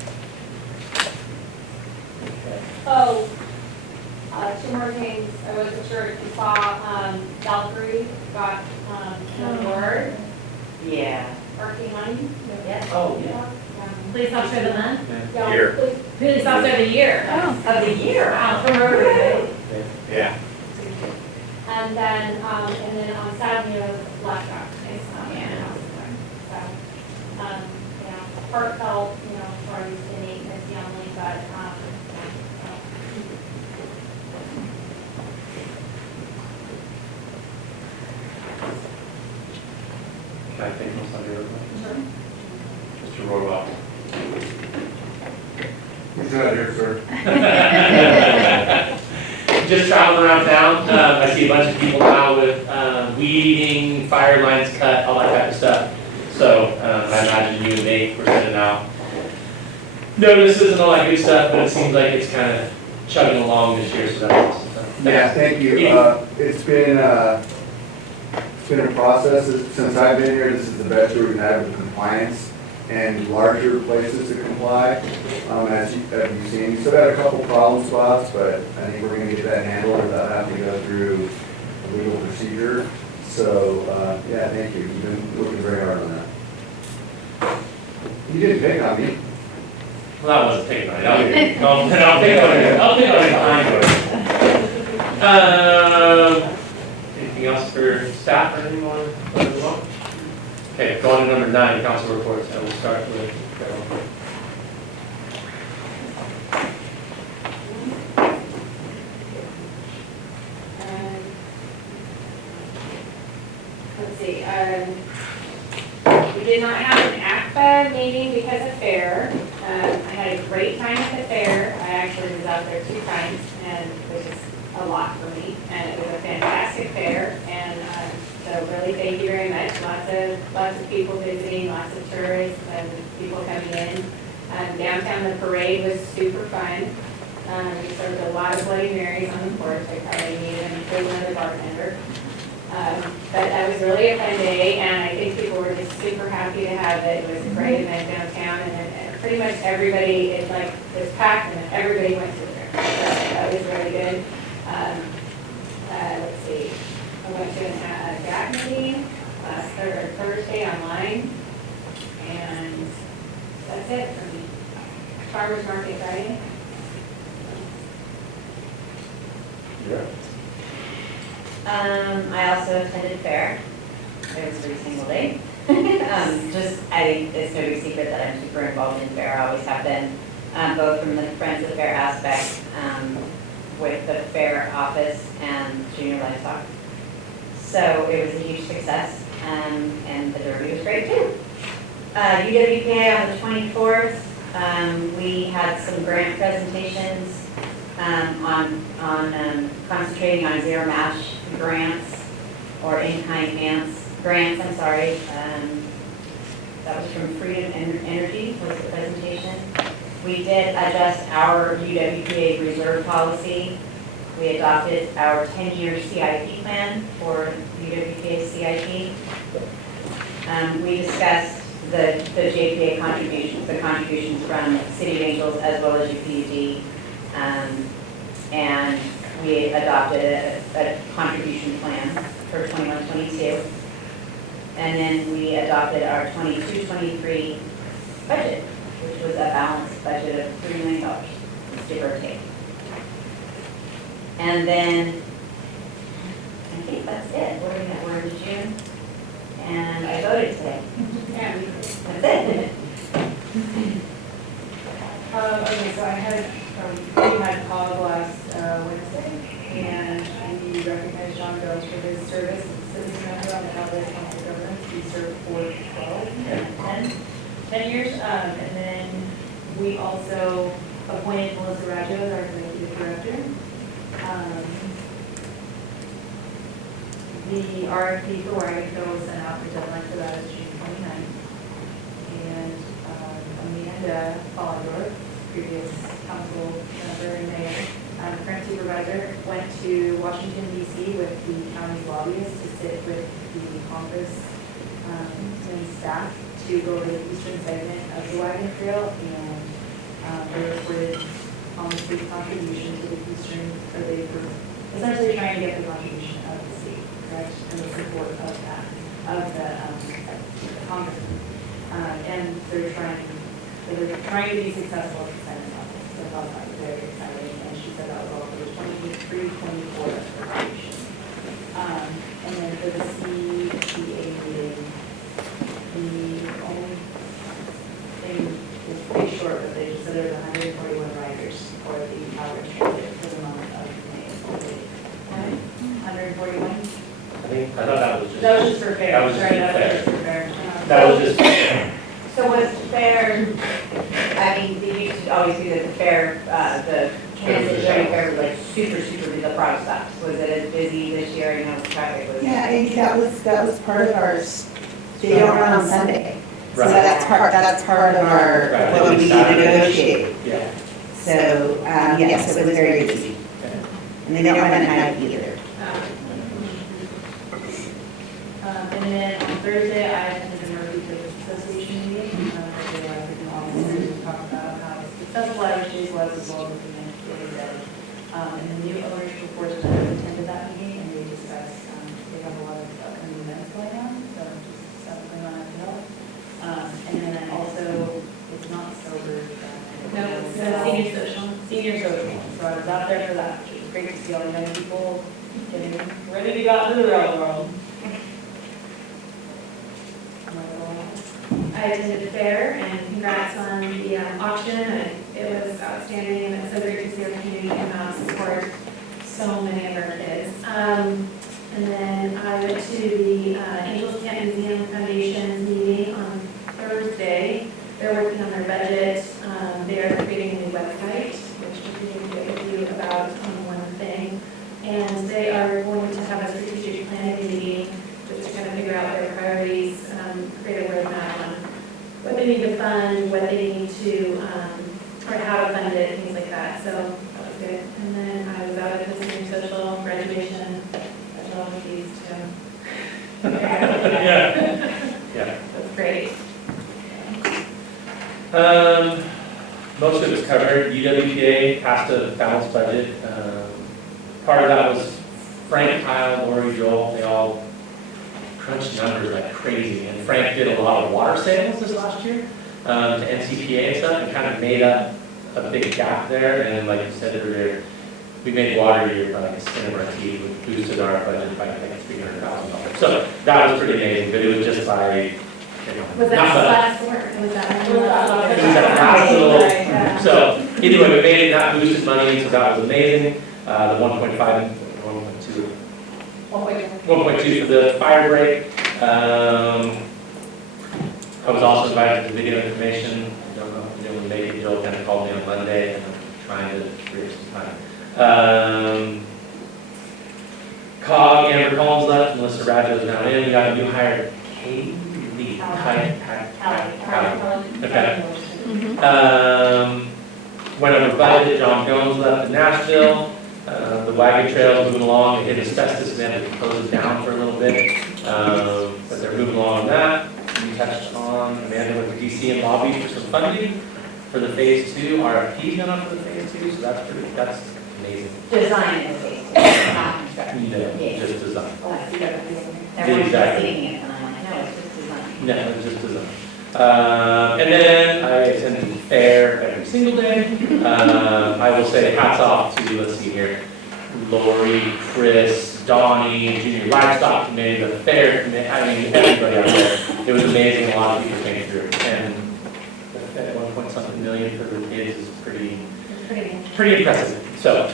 Oh, two more things. I wasn't sure if you saw, Valkyrie got, an award, Yeah. parking money. Yeah. Oh, Yeah. Police officer of the month, Yeah. Here. Please. police officer of the year. Of the year. Wow, from Rotary. Yeah. And then on Saturday, you know, left out. Yeah. So, you know, heartfelt, you know, stories to Nate and his family, but, yeah, so. Can I take most of your? Sure. Mr. Royal. He's not here, sir. Just traveling around town, I see a bunch of people now with weed eating, fire lines cut, all that type of stuff. So I imagine you and Nate were sending out notices and all that good stuff, but it seems like it's kind of chugging along this year, so that's awesome. So, Yeah, thank you. It's been a process. Since I've been here, this is the best year we've had with compliance and larger places to comply. As you've seen, we still got a couple problem spots, but I think we're gonna get that handled without having to go through a legal procedure. So, yeah, thank you. You've been working very hard on that. You didn't pick on me. Well, that wasn't taken right. I'll pick on it. Anything else for staff or anyone? Okay, going to number 9, council reports. I will start with Carol. Let's see, we did not have an ACFA meeting because of fair. I had a great time at the fair. I actually was out there 2 times, and which is a lot for me. And it was a fantastic fair, and so really thank you very much. Lots of people visiting, lots of tourists and people coming in. Downtown, the parade was super fun. We served a lot of Bloody Marys on the porch. I probably needed another bartender. But that was really a fun day, and I think people were just super happy to have it. It was a great event downtown, and pretty much everybody, it was packed, and everybody went to the fair. So that was really good. Let's see, I went to a GAC meeting last Thursday online, and that's it for me. Farmers Market Friday. Yeah. I also attended fair. It was every single day. I think it's no big secret that I'm super involved in fair. I always have been, both from the Friends of Fair aspect, with the fair office and junior livestock. So it was a huge success, and the derby was great too. UWPA on the 24th, we had some grant presentations on concentrating on zero match grants or in-kind grants, I'm sorry. That was from Freedom Energy was the presentation. We did adjust our UWPA reserve policy. We adopted our 10-year CIP plan for UWPA CIP. We discussed the JPA contributions, the contributions from City of Angels as well as UPUD. And we adopted a contribution plan for 21-22. And then we adopted our 22-23 budget, which was a balanced budget of $3 million, give or take. And then, I think that's it. We're in June, and I voted today. Yeah, That's it. Okay, so we had called last Wednesday, and we recognized John Jones for his service as citizen member on the Calaveras Council of Governments. He served for 10 years, and then we also appointed Melissa Raggio as our executive director. The RFP for Wagon Trail was sent out, the deadline for that is June 29th. And Amanda Follendorf, previous council member and mayor, current supervisor, went to Washington DC with the county's lobbyists to sit with the Congress and staff to go over the eastern segment of the Wagon Trail, and they reported on the state's contribution to the eastern, or they were essentially trying to get the contribution of the state, correct, and the support of that, of the congressman. And they were trying to be successful at the Senate level. So I thought that was very exciting, and she said that was all for the 23-24 appropriation. And then for the CPA meeting, the only thing was pretty short, but they just said there was 141 riders for the Calaveras transit for the month of May. 141? I thought that was just. That was just for fair. That was just Sorry, for that was fair. just for fair. That was just. So was fair, I mean, they used to always do the fair, the transit during fair was like super busy, the product stops. Was it as busy this year? I know traffic was. Yeah, and that was part of ours. They don't run on Sunday. So Right. that's part of our, Right. what we negotiate. Yeah. So, yes, it was very busy. Okay. And they don't run at night either. And then on Thursday, I attended the Murphy Business Association meeting. They were in office to talk about how successful Average was as well as the next day. And the new owners reported that they attended that meeting, and they discussed, they have a lot of upcoming events going on, so just stuff going on at the hill. And then also, it's not sober. No, it's senior social. Senior social. So I was out there for that, which was great to see all the young people getting ready to go out into the real world. I attended the fair, and congrats on the auction. It was outstanding, and it's so great to see our community come out and support so many of our kids. And then I went to the Angels Camp Museum Foundation meeting on Thursday. They're working on their budget. They are creating a new website, which we can get with you about one thing. And they are going to have a strategic planning meeting just to kind of figure out their priorities, create a roadmap on what they need to fund, what they need to, or how to fund it, things like that. So that was good. And then I was out at the senior social graduation. That's all of these two. Yeah. That's great. Most of it was covered. UWPA passed a balanced budget. Part of that was Frank, Kyle, Lori, Joel, they all crunched numbers like crazy. And Frank did a lot of water sales this last year to NCPA and stuff, and kind of made up a big gap there. And like you said earlier, we made water year by like a skin of our teeth, which boosted our budget by I think $300,000. So that was pretty amazing, but it was just like, Was that last or was that one? it was that last little, so anyway, we made it, that boosted money, so that was amazing. The 1.5, 1.2. 1.2 for the fire break. I was also invited to the video information. I don't know if you know, maybe Joel kind of called me on Monday, and I'm trying to free up some time. COG, Amber Collins left, Melissa Radjo is now in. We got a new hire, Katie Lee. Okay. Went over budget, John Jones left in Nashville. The wagon trail is moving along, they hit asbestos, and they had to close it down for a little bit. But they're moving along on that. We touched on Amanda went to DC and lobbied for some funding for the phase 2. RFP's gone up for the phase 2, so that's amazing. Design is based, not construction. No, Yeah. just design. Everyone's Exactly. seeing it, and I'm like, no, it's just design. No, it's just design. And then I attend the fair every single day. I will say hats off to, let's see here, Lori, Chris, Donnie, Junior Livestock Committee, the fair committee, I mean, everybody out there. It was amazing, a lot of people came through. And at 1.something million for the kids is pretty impressive. So,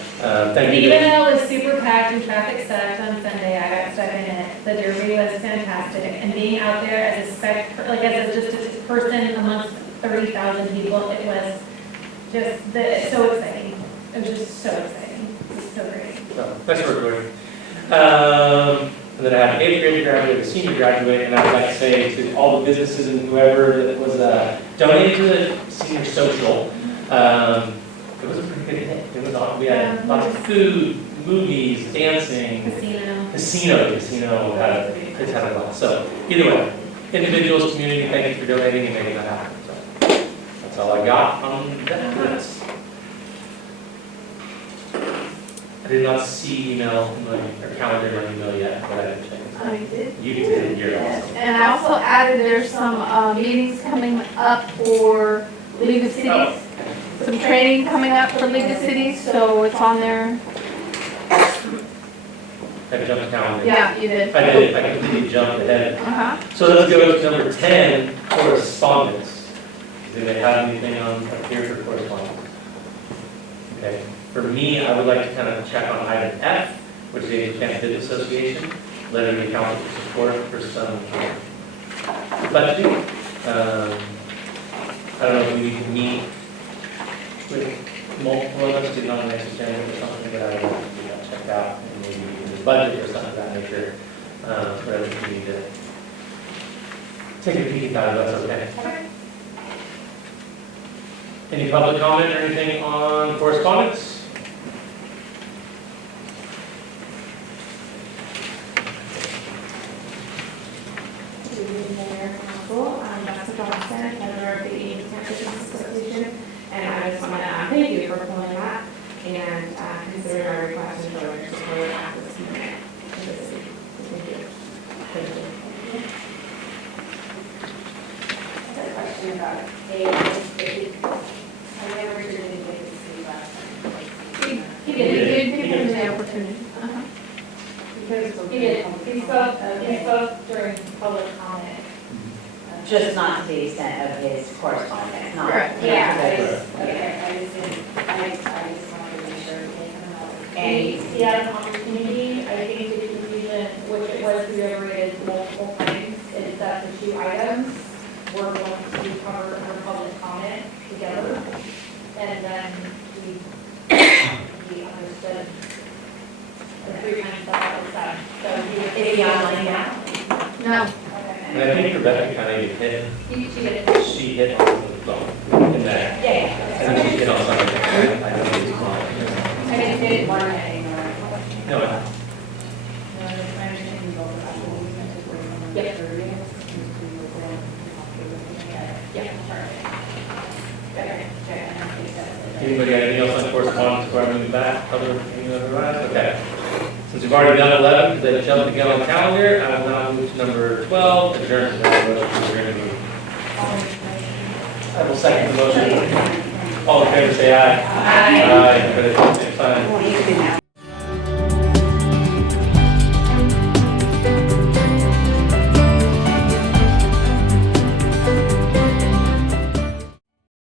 thank you. Even though it was super packed and traffic sucked on Sunday, I got stuck in it. The derby was fantastic, and being out there as as just a person amongst 30,000 people, it was just so exciting. It was just so exciting. It was so great. So, thanks for recording. And then I have an 8th grader graduate, a senior graduate, and I would like to say to all the businesses and whoever that was donated to the senior social, it was a pretty good hit. It was all, we had lots of food, movies, dancing. Casino, kids had a lot. So either way, individuals, community, thank you for donating and making that happen. So that's all I got on that list. I did not see email or calendar in my email yet, but I didn't check. I did. You did, you're awesome. And I also added, there's some meetings coming up for League of Cities. Some training coming up for League of Cities, so it's on there. I jumped the calendar. Yeah, you did. I did, I completely jumped ahead. So let's go to number 10, correspondence. Does anybody have anything on up here for correspondence? Okay. For me, I would like to kind of check on item F, which is the Angels Camp Fire Dept Association, letter of council support for some budgeting. I don't know if we need to meet with multiple of us, do not necessarily or something that I want to check out, and maybe the budget or something of that nature, whatever we need to take a peek at, that's okay. Any public comment or anything on correspondence? Good evening, Mayor, Council. I'm Jessica Johnson, member of the Angels Camp Fire Association, and I just want to thank you for pulling that and considering our request and showing your support at this moment in the city. Thank you. Thank you. I have a question about I never really did get to see last time. He did give him the opportunity. He spoke during public comment. Just not to the extent of his correspondence, not. Correct. Yeah, I just wanted to make sure. He had an opportunity, I think the conclusion, which it was reiterated multiple times, is that the two items were going to cover under public comment together. And then we understood the 3 times that was said. So he was. Is he online now? No. And I think Rebecca kind of hit, she hit on the phone in there. Yeah. And then she hit on something. I don't know what's wrong. I didn't want to anymore. No, anybody got anything else on correspondence before I move back? Anything otherwise? Okay. Since we've already done 11, because they jumped again on the calendar, I will now move to number 12, adjourn. I will second the motion. All in favor, say aye. Aye. Aye. Same sign.